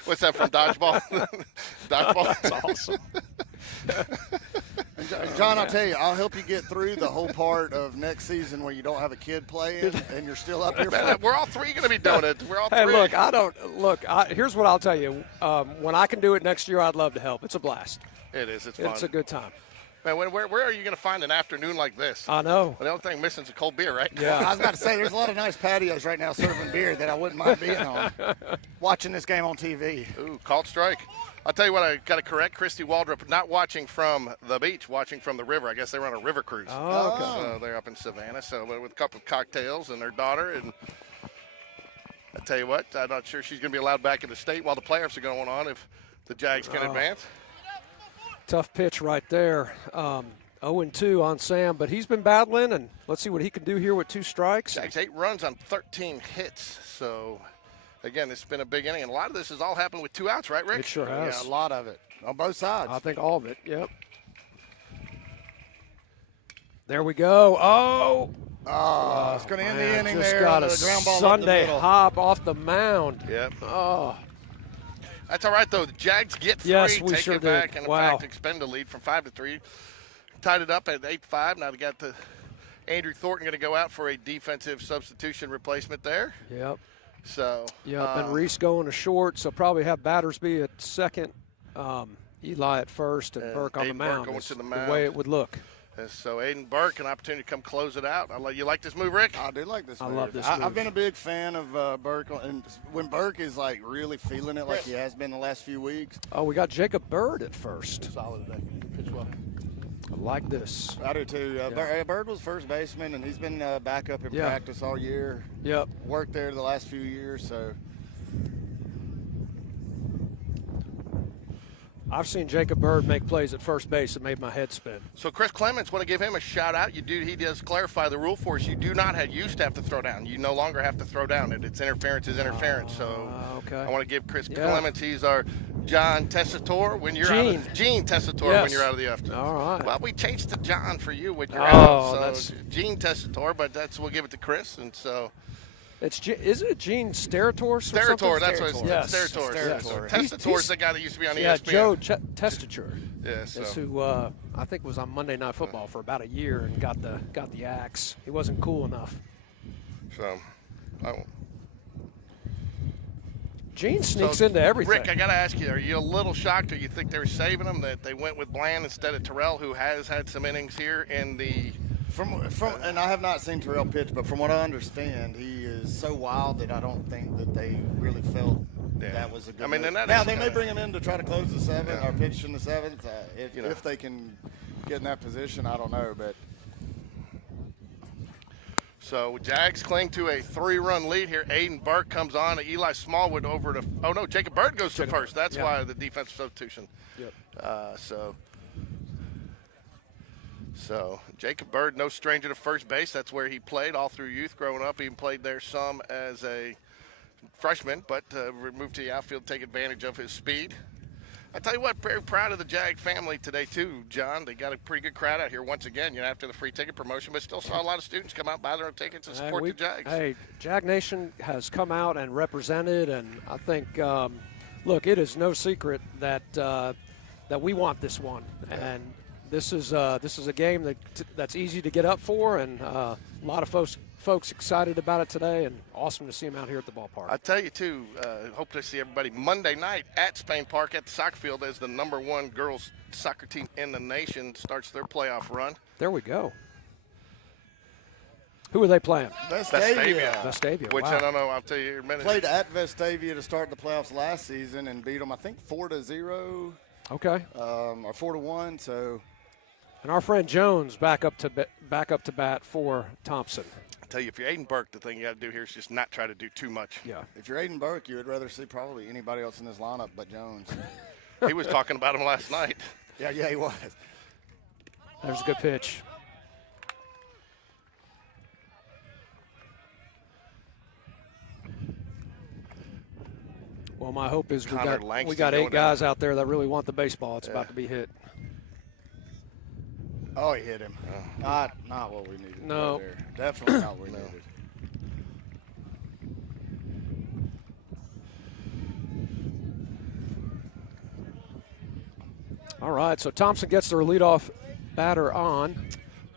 What's that from Dodgeball? Dodgeball. That's awesome. And John, I'll tell you, I'll help you get through the whole part of next season where you don't have a kid playing and you're still up here. We're all 3 going to be doing it. We're all 3. Hey, here's what I'll tell you. When I can do it next year, I'd love to help. It's a blast. It is. It's fun. It's a good time. Man, where are you going to find an afternoon like this? I know. Well, the only thing missing is a cold beer, right? Yeah. I was about to say, there's a lot of nice patios right now serving beer that I wouldn't mind being on. Watching this game on TV. Ooh, called strike. I'll tell you what, I got to correct Christy Waldrop, not watching from the beach, watching from the river. I guess they were on a river cruise. Oh, okay. So they're up in Savannah, so with a couple of cocktails and their daughter. And I tell you what, I'm not sure she's going to be allowed back in the state while the playoffs are going on if the Jags can advance. Tough pitch right there. 0-2 on Sam, but he's been battling, and let's see what he can do here with 2 strikes. Jags 8 runs on 13 hits. So, again, it's been a big inning, and a lot of this has all happened with 2 outs, right, Rick? It sure has. Yeah, a lot of it on both sides. I think all of it, yep. There we go. Oh! It's going to end the inning just there. Got on a the ground ball Sunday up the middle. hop off the mound. Yep. Oh. That's all right, though. The Jags get 3, Yes, we take sure it back, did. and in Wow. fact expend a lead from 5-3. Tied it up at 8-5. Now they got the Andrew Thornton going to go out for a defensive substitution replacement there. Yep. So. Yep, and Reese going to short, so probably have Battersby at second, Eli at first, and Burke on the Aiden Burke mound. going Is to the the mound. way it would look. So Aiden Burke, an opportunity to come close it out. You like this move, Rick? I do like this I move. love this I've move. been a big fan of Burke, and when Burke is like really feeling it like he has been the last few weeks. Oh, we got Jacob Bird at first. Solid today. Pitch well. I like this. I do too. Bird was first baseman, and he's been back up in Yeah. practice all year. Yep. Worked there the last few years, so. I've seen Jacob Bird make plays at first base that made my head spin. So Chris Clements, want to give him a shout out. He does clarify the rule for us. You do not used to have to throw down. You no longer have to throw down. It's interference is interference. So Okay. I want to give Chris Yeah. Clements. He's our John Tessitore when you're Gene. out of Gene Tessitore Yes. when you're out of the after. All right. Well, we changed to John for you when you're Oh, out. So that's- Gene Tessitore, but we'll give it to Chris, and so. Isn't it Gene Steratore or something? Steratore, that's what it's Yes. Steratore. Steratore. Tessitore's the guy that used to be on Yeah, ESPN. Joe Testature. Yeah, so. That's who I think was on Monday Night Football for about a year and got the axe. He wasn't cool enough. So, Gene sneaks So, into everything. Rick, I got to ask you, are you a little shocked, or you think they were saving him, that they went with Bland instead of Terrell, who has had some innings here in the From and I have not seen Terrell pitch, but from what I understand, he is so wild that I don't think that they really felt that was a good. I mean, move. and that now is they may kinda- bring him in to try to close the seventh or pitch in the seventh. If they can get in that position, I don't know, but. So Jags cling to a 3-run lead here. Aiden Burke comes on. Eli Smallwood over to. Oh no, Jacob Bird goes to first. That's why the defensive substitution. Yep. So Jacob Bird, no stranger to first base. That's where he played all through youth growing up. He even played there some as a freshman, but moved to the outfield to take advantage of his speed. I tell you what, very proud of the Jag family today too, John. They got a pretty good crowd out here once again. After the free ticket promotion, but still saw a lot of students come out, buy their own tickets, and support the Jags. Hey, Jag Nation has come out and represented, and I think, look, it is no secret that that we want this one, and this is a game that's easy to get up for, and a lot of folks excited about it today, and awesome to see them out here at the ballpark. I tell you too, hope to see everybody Monday night at Spain Park at the soccer field as the #1 girls soccer team in the nation starts their playoff run. There we go. Who are they playing? Vestavia. Vestavia. Which wow. I don't know. I'll tell you in a minute. Played at Vestavia to start the playoffs last season and beat them, I think, 4-0 Okay. or 4-1. So. And our friend Jones back up to bat for Thompson. I tell you, if you're Aiden Burke, the thing you got to do here is just not try to do too much. Yeah. If you're Aiden Burke, you would rather see probably anybody else in this lineup but Jones. He was talking about him last night. Yeah, he was. There's a good pitch. Well, my hope is Connor we Langston got 8 going guys out there that really want the baseball. It's about to be hit. Oh, he hit him. Not what we needed. No. Right there. Definitely not what we needed. All right, so Thompson gets their leadoff batter on.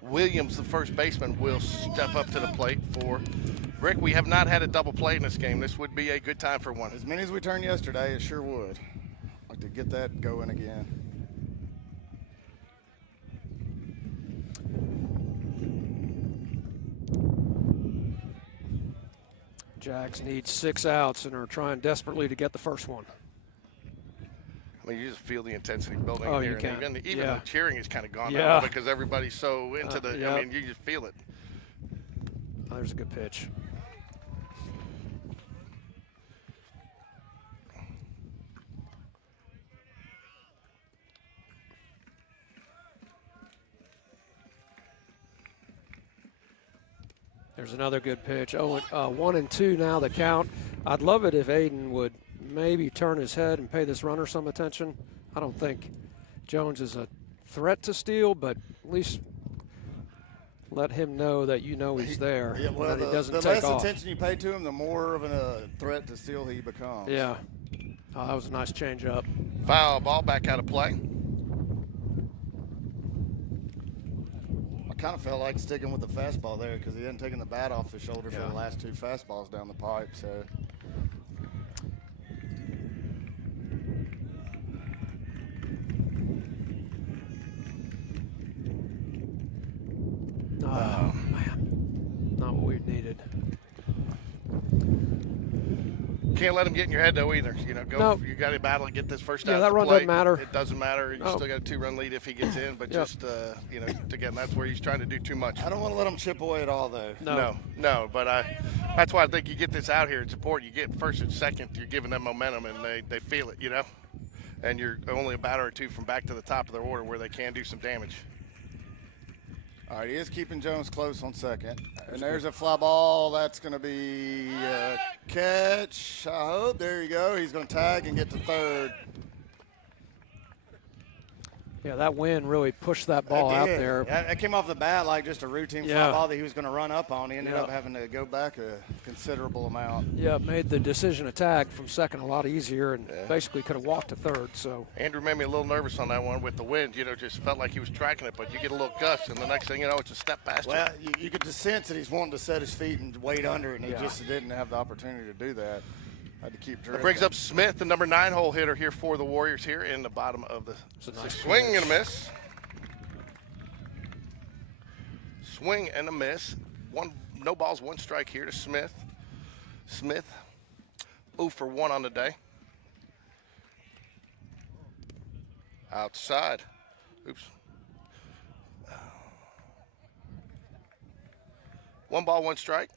Williams, the first baseman, will step up to the plate for Rick. We have not had a double play in this game. This would be a good time for one. As many as we turned yesterday, it sure would. Like to get that going again. Jags need 6 outs and are trying desperately to get the first one. I mean, you just feel the intensity building Oh, here. you can. And even Yeah. the cheering is kind of gone Yeah. now because everybody's so into the. yeah. I mean, you just feel it. Oh, there's a good pitch. There's another good pitch. 1-2 now the count. I'd love it if Aiden would maybe turn his head and pay this runner some attention. I don't think Jones is a threat to steal, but at least let him know that you know he's there. Yeah, well, that he doesn't the take less off. attention you pay to him, the more of a threat to steal he becomes. Yeah. Oh, that was a nice change up. Foul ball back out of play. I kind of felt like sticking with the fastball there because he hadn't taken the bat off his shoulder for the last 2 fastballs down the pipe. So. Oh, man. Not what we needed. Can't let him get in your head though either. You know, Nope. You got to battle and get this first out. Yeah, that to run plate. doesn't matter. It doesn't matter. You Nope. still got a 2-run lead if he gets in, but Yep. just you know, again, that's where he's trying to do too much. I don't want to let him chip away at all, though. No. But that's why I think you get this out here. It's important. You get first and second. You're giving them momentum, and they feel it. You know, and you're only a batter or 2 from back to the top of their order where they can do some damage. All right, he is keeping Jones close on second. And there's a fly ball. That's going to be a catch, I hope. There you go. He's going to tag and get to third. Yeah, that wind really pushed that ball out there. That came off the bat like just a routine fly ball that he was going to run up on. He ended up having to go back a considerable amount. Yeah, made the decision to tag from second a lot easier and basically could have walked to third. So Andrew made me a little nervous on that one with the wind. You know, just felt like he was tracking it, but you get a little gust, and the next thing you know, it's a step past Well, you. you could just sense that he's wanting to set his feet and wait under it, and he just didn't have the opportunity to do that. Had to keep drifting. It brings up Smith, the number 9 hole hitter here for the Warriors here in the bottom of the swing and a miss. Swing and a miss. No balls, 1 strike here to Smith. Smith, 0 for 1 on the day. Outside. Oops. 1 ball, 1 strike.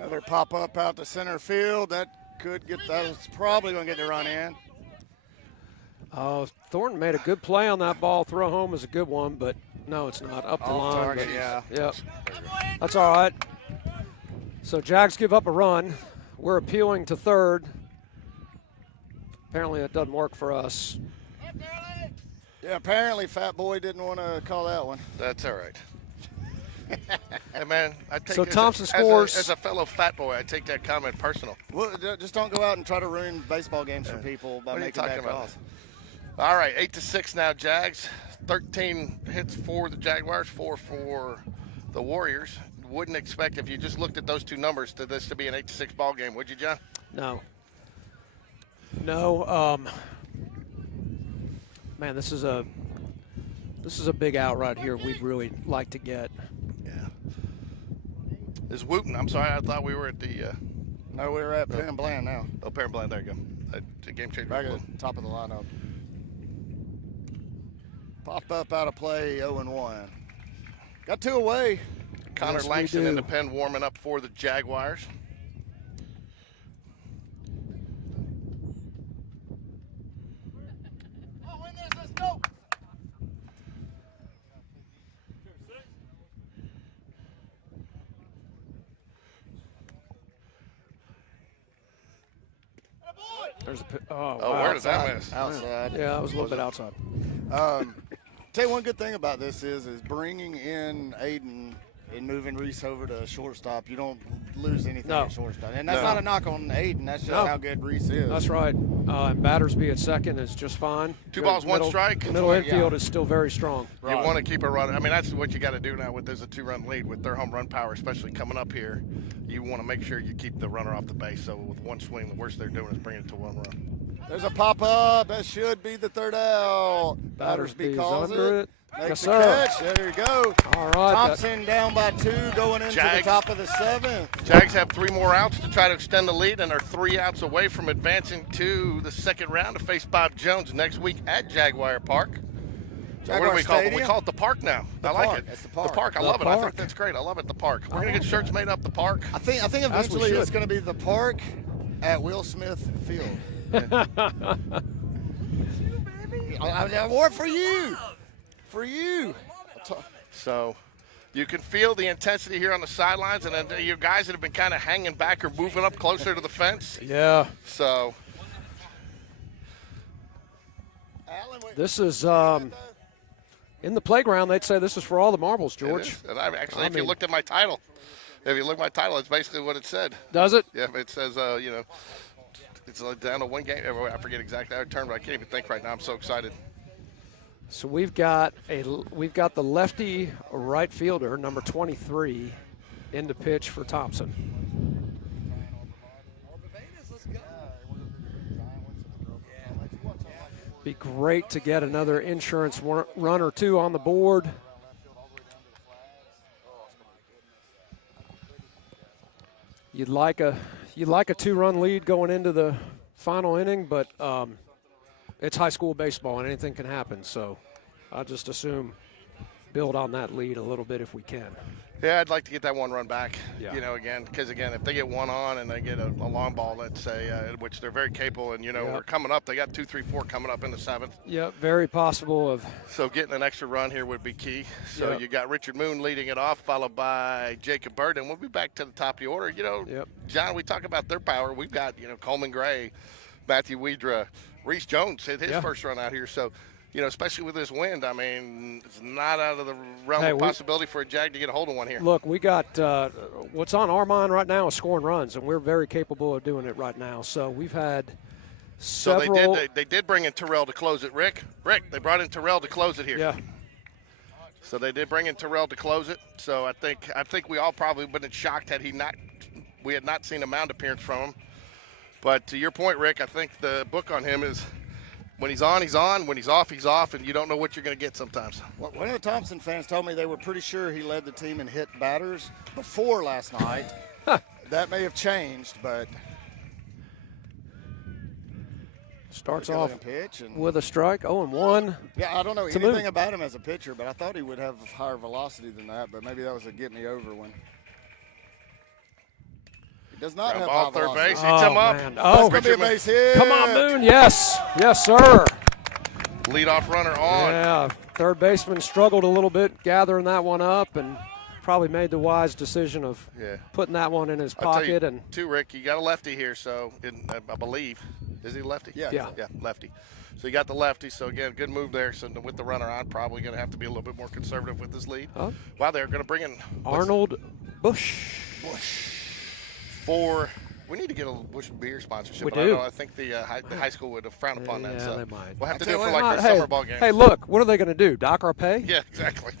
Another pop up out to center field. That was probably going to get the run in. Thornton made a good play on that ball. Throw home is a good one, but no, it's not. Up the line. Target, Yep. That's all right. So Jags give up a run. We're appealing to third. Apparently that doesn't work for us. Yeah, apparently Fat Boy didn't want to call that one. That's all right. Hey, man, I take So Thompson scores. As a fellow fat boy, I take that comment personal. Well, just don't go out and try to ruin baseball games for people by What are you making talking bad about? calls. All right, 8-6 now, Jags. 13 hits for the Jaguars, 4 for the Warriors. Wouldn't expect, if you just looked at those 2 numbers, this to be an 8-6 ball game, would you, John? No. Man, this is a big out right here. We'd really like to get. Is Wooten? I'm sorry, I thought we were at the. No, we're at Penn and Bland now. Oh, Parent Bland, there you go. The game changer. Back at the top of the lineup. Pop up out of play, 0-1. Got 2 away. Connor Yes, we Langston do. in the pen warming up for the Jaguars. There's a. Oh, where did that miss? Outside. Yeah, that was a little bit outside. Tell you one good thing about this is bringing in Aiden and moving Reese over to shortstop. You don't lose anything at shortstop. And that's not a knock on Aiden. That's just how good Reese is. That's right. And Battersby at second is just fine. 2 balls, 1 strike. Middle infield is still very strong. You want to keep a run. I mean, that's what you got to do now with there's a 2-run lead with their home run power, especially coming up here. You want to make sure you keep the runner off the base. So with 1 swing, the worst they're doing is bringing it to 1 run. There's a pop-up. That should be the 3rd out. Battersby calls under it. Makes Yes, the sir. catch. There you go. All right. Thompson down by 2 going into Jags. the top of the 7th. Jags have 3 more outs to try to extend the lead and are 3 outs away from advancing to the 2nd round to face Bob Jones next week at Jaguar Park. What do we call it? Stadium? We call it the Park now. I Park. like it. It's the Park. The Park. I The love it. I Park. think that's great. I love it. The Park. We're gonna get shirts made up the Park. I think we eventually should. it's going to be the Park at Will Smith Field. I wore it for you. For you. So you can feel the intensity here on the sidelines, and then your guys that have been kind of hanging back are moving up closer to the fence. Yeah. So this is in the playground. They'd say this is for all the marbles, George. And if you looked at my title, it's basically what it said. Does it? Yeah, it says, it's down to one game. I forget exactly how it turned, but I can't even think right now. I'm so excited. So we've got the lefty right fielder, number 23, in the pitch for Thompson. Be great to get another insurance run or two on the board. You'd like a 2-run lead going into the final inning, but it's high school baseball and anything can happen. So I'll just assume build on that lead a little bit if we can. Yeah, I'd like to get that one run back. Yeah. Because if they get one on and they get a long ball, let's say, which they're very capable, and we're coming up. They got 2, 3, 4 coming up in the 7th. Yeah, very possible of. So getting an extra run here would be key. So you got Richard Moon leading it off, followed by Jacob Bird, and we'll be back to the top of the order. John, we talk about their power. We've got Coleman Gray, Matthew Wedra, Reese Jones hit his first run out here. So. Especially with this wind, it's not out of the realm of possibility for a Jag to get a hold of one here. Look, we got what's on our mind right now is scoring runs, and we're very capable of doing it right now. So we've had several. So they did bring in Terrell to close it, Rick. They brought in Terrell to close it here. Yeah. So they did bring in Terrell to close it. So I think we all probably would have been shocked had we had not seen a mound appearance from him. But to your point, Rick, I think the book on him is. When he's on, he's on. When he's off, he's off, and you don't know what you're going to get sometimes. Well, one of the Thompson fans told me they were pretty sure he led the team in hit batters before last night. That may have changed, but starts off pitch with a strike, 0-1. Yeah, I don't know anything about him as a pitcher, but I thought he would have higher velocity than that, but maybe that was a get-me-over one. Does not have ball third base. Hits him up. Man. That's going to be a base hit. Come on, Moon. Yes, sir. Leadoff runner on. Yeah, third baseman struggled a little bit gathering that one up and probably made the wise decision of putting that one in his pocket. And Rick, you got a lefty here, so I believe. Is he lefty? Yeah, lefty. So you got the lefty. So, again, good move there. So with the runner on, probably going to have to be a little bit more conservative with this lead. Oh. Wow, they're going to bring in Arnold Bush. We need to get a Bush beer sponsorship. We do. I think the high school would have frowned upon that. So they might. We'll have to do it for our summer ball games. Hey, look, what are they going to do? Dock our pay? Yeah, exactly.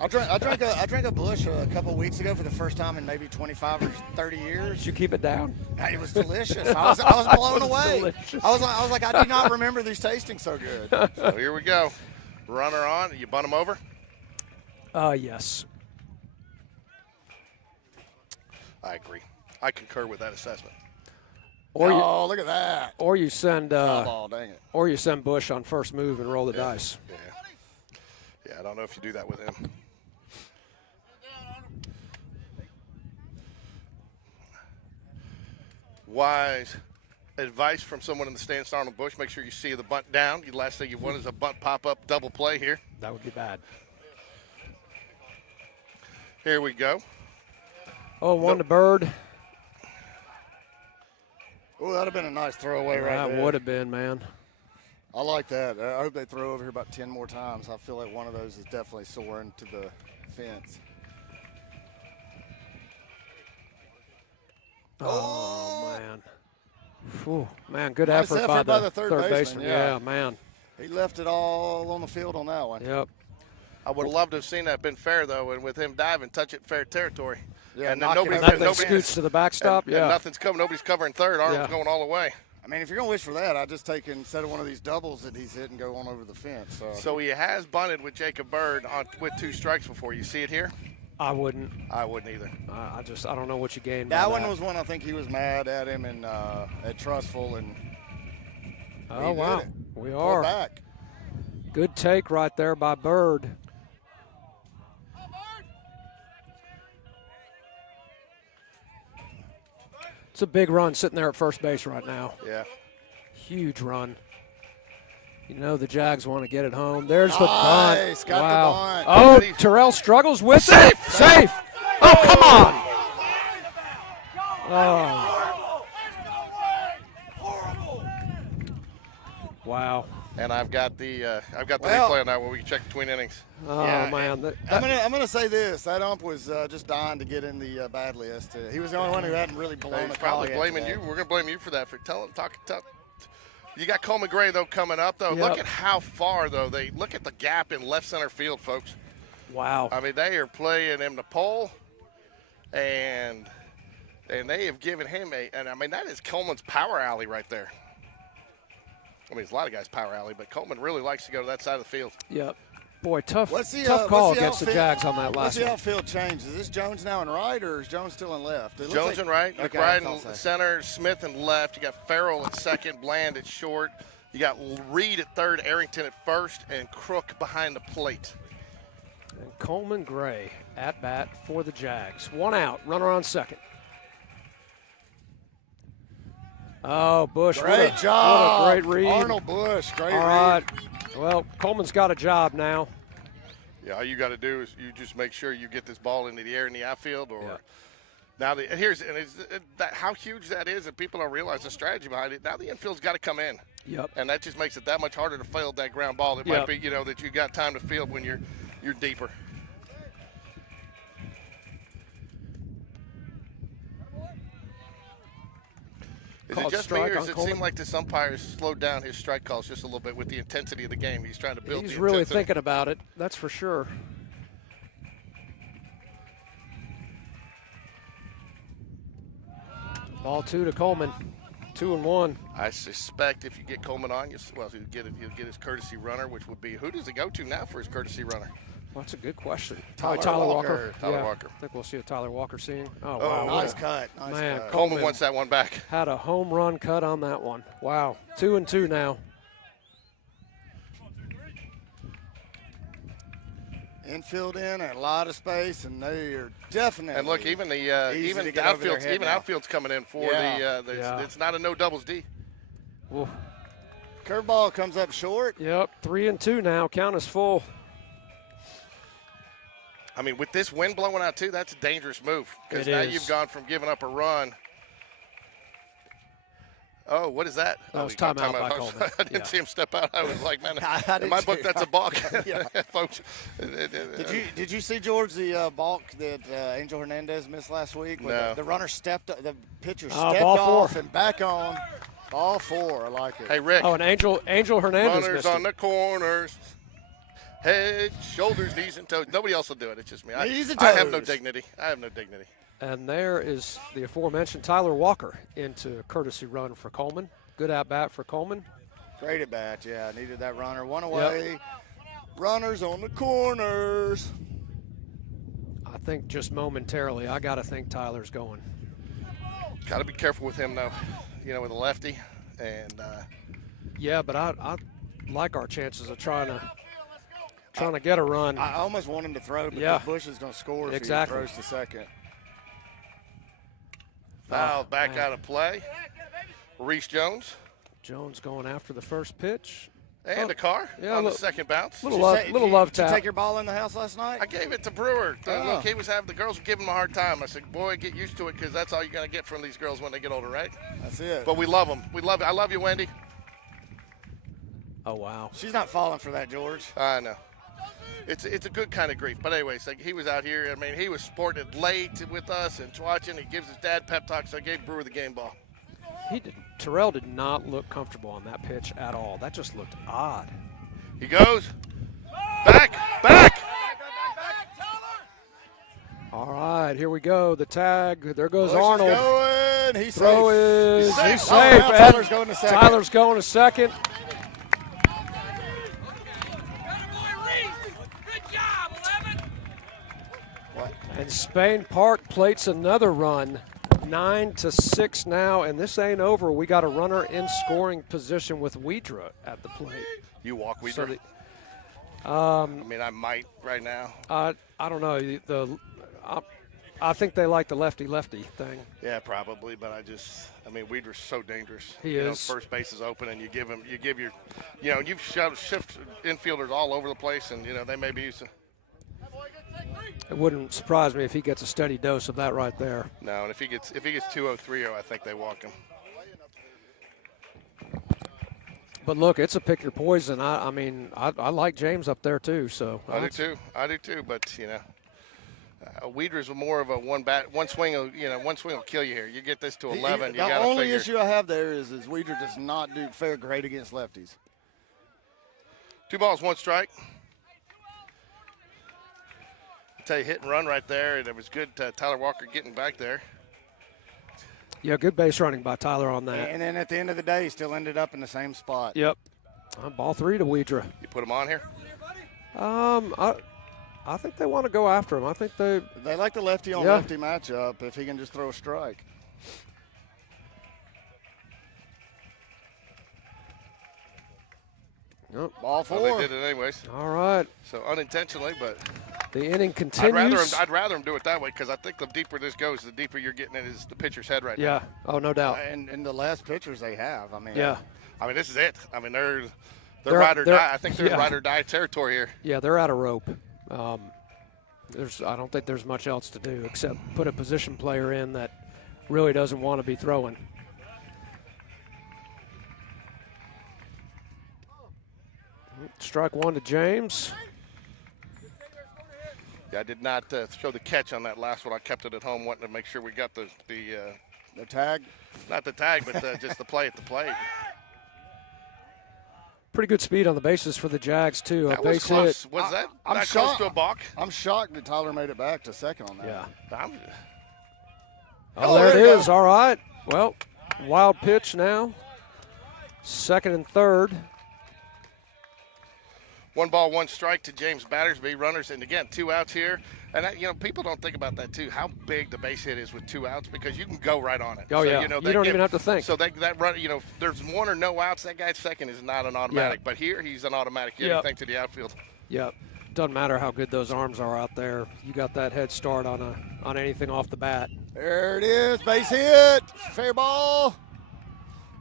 I drank a Bush a couple of weeks ago for the first time in maybe 25 or 30 years. Did you keep it down? It was delicious. I was blown away. Delicious. I was like, I do not remember these tasting so good. So here we go. Runner on. You bunt him over? Yes. I agree. I concur with that assessment. Look at that. Or you send ball, dang it. Or you send Bush on first move and roll the dice. Yeah, I don't know if you do that with him. Wise advice from someone in the stands, Arnold Bush. Make sure you see the bunt down. The last thing you want is a bunt pop-up double play here. That would be bad. Here we go. 0-1 to Bird. Oh, that would have been a nice throwaway right there. That would have been, man. I like that. I hope they throw over here about 10 more times. I feel like one of those is definitely soaring to the fence. Oh, man. Whew, man, good Nice effort by the third third baseman. Yeah, man. He left it all on the field on that one. Yep. I would have loved to have seen that been fair, though, and with him diving, touch it fair territory. Yeah, and then Nothing scoots to the backstop. And nothing's coming. Nobody's covering third. Arnold's going all the way. I mean, if you're going to wish for that, I'd just take instead of one of these doubles that he's hit and go on over the fence. So he has bunted with Jacob Bird with 2 strikes before. You see it here? I wouldn't. I wouldn't either. I don't know what you gained. That one was one I think he was mad at him and at Trustful and. Oh wow, we are back. Good take right there by Bird. It's a big run sitting there at first base right now. Yeah. Huge run. You know the Jags want to get it home. There's the Nice. bunt. Got Wow. the bunt. Oh, Terrell struggles with it. Safe. Oh, come on. Oh. Wow. And I've got the Well- replay on that where we can check between innings. Oh, Yeah, man. I'm gonna say this. That ump was just dying to get in the bad list. He was the only one who hadn't really blown He's a call probably yet blaming today. you. We're gonna blame you for that. For telling, talk. You got Coleman Gray though coming up though. Yep. Look at how far though they look at the gap in left center field, folks. Wow. I mean they are playing him the pole, and they have given him and I mean that is Coleman's power alley right there. I mean, it's a lot of guys' power alley, but Coleman really likes to go to that side of the field. Yep. Boy, tough What's call the against the outfield- Jags on that What's last the one. outfield change? Is this Jones now in right, or is Jones still in left? It looks Jones like- in right, Okay, McBride I in thought so. center, Smith in left. You got Farrell at second, Bland at short. You got Reed at third, Arrington at first, and Crook behind the plate. And Coleman Gray at bat for the Jags. One out, runner on second. Oh, Bush. Great job. What a great read. Arnold Bush, great All read. right. Well, Coleman's got a job now. Yeah, all you got to do is you just make sure you get this ball into the air in the outfield. Or Yeah. now how huge that is, and people don't realize the strategy behind it. Now the infield's got to come in, Yep. and that just makes it that much harder to field that ground ball. It Yep. might be that you got time to field when you're deeper. Is it Called just me, strike or on does it Coleman? seem like this umpire has slowed down his strike calls just a little bit with the intensity of the game? He's trying to build. He's the really intensity. thinking about it, that's for sure. Ball 2 to Coleman. 2-1. I suspect if you get Coleman on, he'll get his courtesy runner, which would be, who does he go to now for his courtesy runner? Well, that's a good question. Tyler Tyler Walker. Walker. Tyler Yeah, Walker. I think we'll see a Tyler Walker seeing. Oh, Oh, wow. Nice cut. Nice Man, cut. Coleman wants that one back. Had a home run cut on that one. Wow. 2-2 now. Infield in and a lot of space, and they are definitely. And look, even the Easy even to the get over their outfield's head even now. outfield's coming in for Yeah. Yeah. it's not a no doubles D. Ooh. Curveball comes up short. Yep, 3-2 now. Count is full. I mean, with this wind blowing out too, that's a dangerous move because It now is. you've gone from giving up a run. Oh, what is that? That Oh, was he got timeout by timeout. Coleman. I didn't Yeah. see him step out. I was like, man, I in my did book, too. that's a balk, Yeah. folks. Did you see, George, the balk that Angel Hernandez missed last week? When No. the runner stepped, the pitcher Oh, stepped ball off four. and back on. Ball 4. I like it. Hey, Rick. Oh, and Angel Hernandez Runners missed on it. the corners. Head, shoulders, knees, and toes. Nobody else will do it. It's just me. Knees and I have no toes. dignity. I have no dignity. And there is the aforementioned Tyler Walker into courtesy run for Coleman. Good at bat for Coleman. Great at bat. Yeah, needed that runner. One away. Runners on the corners. I think just momentarily, I got to think Tyler's going. Got to be careful with him, though. With a lefty. And Yeah, but I like our chances of trying to get a run. I almost want him to throw because Yeah. Bush is going to score if Exactly. he throws to second. foul Oh, back man. out of play. Reese Jones. Jones going after the first pitch. And a car yeah, on the look- second bounce. Little love Did you tap. take your ball in the house last night? I gave it to Brewer. Oh. Look, the girls were giving him a hard time. I said, boy, get used to it because that's all you're going to get from these girls when they get older, right? That's it. But we love them. We love it. I love you, Wendy. Oh, wow. She's not falling for that, George. I know. It's a good kind of grief. But anyways, like he was out here. I mean, he was sporting it late with us and watching. He gives his dad pep talks. So I gave Brewer the game ball. Terrell did not look comfortable on that pitch at all. That just looked odd. He goes. Back. All right, here we go. The tag. There goes Bush is Arnold. going. He's Throw safe. is He's safe. he's Oh, safe. now And Tyler's going to second. Tyler's going to second. Good job, 11. And Spain Park plates another run. 9-6 now, and this ain't over. We got a runner in scoring position with Weidra at the plate. You walk, we So do. the- I mean, I might right now. I don't know. I think they like the lefty-lefty thing. Yeah, probably. But I mean, Weeder's so dangerous. He you is. Know, first base is open, and you give your, you've shift infielders all over the place, and they may be used to. It wouldn't surprise me if he gets a steady dose of that right there. No, and if he gets 2-0, 3-0, I think they walk him. But look, it's a pick your poison. I mean, I like James up there too. So I do too. But Weeder's more of a one swing will kill you here. You get this to 11, you got to figure. The only issue I have there is Weeder does not fare great against lefties. 2 balls, 1 strike. I'll tell you, hit and run right there, and it was good. Tyler Walker getting back there. Yeah, good base running by Tyler on that. And then at the end of the day, he still ended up in the same spot. Yep. Ball 3 to Weedra. You put him on here? I think they want to go after him. I think they like the lefty on lefty matchup if he can just throw a strike. Yep. Ball 4. Well, they did it anyways. All right. So unintentionally, but the inning continues. I'd rather him do it that way because I think the deeper this goes, the deeper you're getting in is the pitcher's head right now. Yeah. Oh, no doubt. And the last pitchers they have, I mean. Yeah. I mean, this is it. I mean, they're ride or die. I think they're ride or die territory here. Yeah, they're out of rope. I don't think there's much else to do except put a position player in that really doesn't want to be throwing. Strike 1 to James. Yeah, I did not show the catch on that last one. I kept it at home, wanting to make sure we got the tag. Not the tag, but just the play at the plate. Pretty good speed on the bases for the Jags too. That a was base close. hit. Was that I'm that shocked. close to a balk? I'm shocked that Tyler made it back to second on that. Yeah. Oh, there it you is. All right. Well, wild pitch now. 2nd and 3rd. 1 ball, 1 strike to James Battersby. Runners, and again, 2 outs here. And that, people don't think about that too. How big the base hit is with 2 outs because you can go right on it. Oh yeah. You don't even have to think. So that run, there's 1 or no outs. That guy's second is not an automatic. But here he's an automatic. You think to the outfield. Yep. Doesn't matter how good those arms are out there. You got that head start on anything off the bat. There it is. Base hit. Fair ball.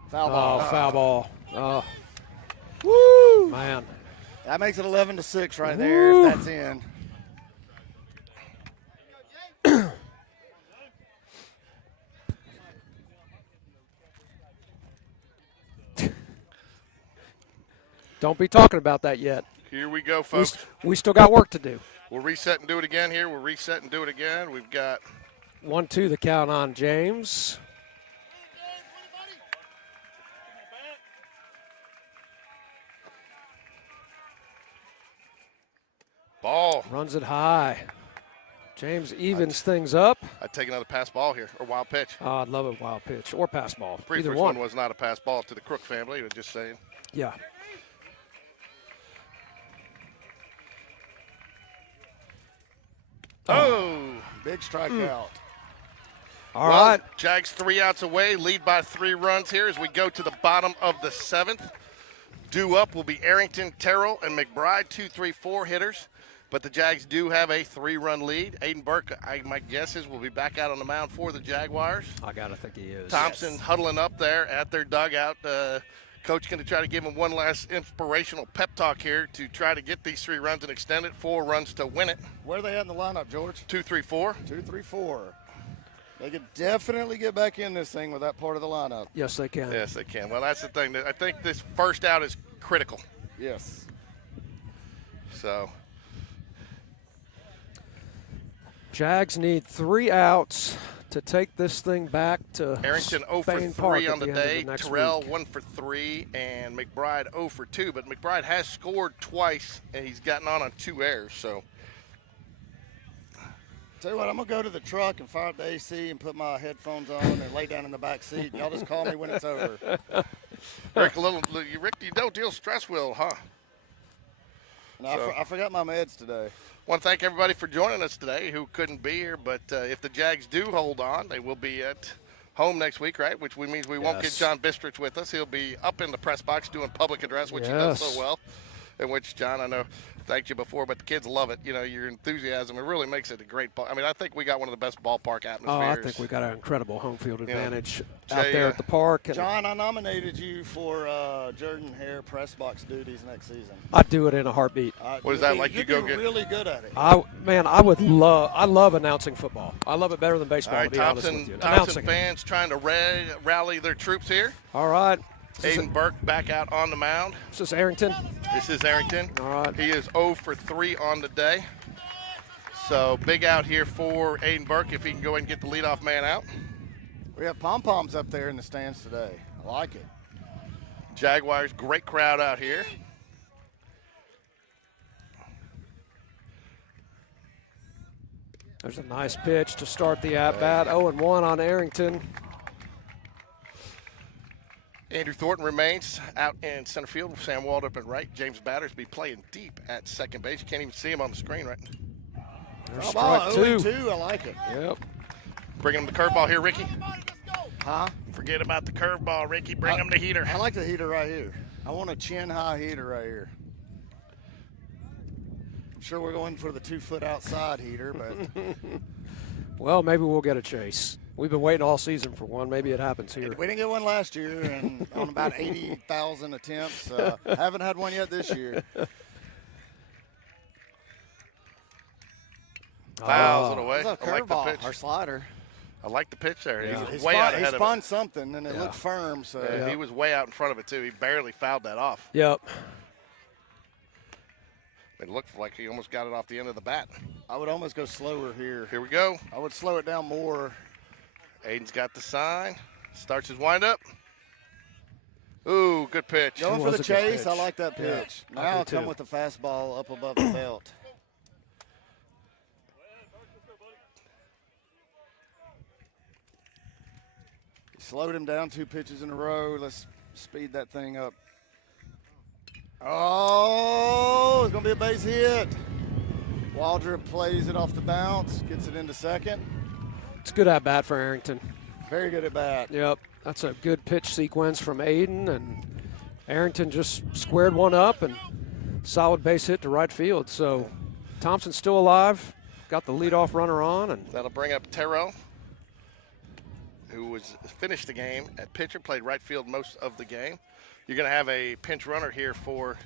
Foul ball. Oh, foul ball. Oh. Woo! Man. That makes it 11-6 right there if that's in. Don't be talking about that yet. Here we go, folks. We still got work to do. We'll reset and do it again here. We'll reset and do it again. We've got 1-2 the count on James. ball. Runs it high. James evens things up. I'd take another pass ball here, or wild pitch. Oh, I'd love a wild pitch or pass ball. Pretty Either first one. one was not a pass ball to the Crook family, but just saying. Yeah. Oh. Big strikeout. All right. Jags 3 outs away, lead by 3 runs here as we go to the bottom of the 7th. Due up will be Arrington, Terrell, and McBride, 2, 3, 4 hitters. But the Jags do have a 3-run lead. Aiden Burke, my guess is, will be back out on the mound for the Jaguars. I got to think he is. Thompson huddling up there at their dugout. Coach going to try to give him one last inspirational pep talk here to try to get these 3 runs and extend it. 4 runs to win it. Where are they at in the lineup, George? 2, 3, 4. 2, 3, 4. They could definitely get back in this thing with that part of the lineup. Yes, they can. Yes, they can. Well, that's the thing. I think this first out is critical. Yes. So Jags need 3 outs to take this thing back to Arrington 0 for Spain 3 Park on the day. Terrell week. 1 for 3, and McBride 0 for 2. But McBride has scored twice, and he's gotten on 2 errors. So tell you what, I'm going to go to the truck and fire up the AC and put my headphones on and lay down in the back seat. And y'all just call me when it's over. Rick, Rick, you don't deal stress well, huh? No, I forgot my meds today. Want to thank everybody for joining us today who couldn't be here. But if the Jags do hold on, they will be at home next week, right? Which means we won't get John Bistritz with us. He'll be up in the press box doing public address, which he does so well. in which, John, I know, thanked you before, but the kids love it. You know, your enthusiasm, it really makes it a great ball. I mean, I think we got one of the best ballpark atmospheres. Oh, I think we got an incredible home field advantage out Jay, there at the park. And John, I nominated you for Jordan Hare press box duties next season. I'd do it in a heartbeat. What is that like? You go get really good at it. I love announcing football. I love it better than baseball. All right, to be honest with you. Thompson fans trying to rally their troops here. All right. Aiden Burke back out on the mound. This is Arrington. This is Arrington. All right. He is 0 for 3 on the day. So big out here for Aiden Burke if he can go ahead and get the leadoff man out. We have pom-poms up there in the stands today. I like it. Jaguars, great crowd out here. There's a nice pitch to start the at-bat. 0-1 on Arrington. Andrew Thornton remains out in center field. Sam Waldrop at right. James Battersby playing deep at second base. You can't even see him on the screen right now. There's strike 2. I like it. Yep. Bringing him the curveball here, Ricky. Huh? Forget about the curveball, Ricky. Bring him the heater. I like the heater right here. I want a chin-high heater right here. I'm sure we're going for the 2-foot outside heater, but Well, maybe we'll get a chase. We've been waiting all season for one. Maybe it happens here. we didn't get one last year and on about 80,000 attempts. Haven't had one yet this year. Fouls it away. That's a I like the curveball pitch. or slider. I like the pitch there. Yeah. He's He way out ahead of spun it. something and it looked firm. So Yeah, he was way out in front of it, too. He barely fouled that off. Yep. It looked like he almost got it off the end of the bat. I would almost go slower here. Here we go. I would slow it down more. Aiden's got the sign. Starts his windup. Ooh, good pitch. Going for was the a good chase, I pitch. like that pitch. I Now do I'll come too. with the fastball up above the belt. He slowed him down 2 pitches in a row. Let's speed that thing up. Oh, it's going to be a base hit. Waldrop plays it off the bounce, gets it into second. It's good at bat for Arrington. Very good at bat. Yep. That's a good pitch sequence from Aiden, and Arrington just squared one up and solid base hit to right field. So Thompson's still alive, got the leadoff runner on, and That'll bring up Terrell, who was finished the game at pitcher, played right field most of the game. You're going to have a pinch runner here for,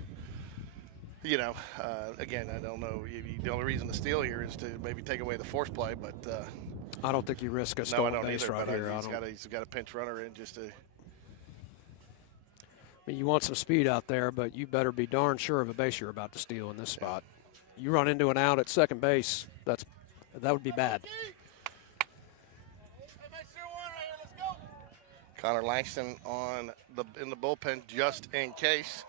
again, I don't know. The only reason to steal here is to maybe take away the force play, but I don't think you risk a no, I stolen don't base either. right But here. he's got a pinch runner in just to. I mean, you want some speed out there, but you better be darn sure of a base you're about to steal in this spot. You run into an out at second base, that would be bad. Connor Langston in the bullpen just in case.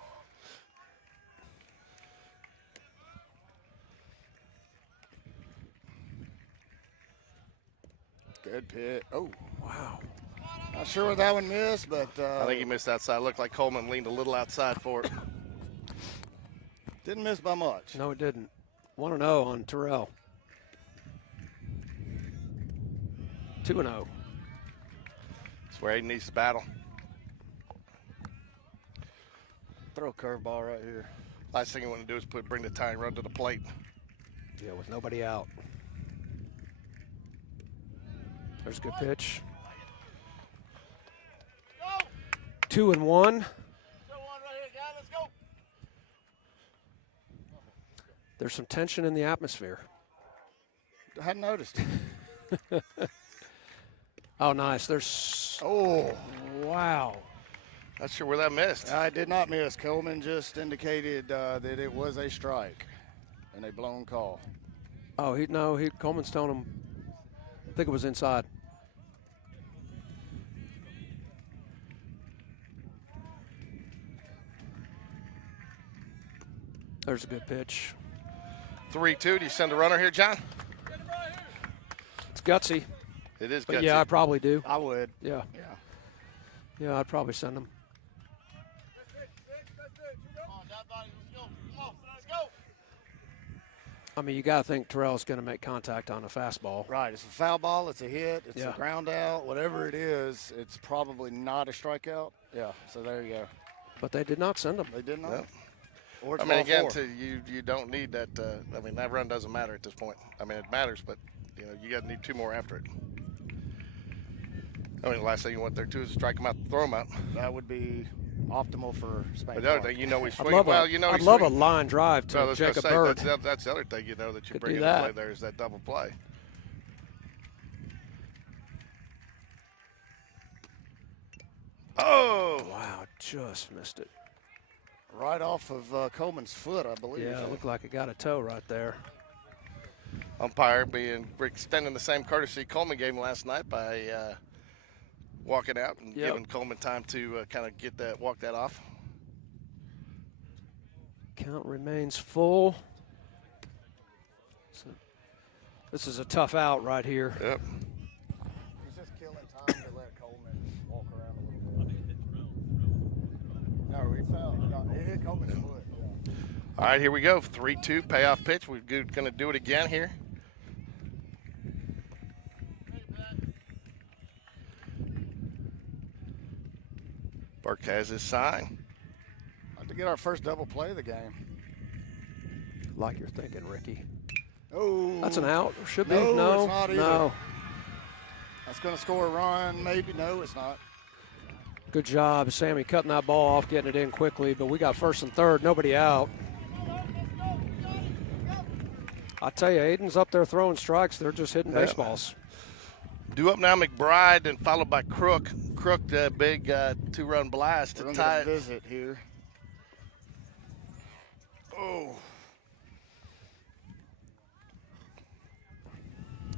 Good pitch. Oh, Wow. not sure where that one missed, but I think he missed outside. Looked like Coleman leaned a little outside for it. didn't miss by much. No, it didn't. 1-0 on Terrell. 2-0. That's where Aiden needs to battle. Throw a curveball right here. Last thing you want to do is bring the tying run to the plate. Yeah, with nobody out. There's a good pitch. 2-1. There's some tension in the atmosphere. I hadn't noticed. Oh, nice. There's. Oh, Wow. Not sure where that missed. I did not miss. Coleman just indicated that it was a strike and a blown call. Oh, Coleman's telling him. I think it was inside. There's a good pitch. 3-2. Do you send a runner here, John? It's gutsy. It is But good. yeah, I probably do. I would. Yeah. Yeah. Yeah, I'd probably send him. I mean, you got to think Terrell's going to make contact on a fastball. Right. It's a foul ball. It's a hit. It's Yeah. a ground out. Whatever it is, it's probably not a strikeout. Yeah. So there you go. But they did not send him. They did not. Yep. Or it's I mean, ball again, 4. you don't need that. I mean, that run doesn't matter at this point. I mean, it matters, but you got to need 2 more after it. I mean, the last thing you want there too is strike them out, throw them out. That would be optimal for Spain. But the other thing, he's swinging. I'd love a line drive to Jacob Bird. That's the other thing, that you bring do into that. play there is that double play. Oh! Wow, just missed it. Right off of Coleman's foot, I believe. Yeah, it looked like it got a toe right there. Umpire extending the same courtesy Coleman gave him last night by walking out and giving Coleman time to kind of walk that off. Count remains full. So this is a tough out right here. Yep. He's just killing time to let Coleman walk around a little bit. No, he fell. No, he hit Coleman's foot. Yeah. All right, here we go. 3-2 payoff pitch. We're going to do it again here. Burke has his sign. To get our first double play of the game. Like you're thinking, Ricky. Oh. That's an out. Should be. No, No, it's not either. no. That's going to score a run. Maybe. No, it's not. Good job, Sammy, cutting that ball off, getting it in quickly. But we got first and third, nobody out. I tell you, Aiden's up there throwing strikes. They're just hitting baseballs. Due up now, McBride, and followed by Crook. Crook, the big 2-run blast to tie it. Visit here. Oh.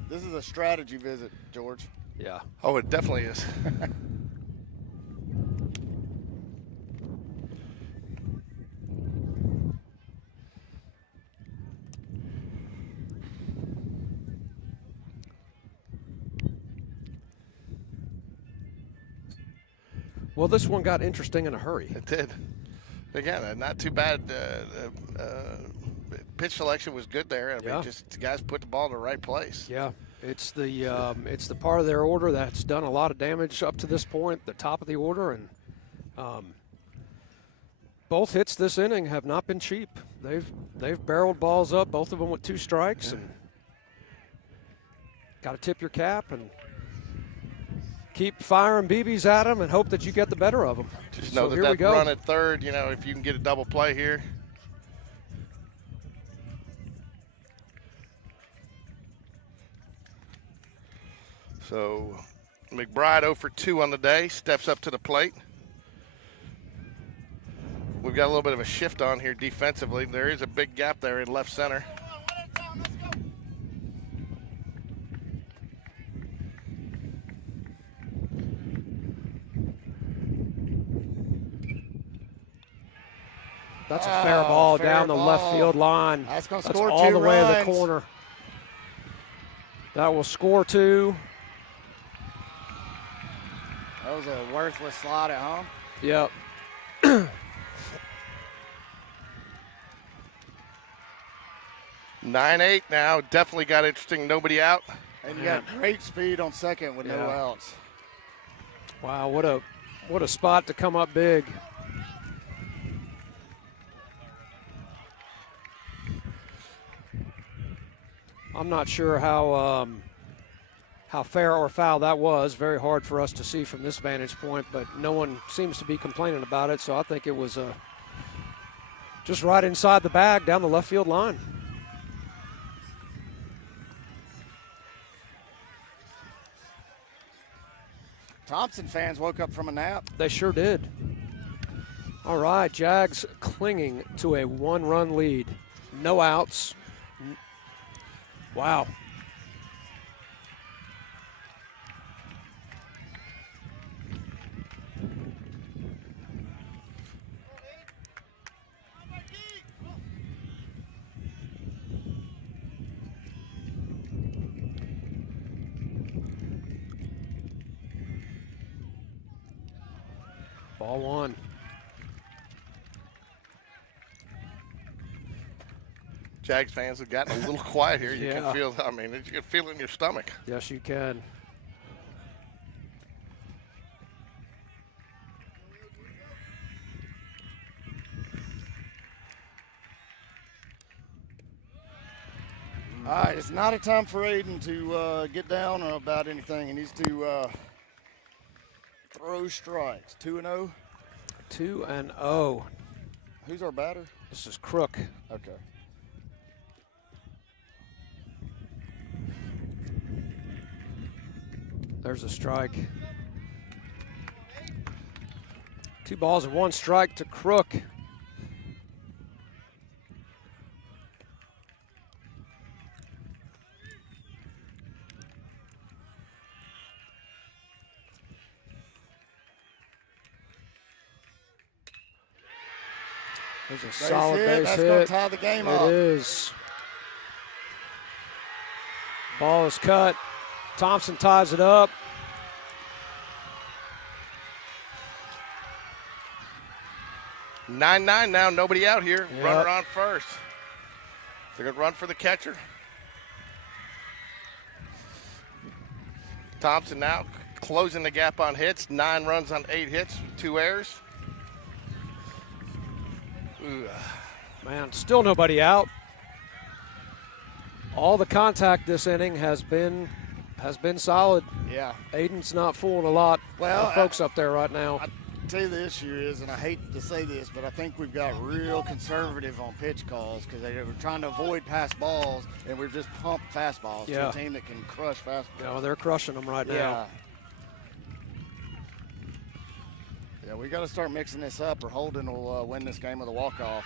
This is a strategy visit, George. Yeah. Oh, it definitely is. Well, this one got interesting in a hurry. It did. Again, not too bad. Pitch selection was good there. I mean, just the guys put the ball in the right place. Yeah, it's the part of their order that's done a lot of damage up to this point, the top of the order, and both hits this inning have not been cheap. They've barreled balls up, both of them with 2 strikes, and got to tip your cap and keep firing BBs at them and hope that you get the better of them. Just know so that run at third, if you can get a double play here. So McBride 0 for 2 on the day, steps up to the plate. We've got a little bit of a shift on here defensively. There is a big gap there in left center. That's a fair ball down the left field line. That's going to score all 2 the way runs. to the corner. That will score 2. That was a worthless slide at home. Yep. 9-8 now. Definitely got interesting. Nobody out. And you got great speed on second with no outs. Wow, what a spot to come up big. I'm not sure how fair or foul that was. Very hard for us to see from this vantage point, but no one seems to be complaining about it, so I think it was just right inside the bag down the left field line. Thompson fans woke up from a nap. They sure did. All right, Jags clinging to a 1-run lead. No outs. Wow. Ball 1. Jags fans have gotten a little quiet here. You can feel, you can feel it in your stomach. Yes, you can. All right, it's not a time for Aiden to get down about anything. He needs to throw strikes. 2-0. 2-0. Who's our batter? This is Crook. Okay. There's a strike. 2 balls and 1 strike to Crook. There's a solid base hit. That's going to tie the game up. It is. Ball is cut. Thompson ties it up. Nine now, nobody out here. Yep. Runner on first. They're going to run for the catcher. Thompson now closing the gap on hits. 9 runs on 8 hits, 2 errors. Ooh. Man, still nobody out. All the contact this inning has been solid. Yeah. Aiden's not fooling a lot of folks up there right now. I tell you the issue is, and I hate to say this, but I think we've got real conservative on pitch calls because they were trying to avoid pass balls, and we've just pumped fastballs to a team that can crush fastballs. Yeah, they're crushing them right now. Yeah, we got to start mixing this up, or Holden will win this game with a walk-off.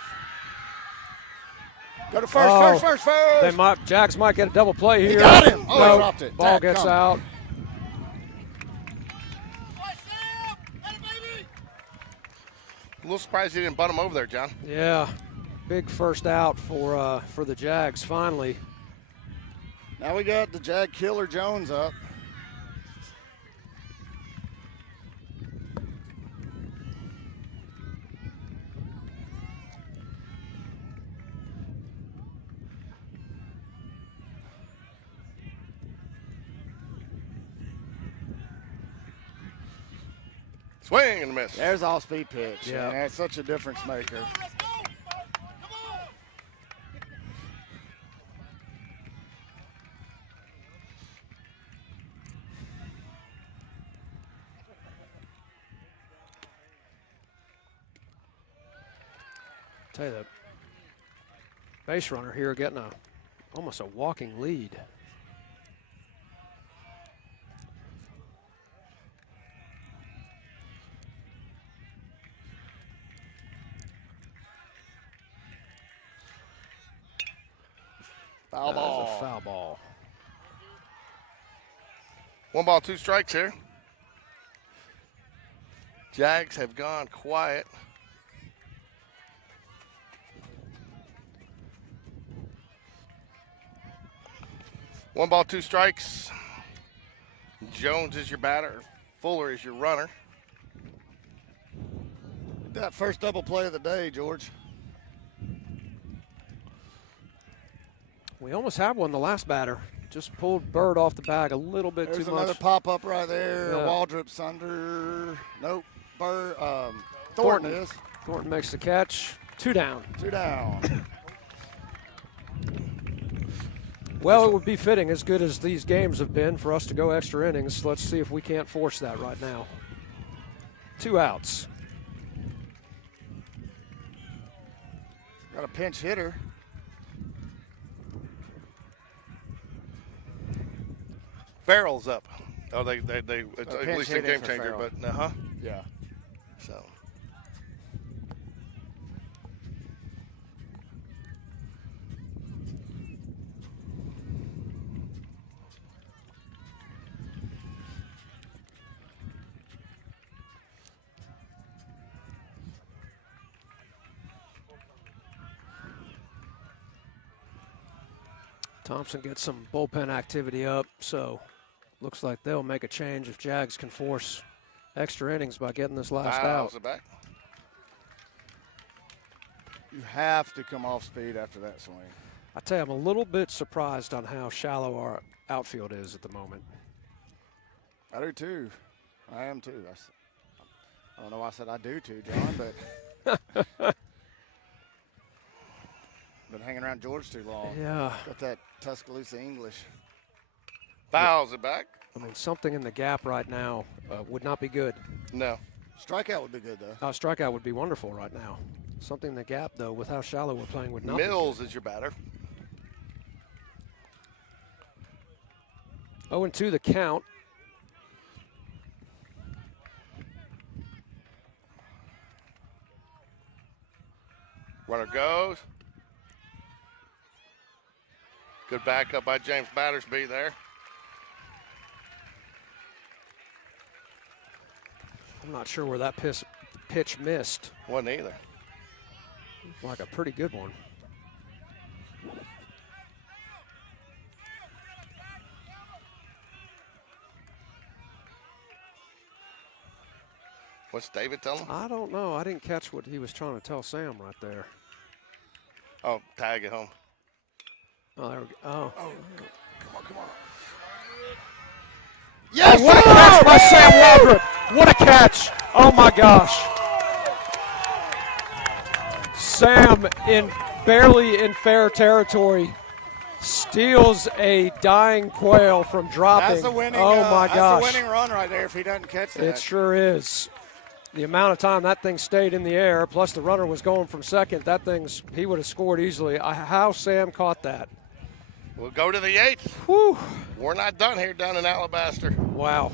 Go to first. They might. Jags might get a double play here. He got him. Oh, no, he dropped it. Ball gets out. A little surprised he didn't butt him over there, John. Yeah, big first out for the Jags finally. Now we got the Jag Killer Jones up. Swing and a miss. There's off-speed pitch. Yeah. And that's such a difference maker. Tell you, the base runner here getting almost a walking lead. Foul ball. That is a foul ball. 1 ball, 2 strikes here. Jags have gone quiet. One ball, 2 strikes. Jones is your batter. Fuller is your runner. That first double play of the day, George. We almost had one the last batter. Just pulled Bird off the bag a little bit There's too much. another pop-up right there. Yeah. Waldrop's under. Nope. Bird. Thornton is. Thornton makes the catch. 2 down. 2 down. Well, it would be fitting, as good as these games have been, for us to go extra innings. Let's see if we can't force that right now. 2 outs. Got a pinch hitter. Farrell's up. Oh, they it's at pinch least a hitting game for changer, Farrell. but Yeah. so. Thompson gets some bullpen activity up, so looks like they'll make a change if Jags can force extra innings by getting this last out. Fouls it back. You have to come off speed after that swing. I tell you, I'm a little bit surprised on how shallow our outfield is at the moment. I do too. I am too. I don't know why I said I do too, John, but Been hanging around George too long. Yeah. Got that Tuscaloosa English. Fouls it back. I mean, something in the gap right now would not be good. No. Strikeout would be good, though. Strikeout would be wonderful right now. Something in the gap, though, with how shallow we're playing would not Mills be good. is your batter. 0-2 the count. Runner goes. Good backup by James Battersby there. I'm not sure where that pitch missed. Wasn't either. Like a pretty good one. What's David telling him? I don't know. I didn't catch what he was trying to tell Sam right there. Oh, tag it home. Oh, there we go. Oh. Come on. Yes! What a catch by Sam Waldrop. What a catch. Oh, my gosh. Sam, barely in fair territory, steals a dying quail from dropping. That's the winning, my gosh. That's the winning run right there if he doesn't catch that. It sure is. The amount of time that thing stayed in the air, plus the runner was going from second, he would have scored easily. How Sam caught that. We'll go to the 8th. Whew. We're not done here down in Alabaster. Wow.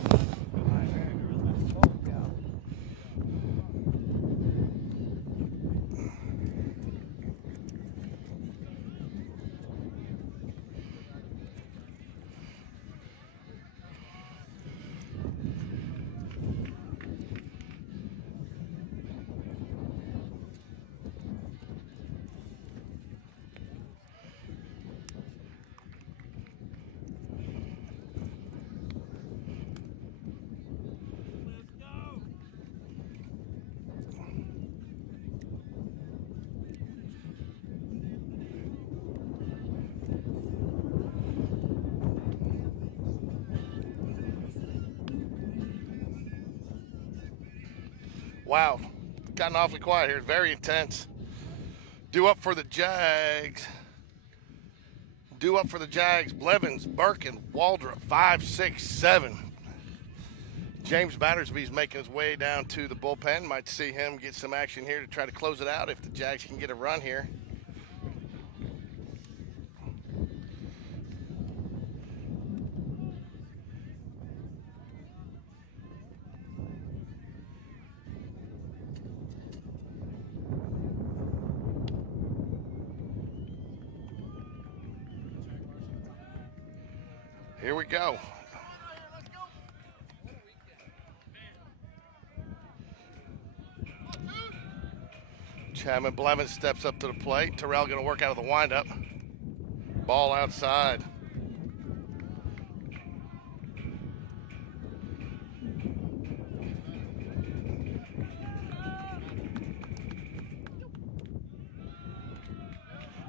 Wow, gotten awfully quiet here. Very intense. Due up for the Jags. Blevins, Birkin, Waldrop, 5, 6, 7. James Battersby's making his way down to the bullpen. Might see him get some action here to try to close it out if the Jags can get a run here. Here we go. Chapman Blevins steps up to the plate. Terrell going to work out of the windup. Ball outside.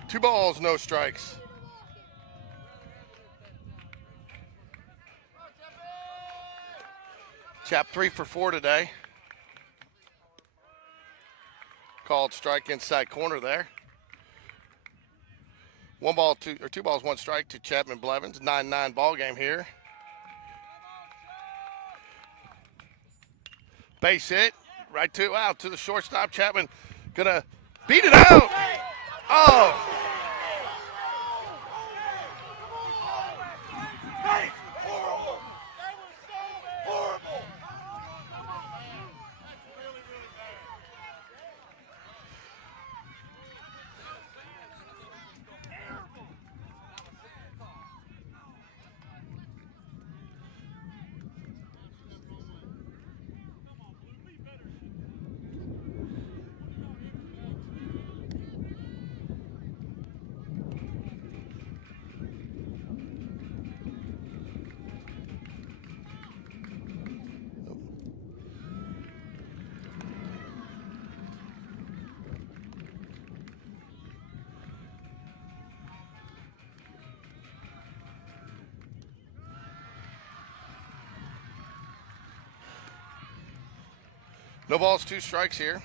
Two balls, no strikes. Chap 3 for 4 today. Called strike inside corner there. 2 balls, 1 strike to Chapman Blevins. 9-9 ball game here. Base hit right to the shortstop. Chapman gonna beat it out. Oh. No balls, 2 strikes here.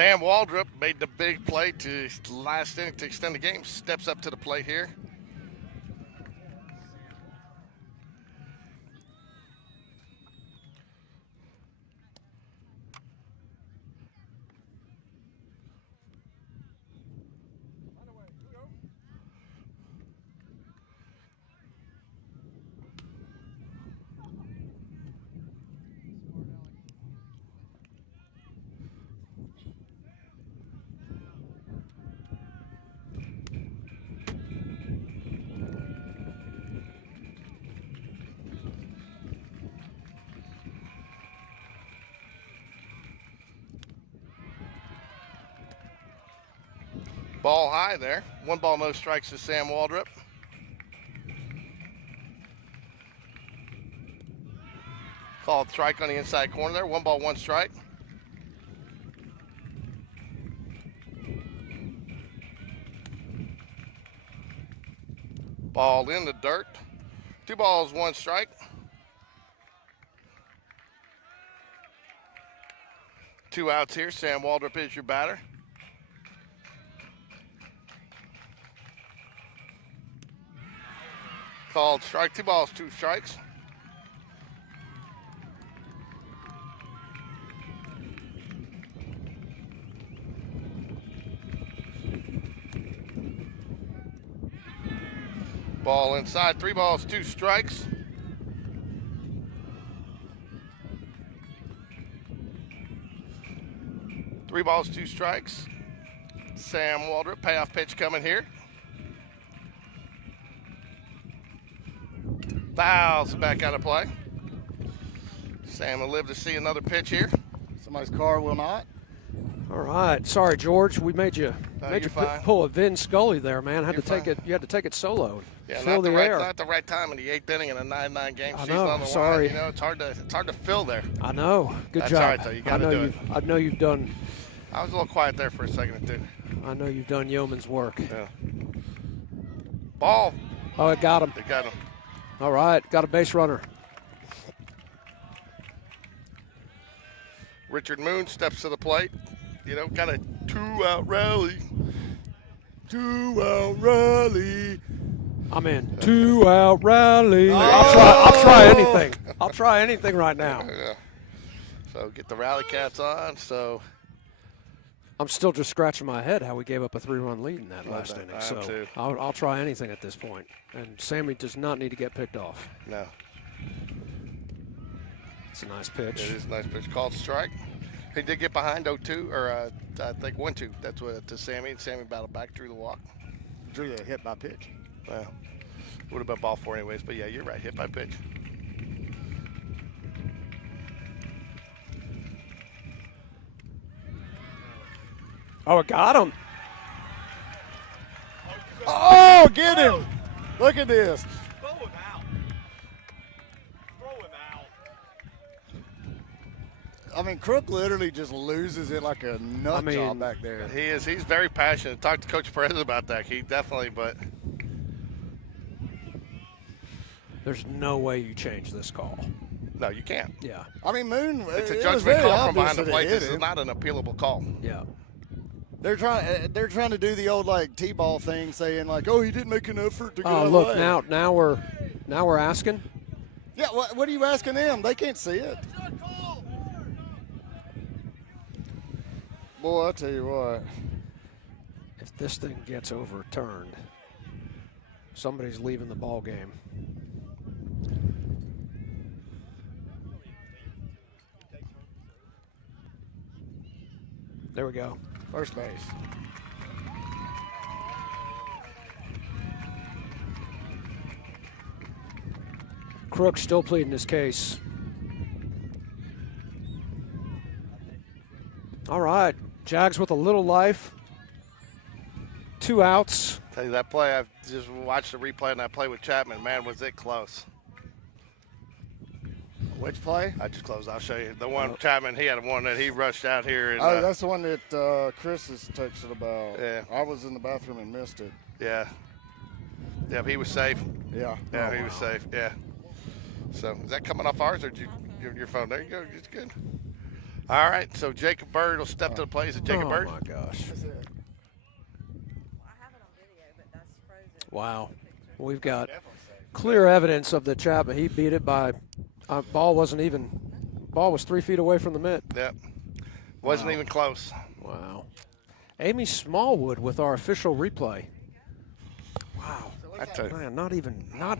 Sam Waldrop made the big play to last inning to extend the game. Steps up to the plate here. Ball high there. 1 ball, no strikes to Sam Waldrop. Called strike on the inside corner there. 1 ball, 1 strike. Ball in the dirt. 2 balls, 1 strike. 2 outs here. Sam Waldrop is your batter. Called strike. 2 balls, 2 strikes. Ball inside. 3 balls, 2 strikes. Three balls, 2 strikes. Sam Waldrop, payoff pitch coming here. Fouls back out of play. Sam will live to see another pitch here. Somebody's car will not. All right. Sorry, George. We made you pull a Vin Scully there, man. You're fine. You had to take it soloed. Yeah, fill the air. Not the right time in the 8th inning in a 9-9 game. I Season know, on the sorry. line. You know, it's hard to fill there. I know. Good That's job. all right, though. You got to do it. I know you've done. I was a little quiet there for a second or two. I know you've done yeoman's work. Yeah. Ball. Oh, it got him. They got him. All right. Got a base runner. Richard Moon steps to the plate. You know, got a 2-out rally. 2-out rally. I'm in. 2-out rally. I'll try anything. I'll try anything right now. Yeah. So get the rally cats on. So I'm still just scratching my head how we gave up a 3-run lead in that last inning. I am So too. I'll try anything at this point. And Sammy does not need to get picked off. no. It's a nice pitch. It is a nice pitch. Called strike. He did get behind 0-2, or I think 1-2. That's what to Sammy. And Sammy battled back, drew the walk. Drew the hit by pitch. Well, would have been ball 4 anyways. But yeah, you're right. Hit by pitch. Oh, it got him. Oh, get him! Look at this. Throw him out. Throw him out. I mean, Crook literally just loses it like a nut job back there. He is. He's very passionate. Talked to Coach Perez about that. He definitely, but There's no way you change this call. no, you can't. Yeah. I mean, Moon. It's a it was judgment very call from obvious behind the that it plate. hit This is him. not an appealable call. Yeah. They're trying to do the old like T-ball thing, saying like, "Oh, he didn't make an effort to get out of Look, the way." now we're asking. Yeah, what are you asking them? They can't see it. Boy, I tell you what. If this thing gets overturned, somebody's leaving the ball game. There we go. First base. Crook still pleading his case. All right, Jags with a little life. 2 outs. Tell you that play. I've just watched the replay and that play with Chapman. Man, was it close. Which play? I just closed. I'll show you the one Chapman. He had one that he rushed out here. And, Oh, that's the one that Chris has texted about. Yeah. I was in the bathroom and missed it. yeah. Yeah, he was safe. Yeah. Yeah, he was safe. Yeah. So is that coming off ours or did your phone? There you go. It's good. All right, so Jacob Bird will step to the plate. Is it Jacob Bird? Oh, my gosh. Wow. We've got clear evidence of the chap, but he beat it by ball was 3 feet away from the mitt. Yep. Wasn't even close. Wow. Amy Smallwood with our official replay. Wow. Man, not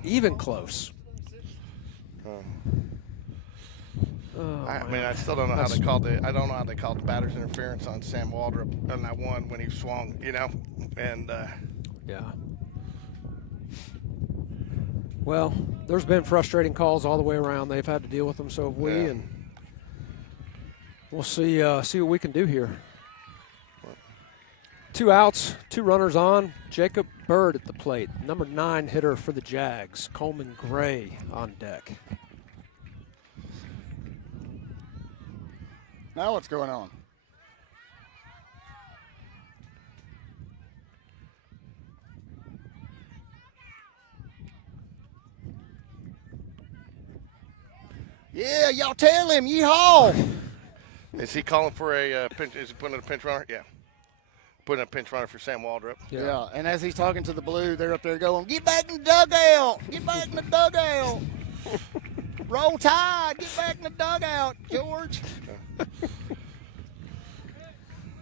even close. I still don't know how they called it. I don't know how they called the batter's interference on Sam Waldrop on that one when he swung, and yeah. Well, there's been frustrating calls all the way around. They've had to deal with them, so have we, and we'll see what we can do here. 2 outs, 2 runners on. Jacob Bird at the plate, number 9 hitter for the Jags. Coleman Gray on deck. Now what's going on? Yeah, y'all tell him, yeehaw! Is he calling for a pinch? Is he putting in a pinch runner? Yeah. Putting a pinch runner for Sam Waldrop. Yeah, and as he's talking to the blue, they're up there going, get back in the dugout! Get back in the dugout! Roll Tide! Get back in the dugout, George!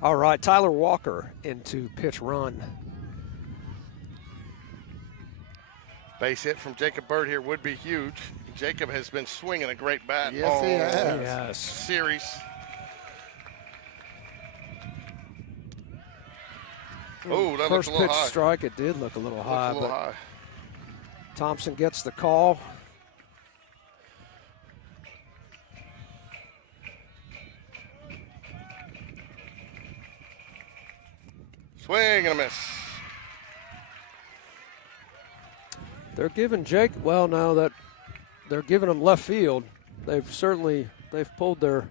All right, Tyler Walker into pitch run. Base hit from Jacob Bird here would be huge. Jacob has been swinging a great bat Yes, all he has. Yes. series. Oh, that looks First a little pitch high. strike, it did look a little high. Looks a little but high. Thompson gets the call. Swing and a miss. They're giving Jake, well, no, that they're giving him left field. They've pulled their.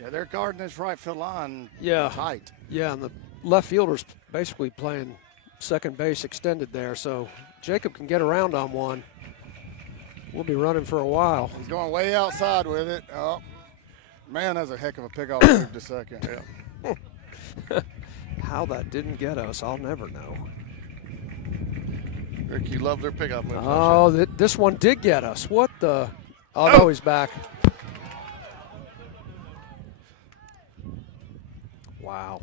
Yeah, they're guarding this right field line tight. Yeah, and the left fielder's basically playing second base extended there, so Jacob can get around on one. We'll be running for a while. He's going way outside with it. Oh, man, that's a heck of a pickoff move to second. Yeah. How that didn't get us, I'll never know. Rick, you love their pickup moves. Oh, this one did get us. What the? Oh, no, he's back. Wow.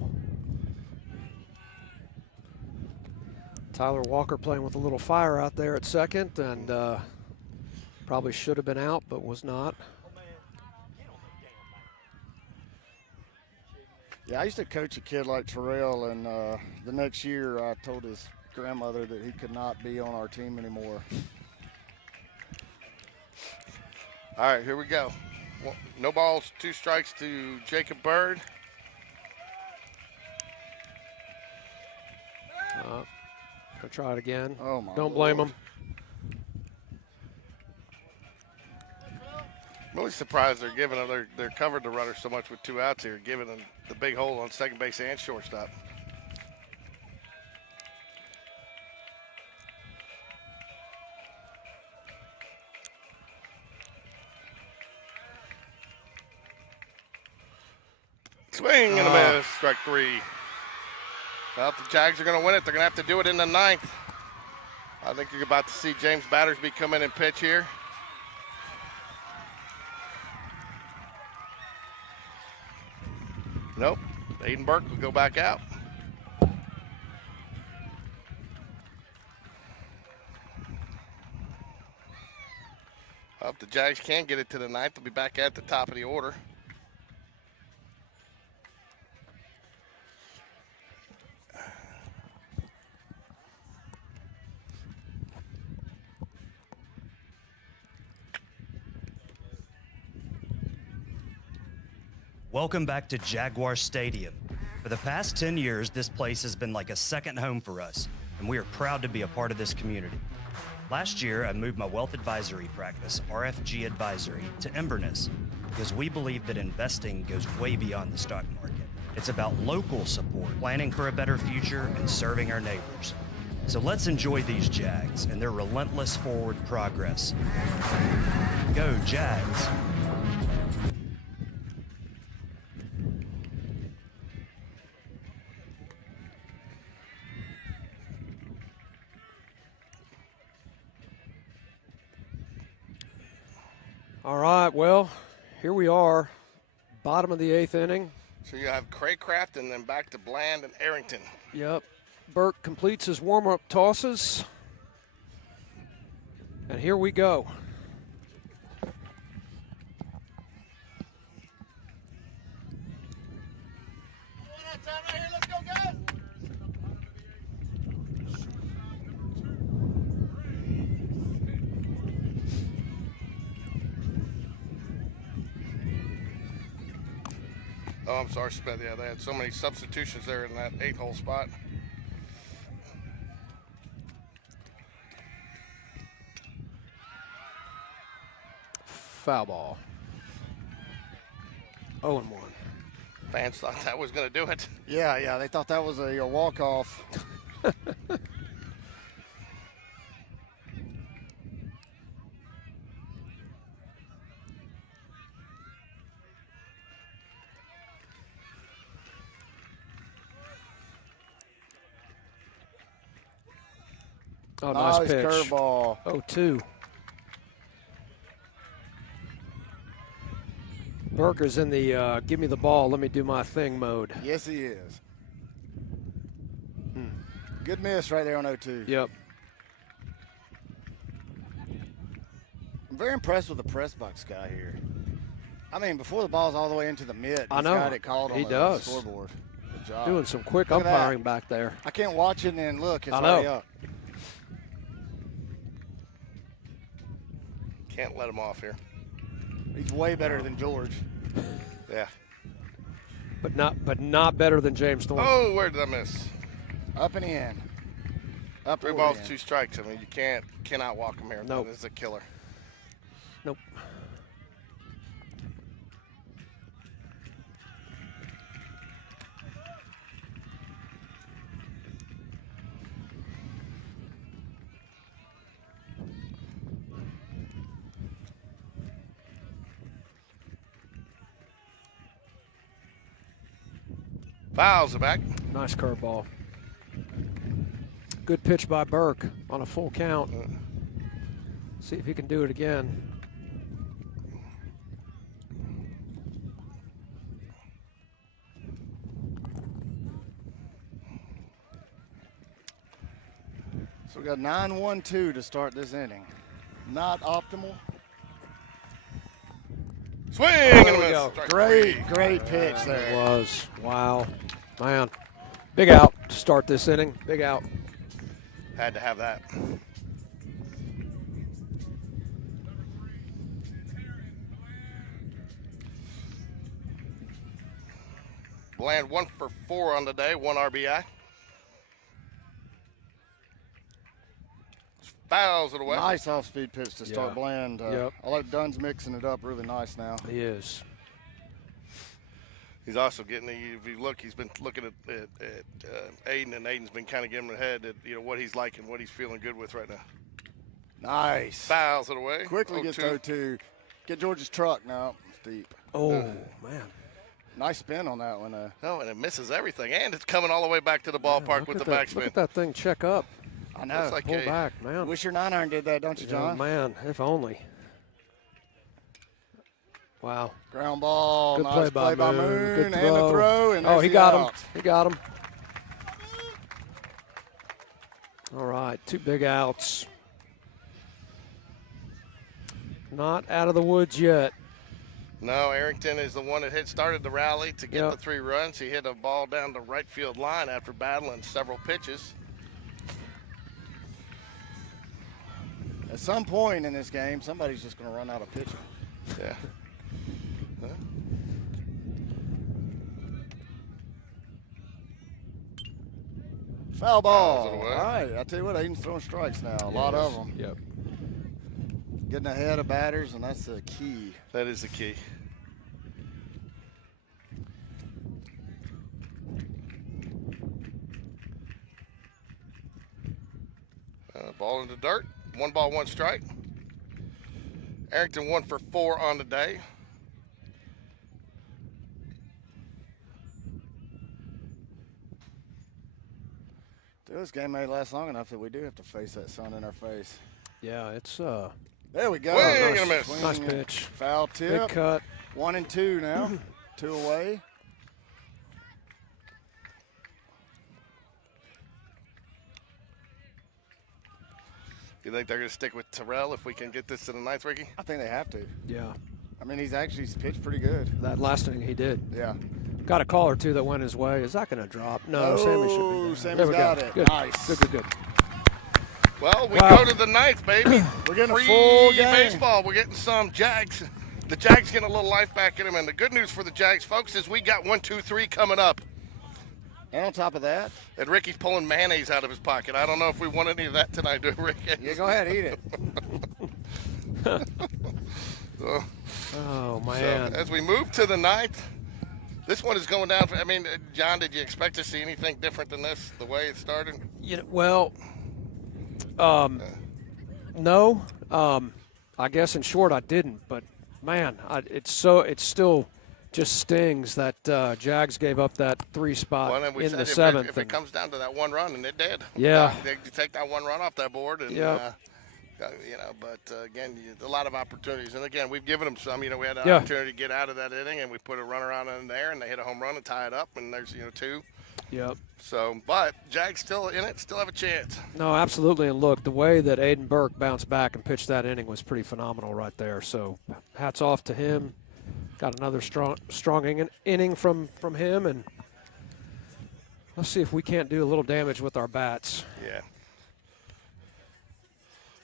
Tyler Walker playing with a little fire out there at second, and probably should have been out, but was not. Yeah, I used to coach a kid like Terrell, and the next year I told his grandmother that he could not be on our team anymore. All right, here we go. No balls, 2 strikes to Jacob Bird. I'll try it again. Oh, my Don't blame Lord. him. I'm really surprised they're giving them. They're covered the runner so much with 2 outs here, giving them the big hole on second base and shortstop. Swing and a miss, strike 3. Well, if the Jags are going to win it, they're going to have to do it in the 9th. I think you're about to see James Battersby come in and pitch here. Nope. Aiden Burke will go back out. Well, if the Jags can get it to the 9th, they'll be back at the top of the order. Welcome back to Jaguar Stadium. For the past 10 years, this place has been like a second home for us, and we are proud to be a part of this community. Last year, I moved my wealth advisory practice, RFG Advisory, to Inverness because we believe that investing goes way beyond the stock market. It's about local support, planning for a better future, and serving our neighbors. So let's enjoy these Jags and their relentless forward progress. Go Jags! All right, well, here we are, bottom of the 8th inning. So you have Craycraft and then back to Bland and Arrington. Yep. Burke completes his warm-up tosses. And here we go. Oh, I'm sorry, Sped. Yeah, they had so many substitutions there in that 8-hole spot. Foul ball. 0-1. Fans thought that was going to do it. Yeah, they thought that was a walk-off. Oh, nice pitch. Curveball. 0-2. Burker's in the give me the ball, let me do my thing mode. Yes, he is. Good miss right there on 0-2. Yep. I'm very impressed with the press box guy here. I mean, before the ball's all the way into the mitt, I he's know. got it called on He the does. scoreboard. Good job. Doing some quick Look at that. umpiring back there. I can't watch it and then look, it's I know. already up. Can't let him off here. He's way better than George. Yeah. But not better than James Thornton. Oh, where did I miss? Up and in. Up 3 or balls, in. 2 strikes. I mean, you cannot walk him here. Nope. This is a killer. Nope. Fouls are back. Nice curveball. Good pitch by Burke on a full count. See if he can do it again. So we got 9-1-2 to start this inning. Not optimal. Swing and a we miss. go. Strike Great, 3. great pitch It there. was. Wow. Man. Big out to start this inning. Big out. Had to have that. Bland 1 for 4 on the day, 1 RBI. Fouls it away. Nice off-speed pitch to start Yeah. Bland. Yep. I like Dunn's mixing it up really nice now. He is. He's also getting, if you look, he's been looking at Aiden, and Aiden's been kind of giving him a head at what he's liking, what he's feeling good with right now. Nice. Fouls it away. Quickly gets 0-2. to 0-2. Get George's truck now. It's deep. Oh, man. Nice spin on that one. Oh, and it misses everything, and it's coming all the way back to the ballpark Look with at the that- backspin. Look at that thing check up. I know. Looks like Pull a- back, man. Wish your 9-iron did that, don't you, Oh, John? man, if only. Wow. Ground ball. Good nice play by Moon. Good And the throw. And Oh, there's he the got out. him. He got him. All right, 2 big outs. Not out of the woods yet. No, Arrington is the one that started the rally to get Yep. the 3 runs. He hit a ball down the right field line after battling several pitches. At some point in this game, somebody's just going to run out of pitching. Yeah. Huh? Foul ball. Fouls it All away. right, I tell you what, Aiden's throwing strikes now. A lot of them. Yep. Getting ahead of batters, and that's the key. That is the key. Ball in the dirt. 1 ball, 1 strike. Arrington 1 for 4 on the day. Dude, this game may last long enough that we do have to face that sun in our face. Yeah, it's There we go. Swing and a miss. Swing Nice and pitch. Foul tip. Big cut. 1-2 now. 2 away. You think they're going to stick with Terrell if we can get this to the ninth, Ricky? I think they have to. Yeah. I mean, he's pitched pretty good. That last inning he did. Yeah. Got a call or two that went his way. Is that going to drop? No, Oh, Sammy should be there. Sammy's There we got go. it. Good. Nice. Good. Well, we Wow. go to the ninth, baby. We're getting a Free full game. baseball. We're getting some Jags. The Jags getting a little life back in them. And the good news for the Jags, folks, is we got 1, 2, 3 coming up. And on top of that, And Ricky's pulling mayonnaise out of his pocket. I don't know if we want any of that tonight, do we, Ricky? yeah, go ahead, eat it. So, Oh, so man. as we move to the ninth, this one is going down. I mean, John, did you expect to see anything different than this, the way it started? Well, no. I guess in short I didn't, but man, it still just stings that Jags gave up that 3 spot Well, and we in said the if 7th. If it comes down to that 1 run, and it did. Yeah. They take that 1 run off that board, and Yep. but again, a lot of opportunities. And again, we've given them some. We had an Yeah. opportunity to get out of that inning, and we put a runner on in there, and they hit a home run and tie it up, and there's 2. Yep. So, but Jags still in it, still have a chance. No, absolutely. And look, the way that Aiden Burke bounced back and pitched that inning was pretty phenomenal right there. So hats off to him. Got another strong inning from him, and let's see if we can't do a little damage with our bats. Yeah.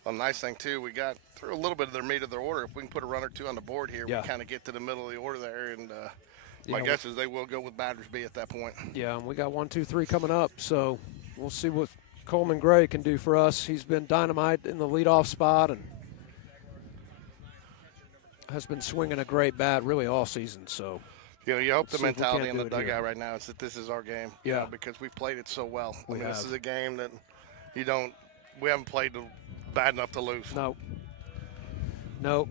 Well, nice thing too, we got through a little bit of their meat of their order. If we can put a run or 2 on the board here, Yeah. we kind of get to the middle of the order there, and my Yeah, guess is they will go with batters B at that point. Yeah, and we got 1, 2, 3 coming up, so we'll see what Coleman Gray can do for us. He's been dynamite in the leadoff spot and has been swinging a great bat really all season. So You hope the See if we mentality can't in the do it here. dugout right now is that this is our game. Yeah. Because we've played it so well. We This have. is a game that we haven't played bad enough to lose. no.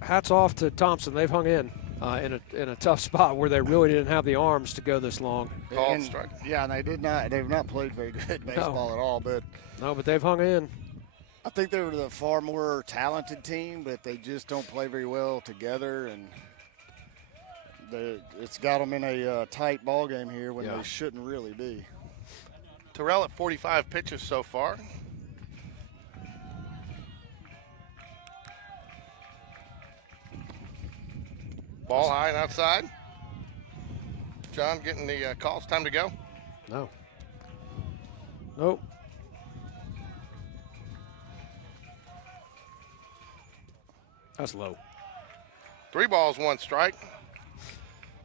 Hats off to Thompson. They've hung in a tough spot where they really didn't have the arms to go this long. Call And- strike. Yeah, and they've not played very good baseball at all, but No, but they've hung in. I think they were the far more talented team, but they just don't play very well together, and it's got them in a tight ball game here when Yeah. they shouldn't really be. Terrell at 45 pitches so far. Ball high and outside. John getting the calls. Time to go. No. Nope. That's low. 3 balls, 1 strike.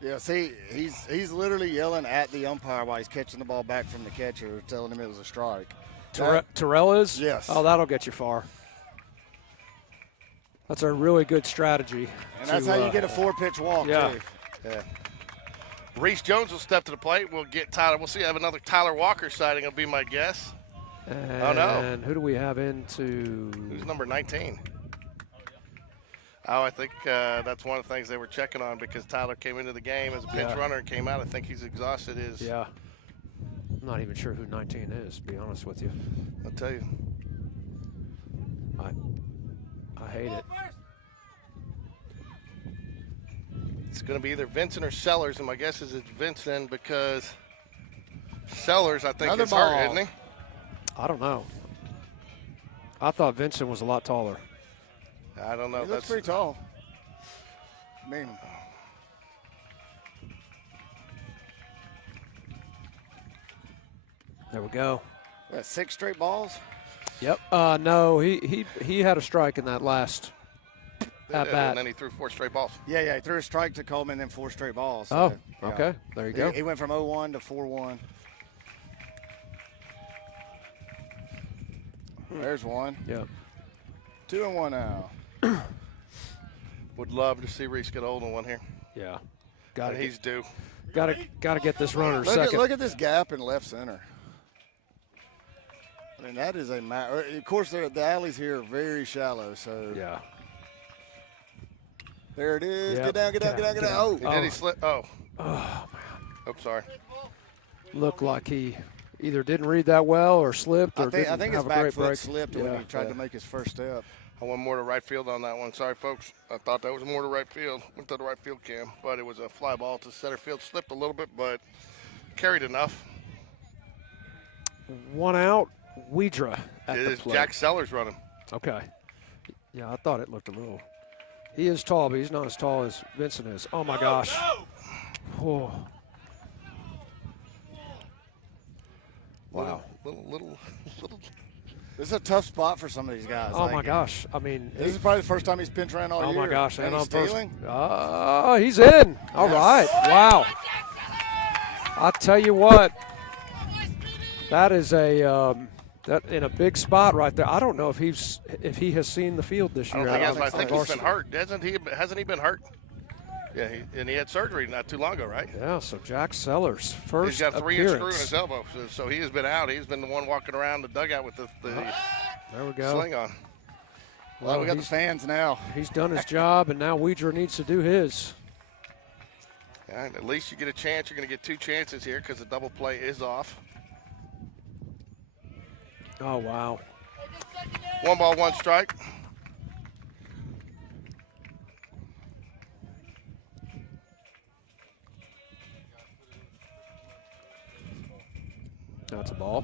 Yeah, see, he's literally yelling at the umpire while he's catching the ball back from the catcher, telling him it was a strike. Terrell is? Yes. Oh, that'll get you far. That's a really good strategy. And that's how you get a 4-pitch walk, yeah. too. Yeah. Reese Jones will step to the plate. We'll get Tyler. We'll see. I have another Tyler Walker sighting. Will be my guess. And Oh, no. who do we have into? Who's number 19? Oh, I think that's one of the things they were checking on because Tyler came into the game as a pinch runner and came out. I think he's exhausted his. Yeah. I'm not even sure who 19 is, to be honest with you. I'll tell you. I hate it. It's going to be either Vincent or Sellers, and my guess is it's Vincent because Sellers, I think, Another is hurt, ball. isn't he? I don't know. I thought Vincent was a lot taller. I don't know. He looks pretty tall. I mean, There we go. what, 6 straight balls? Yep. No, he had a strike in that last at And bat. then he threw 4 straight balls. Yeah, he threw a strike to Coleman, then 4 straight balls. Oh, So, yeah. okay. There you go. He went from 0-1 to 4-1. There's 1. Yep. 2-1 now. Would love to see Reese get a hold of one here. Yeah. Got And he's due. to get this runner Look second. at this gap in left center. I mean, that is a of course, the alleys here are very shallow, so Yeah. there it is. Yep. Get down, get down, get down, get down. He Oh, did. He slip. Oh. Oops, sorry. Looked like he either didn't read that well or slipped or I think didn't his have a back great foot break. slipped when he tried to make his first step. I went more to right field on that one. Sorry, folks. I thought that was more to right field. Went to the right field cam, but it was a fly ball to center field. Slipped a little bit, but carried enough. 1 out. Weidra at It the is plate. Jack Sellers running. Okay. Yeah, I thought it looked a little. He is tall, but he's not as tall as Vincent is. Oh, my gosh. Oh. Wow. Little. This is a tough spot for some of these guys. Oh, my gosh. I mean. This is probably the first time he's pinch ran all year. Oh, my gosh. And on he's stealing? Oh, he's in. All right. Wow. I tell you what. That is that in a big spot right there. I don't know if he has seen the field this year. I think he's been hurt. Hasn't he been hurt? Yeah, and he had surgery not too long ago, right? Yeah, so Jack Sellers, first He's got a 3-inch screw in his appearance. elbow, so he has been out. He's been the one walking around the dugout with the There we go. sling on. Well, we got the fans now. He's done his job, and now Weidra needs to do his. Yeah, and at least you get a chance. You're going to get 2 chances here because the double play is off. Oh, wow. 1 ball, 1 strike. That's a ball.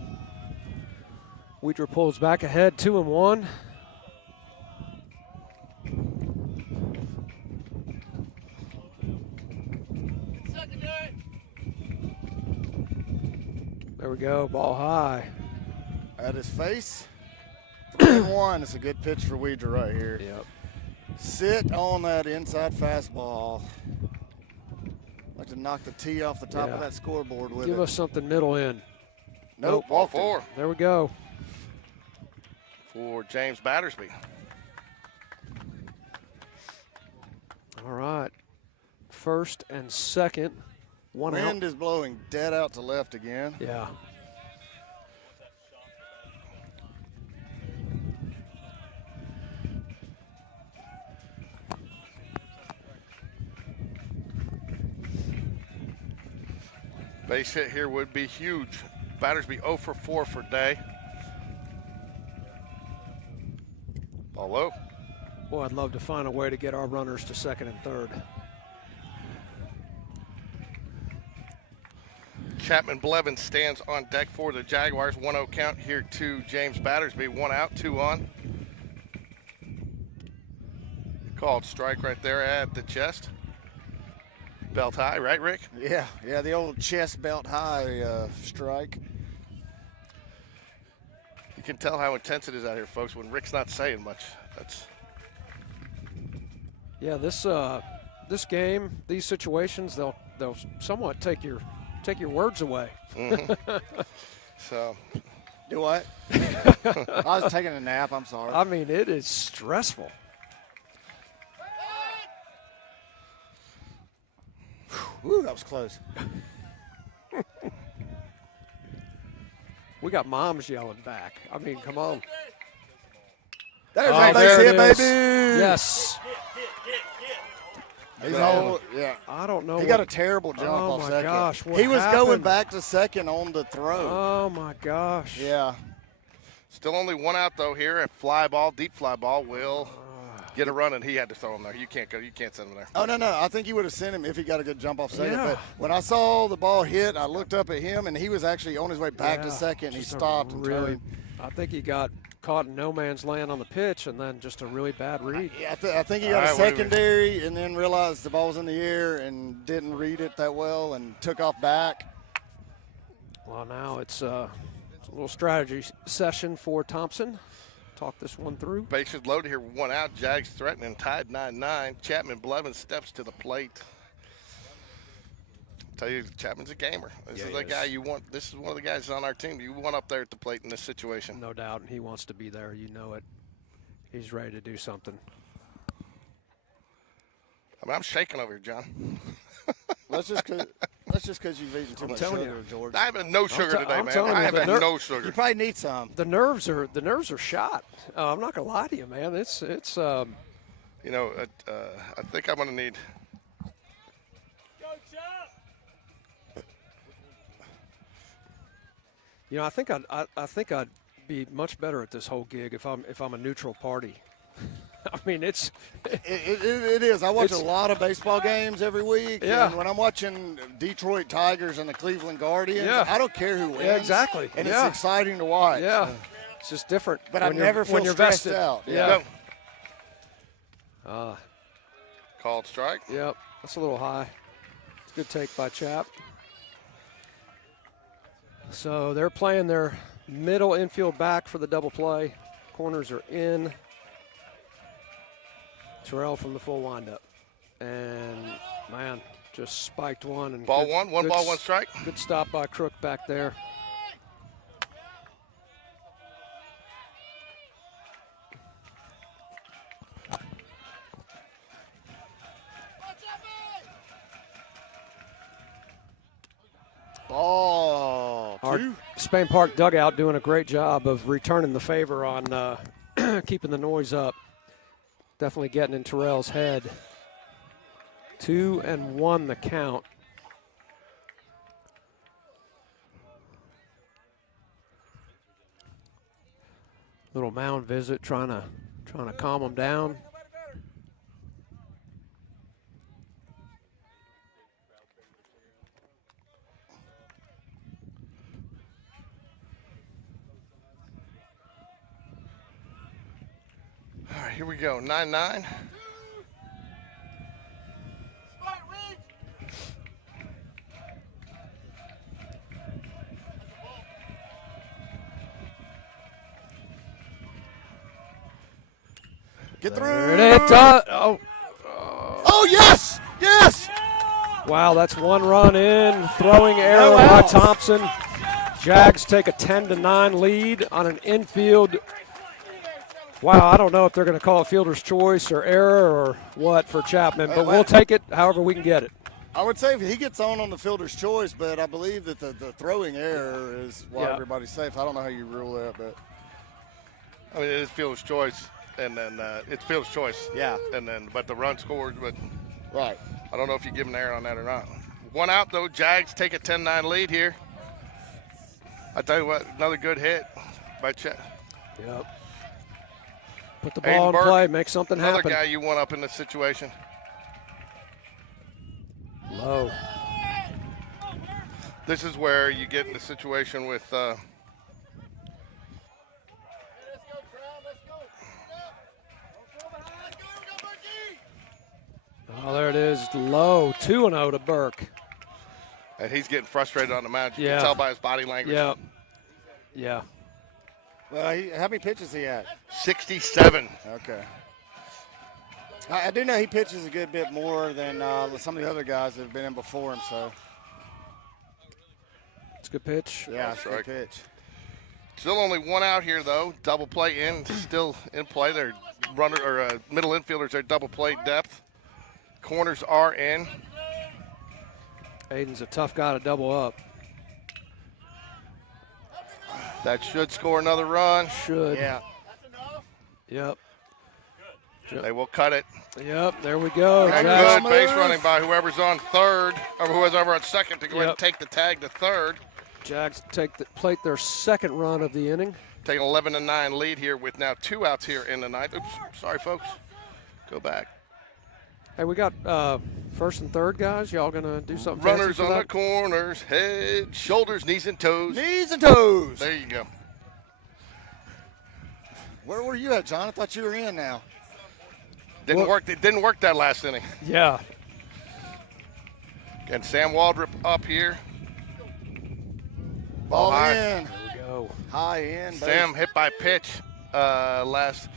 Weidra pulls back ahead, 2-1. There we go, ball high. At his face, 3-1. It's a good pitch for Weidra right here. Yep. Sit on that inside fastball. Like to knock the tee off the top of that scoreboard with Give it. us something middle in. Nope, Ball walked him. 4 There we go. for James Battersby. All right. First and second. 1 out. Wind is blowing dead out to left again. Yeah. Base hit here would be huge. Battersby 0 for 4 for day. Ball low. Boy, I'd love to find a way to get our runners to second and third. Chapman Blevins stands on deck for the Jaguars. 1-0 count here to James Battersby. 1 out, 2 on. Called strike right there at the chest. Belt high, right, Rick? Yeah, the old chest belt high strike. You can tell how intense it is out here, folks, when Rick's not saying much. That's Yeah, this game, these situations, they'll somewhat take your words away. so. Do what? I was taking a nap. I'm sorry. I mean, it is stressful. Ooh, that was close. We got moms yelling back. I mean, come on. There's Oh, a base there hit, it is. baby. Yes. He's all, yeah. I don't know. He got a terrible jump Oh, off my second. gosh, what He was going happened? back to second on the throw. Oh, my gosh. Yeah. Still only 1 out though here. A fly ball, deep fly ball will get a run, and he had to throw him there. You can't send him there. Oh, no. I think you would have sent him if he got a good jump off second. Yeah. But when I saw the ball hit, I looked up at him, and he was actually on his way back to Yeah, second. He just a stopped and really, turned. I think he got caught in no man's land on the pitch, and then just a really bad read. Yeah, I think he got a All right, wait a minute. secondary and then realized the ball was in the air and didn't read it that well and took off back. Well, now it's a little strategy session for Thompson. Talk this one through. Bases loaded here, 1 out. Jags threatening, tied 9-9. Chapman Blevins steps to the plate. Tell you, Chapman's a gamer. This is the guy you want. This is one of the guys on our team you want up there at the plate in this situation. No doubt, and he wants to be there. You know it. He's ready to do something. I mean, I'm shaking over here, John. That's just because you've eaten too much telling sugar, George. I have no sugar today, I'm man. telling I you, have the had no sugar. You probably need some. The nerves are shot. I'm not gonna lie to you, man. It's You know, I think I'm going to need. I think I'd be much better at this whole gig if I'm a neutral party. I mean, it's it is. I watch a lot of baseball games every week. Yeah. And when I'm watching Detroit Tigers and the Cleveland Guardians, Yeah. I don't care who wins. Yeah, exactly. And Yeah. it's exciting to watch. yeah, it's just different. But I when you're- never when feel you're stressed vested. out. Yeah. Called strike. Yep. That's a little high. It's a good take by Chap. So they're playing their middle infield back for the double play. Corners are in. Terrell from the full windup. And, man, just spiked one. And Ball good- one. One good ball, s- one strike. Good stop by Crook back there. Ball Our two. Spain Park dugout doing a great job of returning the favor on keeping the noise up. Definitely getting in Terrell's head. 2-1 the count. Little mound visit, trying to calm him down. All right, here we go. 9-9. Get through. There it does. Oh, Oh, yes. Yes. wow, that's one run in. Throwing error No by outs. Thompson. Jags take a 10-9 lead on an infield. Wow, I don't know if they're going to call it fielder's choice or error or what for Chapman, but we'll take it however we can get it. I would say he gets on the fielder's choice, but I believe that the throwing error is why Yeah. everybody's safe. I don't know how you rule that, but I mean, it is fielder's choice, and then it's fielder's choice. Yeah. And then, but the run scored, but right. I don't know if you give an error on that or not. One out, though. Jags take a 10-9 lead here. I tell you what, another good hit by Chet. Yep. Put the Aiden ball in Burke, play, make something Another happen. guy you want up in this situation. Low. This is where you get in the situation with Oh, there it is. Low. 2-0 to Burke. and he's getting frustrated on the mound. You Yeah. can tell by his body language. Yep. Yeah. Well, how many pitches he had? 67. Okay. I do know he pitches a good bit more than some of the other guys that have been in before him. So It's a good pitch. yeah, it's a good Strike. pitch. Still only one out here, though. Double play in, still in play. Their runner or middle infielders are double play depth. Corners are in. Aiden's a tough guy to double up. That should score another run. Should. Yeah. Yep. They will cut it. Yep. There we go. And Jags- good base running by whoever's on third, or whoever's on second to go ahead and Yep. take the tag to third. Jags plate their second run of the inning. Taking 11-9 lead here with now 2 outs here in the ninth. Oops, sorry, folks. Go back. Hey, we got first and third guys. Y'all gonna do something Runners fancy for on the that? corners, head, shoulders, knees, and toes. Knees and toes. There you go. Where were you at, John? I thought you were in now. Didn't work. It didn't work that last inning. Yeah. And Sam Waldrop up here. Ball high. in. There we go. High in. Sam hit by pitch last.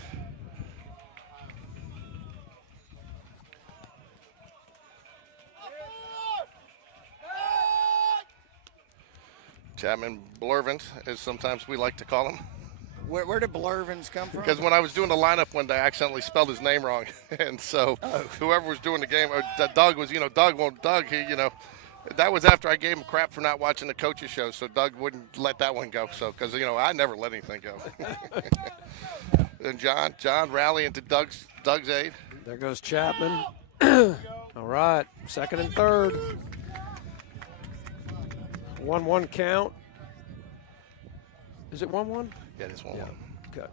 Chapman Blurvins, as sometimes we like to call him. Where did Blurvins come from? Because when I was doing the lineup one day, I accidentally spelled his name wrong. And so whoever was doing the game, Doug was, Doug, he, that was after I gave him crap for not watching the coaches show. So Doug wouldn't let that one go. So, because, I never let anything go. And John rallying to Doug's aid. There goes Chapman. All right. Second and third. 1-1 count. Is it 1-1? Yeah, this one. Yeah. Okay.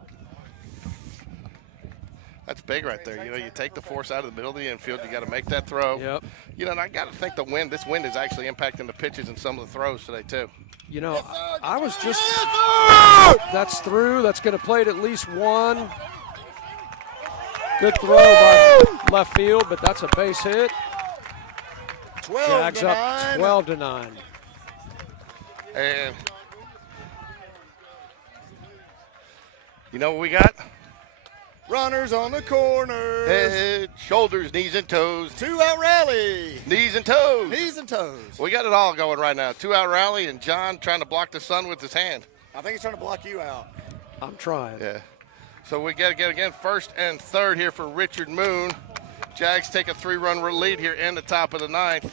That's big right there. You know, you take the force out of the middle of the infield. You got to make that throw. Yep. You know, and I got to think this wind is actually impacting the pitches and some of the throws today too. You know, I was just that's through. That's going to play it at least one. Good throw by left field, but that's a base hit. 12 Jags to up 12-9. And you know what we got? Runners on the corners. Head, shoulders, knees, and toes. 2-out rally. Knees and toes. Knees and toes. We got it all going right now. 2-out rally, and John trying to block the sun with his hand. I think he's trying to block you out. I'm trying. Yeah. So we got to get again first and third here for Richard Moon. Jags take a 3-run lead here in the top of the 9th.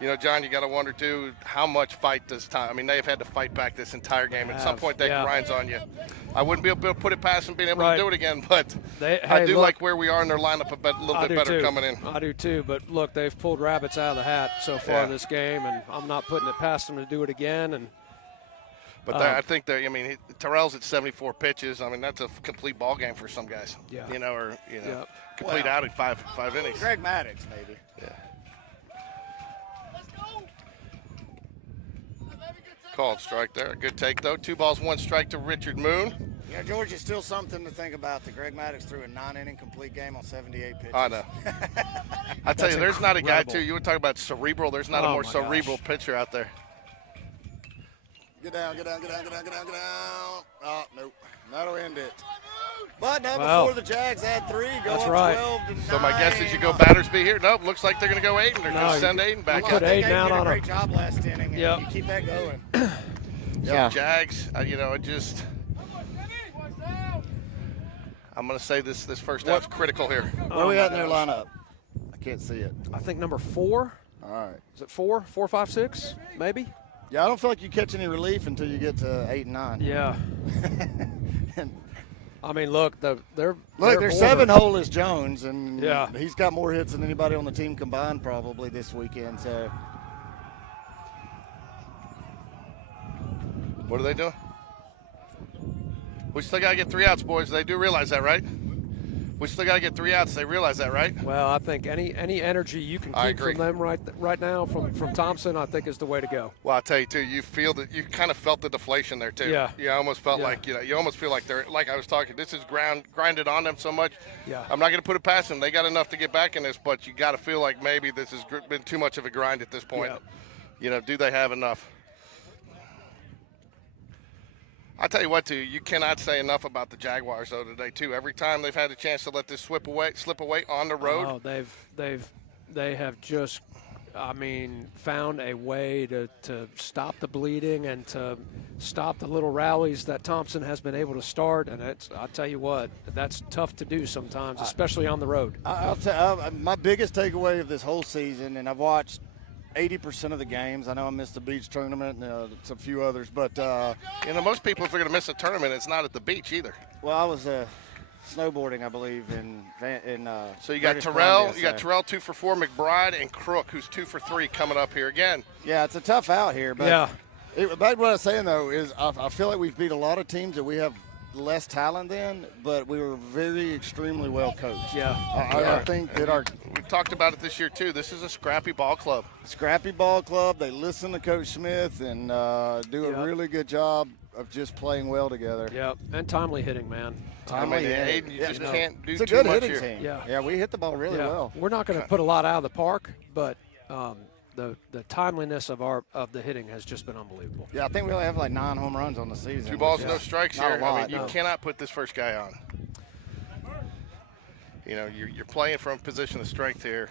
You know, John, you got to wonder, too, how much fight does time. I mean, they've had to fight back this entire game. At some point, that grinds on you. I wouldn't be able to put it past them being able to do it again, but I do like where we are in their lineup a little bit better coming in. I do, too. But, look, they've pulled rabbits out of the hat so far this game, and I'm not putting it past them to do it again. But I think that, I mean, Terrell's at 74 pitches. I mean, that's a complete ball game for some guys. Yeah. You know, or, you know, complete out at five innings. Greg Maddox, maybe. Yeah. Called strike there. Good take, though. 2 balls, 1 strike to Richard Moon. Yeah, George, it's still something to think about that Greg Maddox threw a 9-inning complete game on 78 pitches. I know. I tell you, there's not a guy, too. You would talk about cerebral. There's not a more cerebral pitcher out there. Get down, get down, get down, get down, get down, get down. Oh, nope. That'll end it. But now before the Jags add 3, go up 12-9. So my guess is you go Battersby here. Nope, looks like they're going to go Aiden. They're going to send Aiden back put out. Aiden out on a great job last inning, and you keep that going. So Jags, you know, I'm going to say this first out's critical here. Where are we at in their lineup? I can't see it. I think number 4. All right. Is it 4? 4, 5, 6, maybe? Yeah, I don't feel like you catch any relief until you get to 8 and 9. Yeah. I mean, look, their 7-hole is Jones, and he's got more hits than anybody on the team combined probably this weekend. So, what are they doing? We still got to get 3 outs, boys. They do realize that, right? We still got to get 3 outs. They realize that, right? Well, I think any energy you can keep from them right now from Thompson, I think is the way to go. Well, I'll tell you, too, you kind of felt the deflation there, too. Yeah. You almost felt like, you almost feel like they're, like I was talking, this is grinded on them so much. Yeah. I'm not going to put it past them. They got enough to get back in this, but you got to feel like maybe this has been too much of a grind at this point. Yeah. You know, do they have enough? I'll tell you what, too, you cannot say enough about the Jaguars, though, today, too. Every time they've had a chance to let this slip away on the road. Oh, they have just, I mean, found a way to stop the bleeding and to stop the little rallies that Thompson has been able to start. And I'll tell you what, that's tough to do sometimes, especially on the road. My biggest takeaway of this whole season, and I've watched 80% of the games. I know I missed the beach tournament and a few others, but you know, most people, if they're going to miss a tournament, it's not at the beach either. Well, I was snowboarding, I believe, in so you got Terrell, you got Terrell 2 for 4, McBride, and Crook, who's 2 for 3, coming up here again. Yeah, it's a tough out here, but what I was saying though is I feel like we've beat a lot of teams that we have less talent than, but we were extremely well coached. Yeah, I think that we talked about it this year too. This is a scrappy ball club. Scrappy ball club. They listen to Coach Smith and do a really good job of just playing well together. Yep, and timely hitting, man. Timely hitting. You just can't do it's a too good much hitting here. team. Yeah, we hit the ball really well. We're not going to put a lot out of the park, but the timeliness of the hitting has just been unbelievable. Yeah, I think we only have like 9 home runs on the season. 2 balls, no strikes here. I mean, you cannot put this first guy on. You know, you're playing from a position of strength here.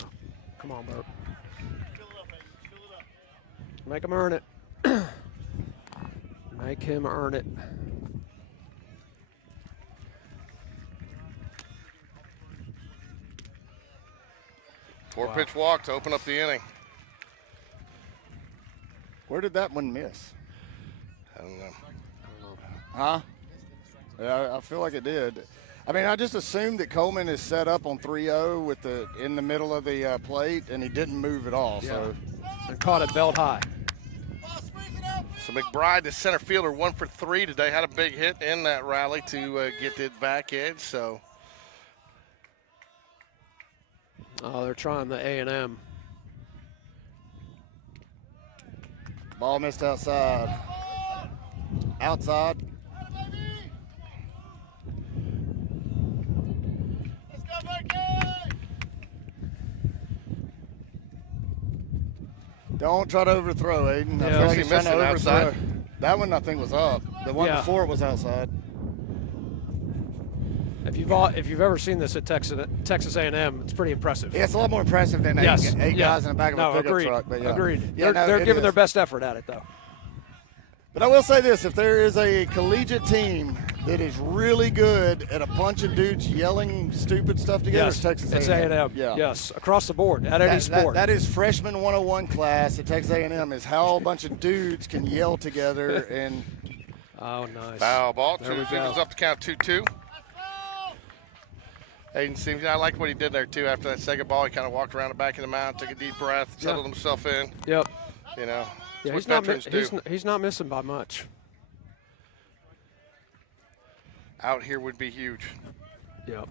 Oh, come on, Bert. Make him earn it. Make him earn it. Four-pitch walk to open up the inning. Where did that one miss? I don't know. Huh? Yeah, I feel like it did. I mean, I just assumed that Coleman is set up on 3-0 in the middle of the plate, and he didn't move at all. Yeah. So and caught it belt high. So McBride, the center fielder, 1 for 3 today. Had a big hit in that rally to get it back edge. So, oh, they're trying the A&M. Ball missed outside. Outside. Don't try to overthrow, Aiden. I Yeah. feel like he's trying to missing overthrow. outside? That one, I think, was up. The one Yeah. before it was outside. If you've ever seen this at Texas A&M, it's pretty impressive. Yeah, it's a lot more impressive than eight guys in the back of a pickup agreed. truck. But yeah. Agreed. Yeah, They're it giving is. their best effort at it, though. But I will say this: if there is a collegiate team that is really good at a bunch of dudes yelling stupid stuff together, Yes, it's Texas it's A&M. A&M. Yeah. Yes, across the board at any sport. That is freshman 101 class at Texas A&M. Is how a bunch of dudes can yell together and. Oh, nice. foul ball. There we Two go. goes up to count 2-2. Aiden seems, I like what he did there, too. After that second ball, he kind of walked around the back of the mound, took a deep breath, settled himself in. Yep. You know, Yeah, that's he's what not, veterans do. he's not missing by much. Out here would be huge. Yep.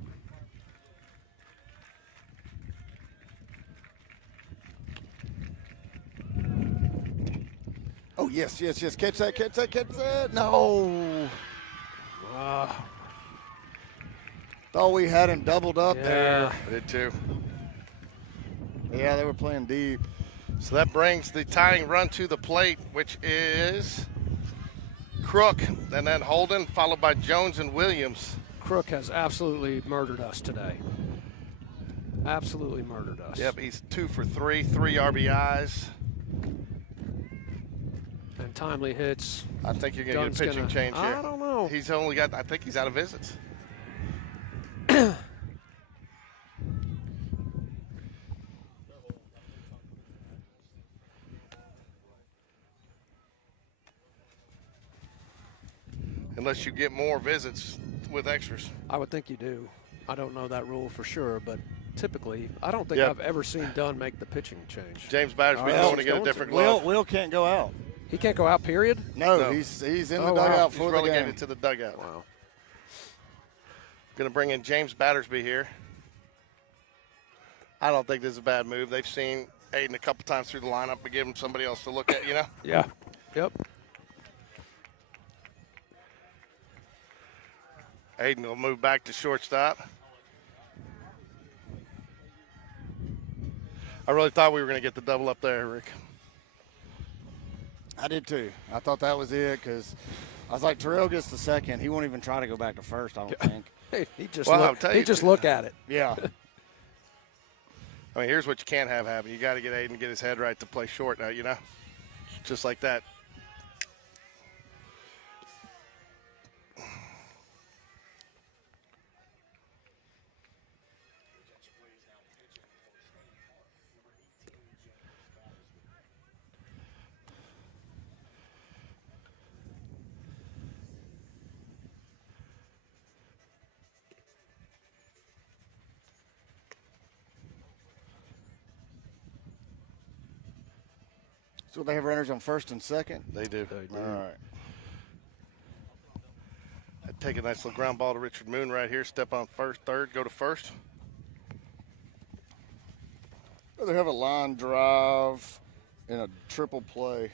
Oh yes. Catch that. No. Thought we had him doubled up there. I did, too. Yeah, they were playing deep. So that brings the tying run to the plate, which is Crook, and then Holden, followed by Jones and Williams. Crook has absolutely murdered us today. Absolutely murdered us. Yep, he's 2 for 3, 3 RBIs. And timely hits. I think you're going to Dunn's get a pitching gonna- change here. I don't know. He's only got, I think he's out of visits. Unless you get more visits with extras. I would think you do. I don't know that rule for sure, but typically, I don't think Yep. I've ever seen Dunn make the pitching change. James Battersby Oh, going to get a going different to. glove. Will can't go out. He can't go out, period? No, No. he's in Oh, the wow. dugout He's for the relegated game. to the dugout. Wow. Going to bring in James Battersby here. I don't think this is a bad move. They've seen Aiden a couple times through the lineup, but give him somebody else to look at, you know? Yeah. Yep. Aiden will move back to shortstop. I really thought we were going to get the double up there, Rick. I did too. I thought that was it because I was like, Terrell gets the second. He won't even try to go back to first, I don't think. Hey, he just Well, look, I'll tell he you- just look at it. Yeah. I mean, here's what you can't have happen. You got to get Aiden to get his head right to play short now, you know? Just like that. So they have runners on first and second? They do. All right. I'd take a nice little ground ball to Richard Moon right here. Step on first, third, go to first. They have a line drive and a triple play.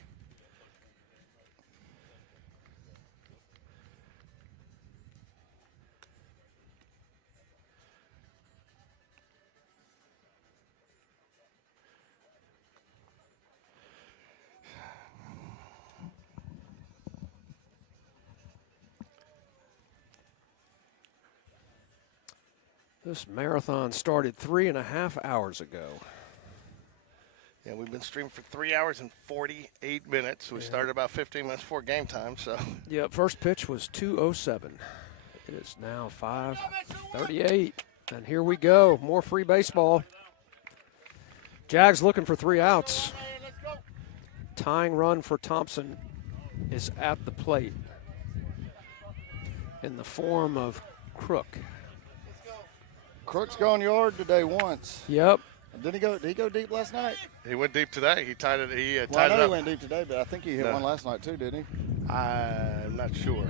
This marathon started 3.5 hours ago. Yeah, we've been streaming for 3 hours and 48 minutes. We started about 15 minutes before game time, so. Yeah, first pitch was 2:07. It is now 5:38, and here we go. More free baseball. Jags looking for 3 outs. Tying run for Thompson is at the plate in the form of Crook. Crook's gone yard today once. Yep. Did he go deep last night? He went deep today. He tied it. He Well, I tied know it he up. went deep today, but I think he hit No. one last night too, didn't he? I'm not sure.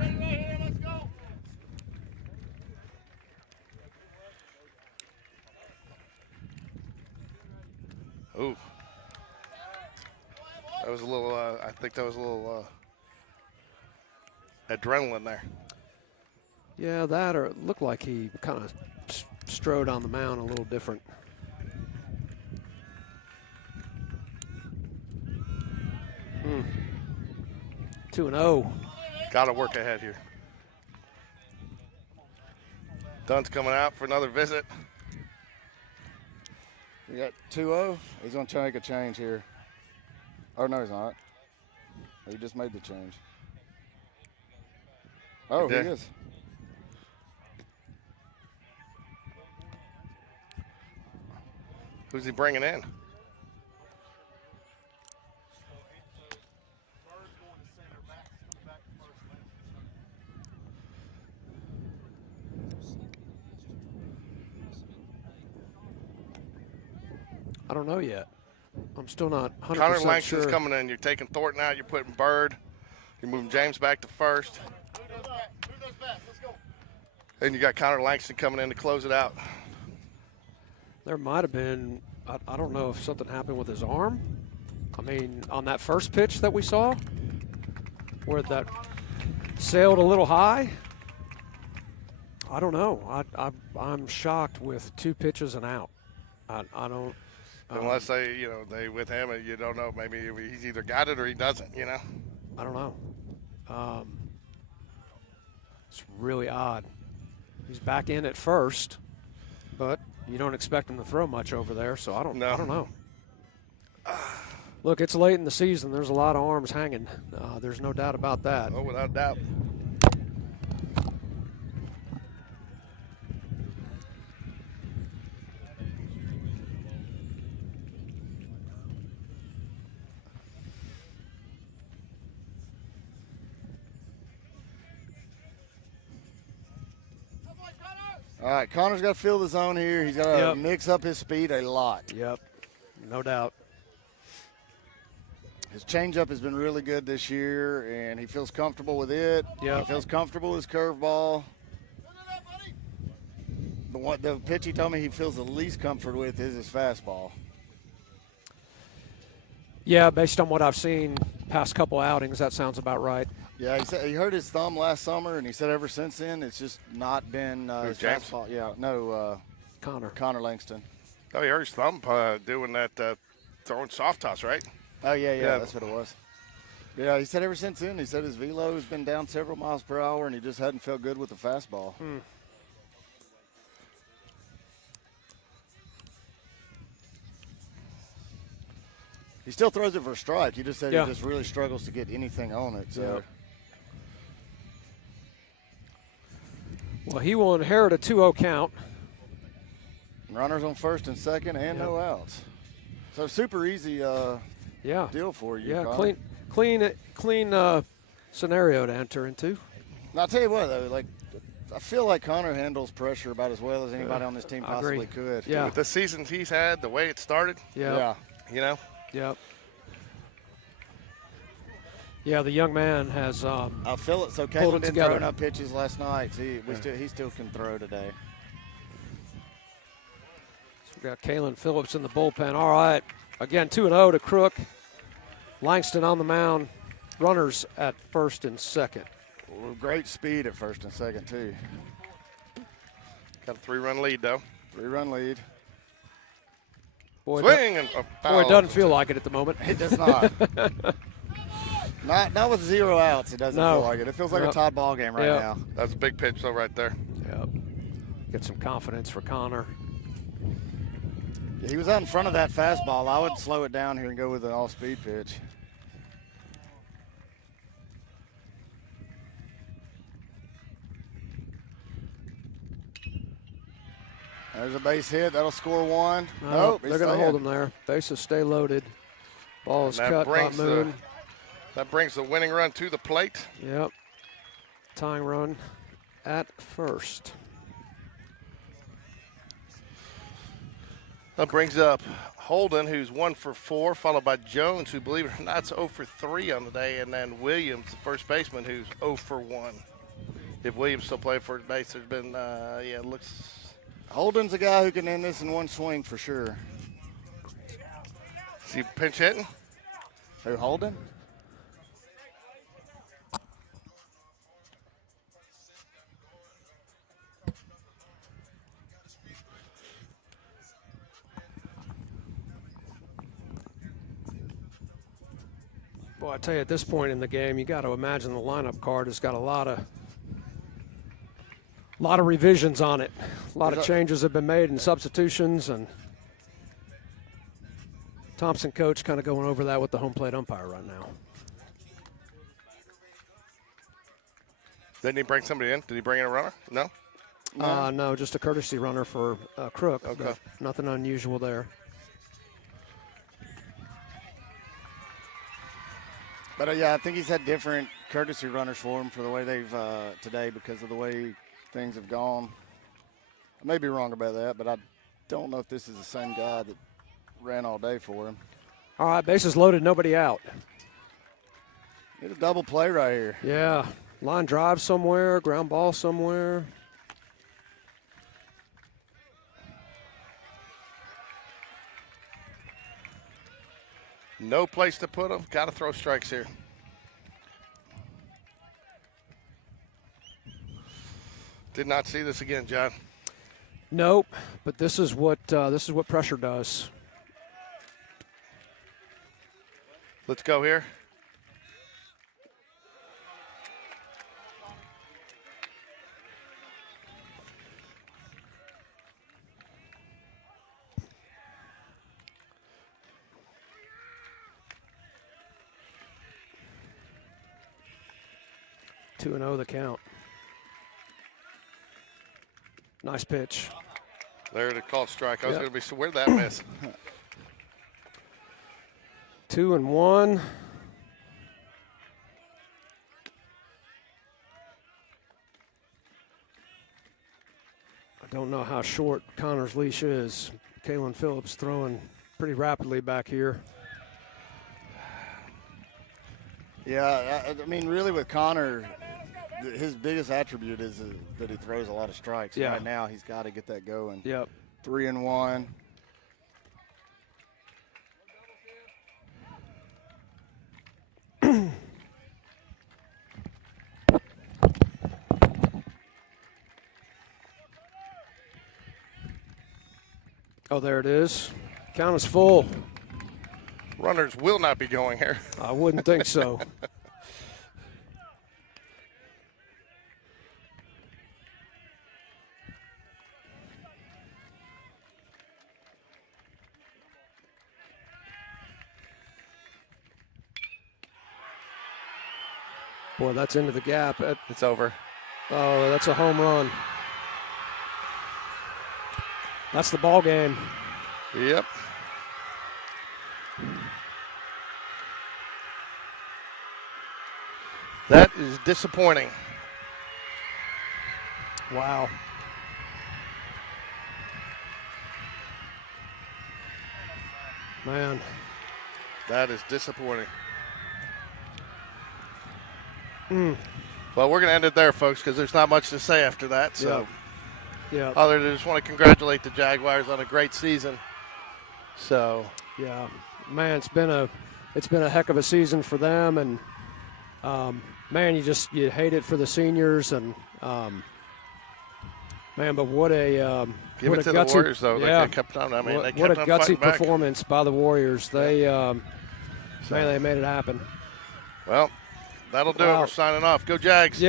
Ooh. That was a little, I think that was a little adrenaline there. Yeah, that or it looked like he kind of strode on the mound a little different. Mm. 2-0. Got to work ahead here. Dunn's coming out for another visit. We got 2-0. He's going to try to make a change here. Oh, no, he's not. He just made the change. Oh, he is. Who's he bringing in? I don't know yet. I'm still not 100% Connor Langston's sure. coming in. You're taking Thornton out. You're putting Bird. You're moving James back to first. And you got Connor Langston coming in to close it out. There might have been, I don't know if something happened with his arm. I mean, on that first pitch that we saw, where that sailed a little high. I don't know. I'm shocked with 2 pitches and out. I don't. Unless they with him, and you don't know. Maybe he's either got it or he doesn't. I don't know. It's really odd. He's back in at first, but you don't expect him to throw much over there, so I don't know. Look, it's late in the season. There's a lot of arms hanging. There's no doubt about that. Oh, without doubt. All right, Connor's got to fill the zone here. He's got to mix up his speed a lot. Yep, no doubt. His changeup has been really good this year, and he feels comfortable with it. Yep. He feels comfortable with his curveball. The pitch he told me he feels the least comfort with is his fastball. Yeah, based on what I've seen past couple outings, that sounds about right. Yeah, he said he hurt his thumb last summer, and he said ever since then it's just not been his James? fastball. Yeah, no, Connor Langston. Oh, he hurt his thumb doing that throwing soft toss, right? Oh, yeah, that's what it was. Yeah, he said ever since then, he said his velo has been down several miles per hour, and he just hadn't felt good with the fastball. He still throws it for a strike. He just said he just really struggles to get anything on it. So. Well, he will inherit a 2-0 count. Runners on first and second and no outs. So super easy deal for you. Yeah, Connor. clean scenario to enter into. Now, I'll tell you what, though, I feel like Connor handles pressure about as well as anybody on this team possibly could. Yeah. With the seasons he's had, the way it started. Yeah. Yep. Yeah, the young man has I feel it. So pulled Caleb it been together. throwing up pitches last night. He still can throw today. So we got Kalen Phillips in the bullpen. All right. Again, 2-0 to Crook. Langston on the mound. Runners at first and second. Well, great speed at first and second, too. Got a 3-run lead, though. 3-run lead. Boy, Swing and a foul. it doesn't feel like it at the moment. It does not. Not with 0 outs. It doesn't feel like it. It feels like a tied ball game right now. That's a big pitch, though, right there. Yep. Get some confidence for Connor. Yeah, he was out in front of that fastball. I would slow it down here and go with an all-speed pitch. There's a base hit. That'll score 1. Nope, they're going to hold him there. Bases stay loaded. Ball is cut, not moving. That brings the winning run to the plate. Yep. Tying run at first. That brings up Holden, who's 1 for 4, followed by Jones, who, believe it or not, is 0 for 3 on the day, and then Williams, the first baseman, who's 0 for 1. If Williams still played first base, there's been, it looks. Holden's a guy who can end this in one swing for sure. Is he pinch hitting? Who, Holden? Well, I tell you, at this point in the game, you got to imagine the lineup card has got a lot of revisions on it. A lot of changes have been made and substitutions, and Thompson coach kind of going over that with the home plate umpire right now. Didn't he bring somebody in? Did he bring in a runner? No? No, just a courtesy runner for Crook. Okay. Nothing unusual there. But, yeah, I think he's had different courtesy runners for him for the way they've today because of the way things have gone. I may be wrong about that, but I don't know if this is the same guy that ran all day for him. All right, bases loaded, nobody out. Need a double play right here. Yeah, line drive somewhere, ground ball somewhere. No place to put him. Got to throw strikes here. Did not see this again, John. Nope, but this is what pressure does. Let's go here. Two and 0 the count. Nice pitch. There to call strike. I was going to be, so where'd that miss? 2 and 1. I don't know how short Connor's leash is. Kalen Phillips throwing pretty rapidly back here. Yeah, I mean, really with Connor, his biggest attribute is that he throws a lot of strikes. Yeah. Right now, he's got to get that going. Yep. 3 and 1. Oh, there it is. Count is full. Runners will not be going here. I wouldn't think so. Boy, that's into the gap. It's over. Oh, that's a home run. That's the ball game. Yep. That is disappointing. Wow. Man. That is disappointing. Well, we're going to end it there, folks, because there's not much to say after that. So, yeah. Other than just want to congratulate the Jaguars on a great season. So, yeah, man, it's been a heck of a season for them, and man, you hate it for the seniors, and man, but what a give what it a to gutsy, the Warriors though. Yeah, they kept on. I mean, they kept what a on gutsy back. performance by the Warriors. They man, they made it happen. Well, that'll do it. Wow. We're signing off. Go Jags. Yeah.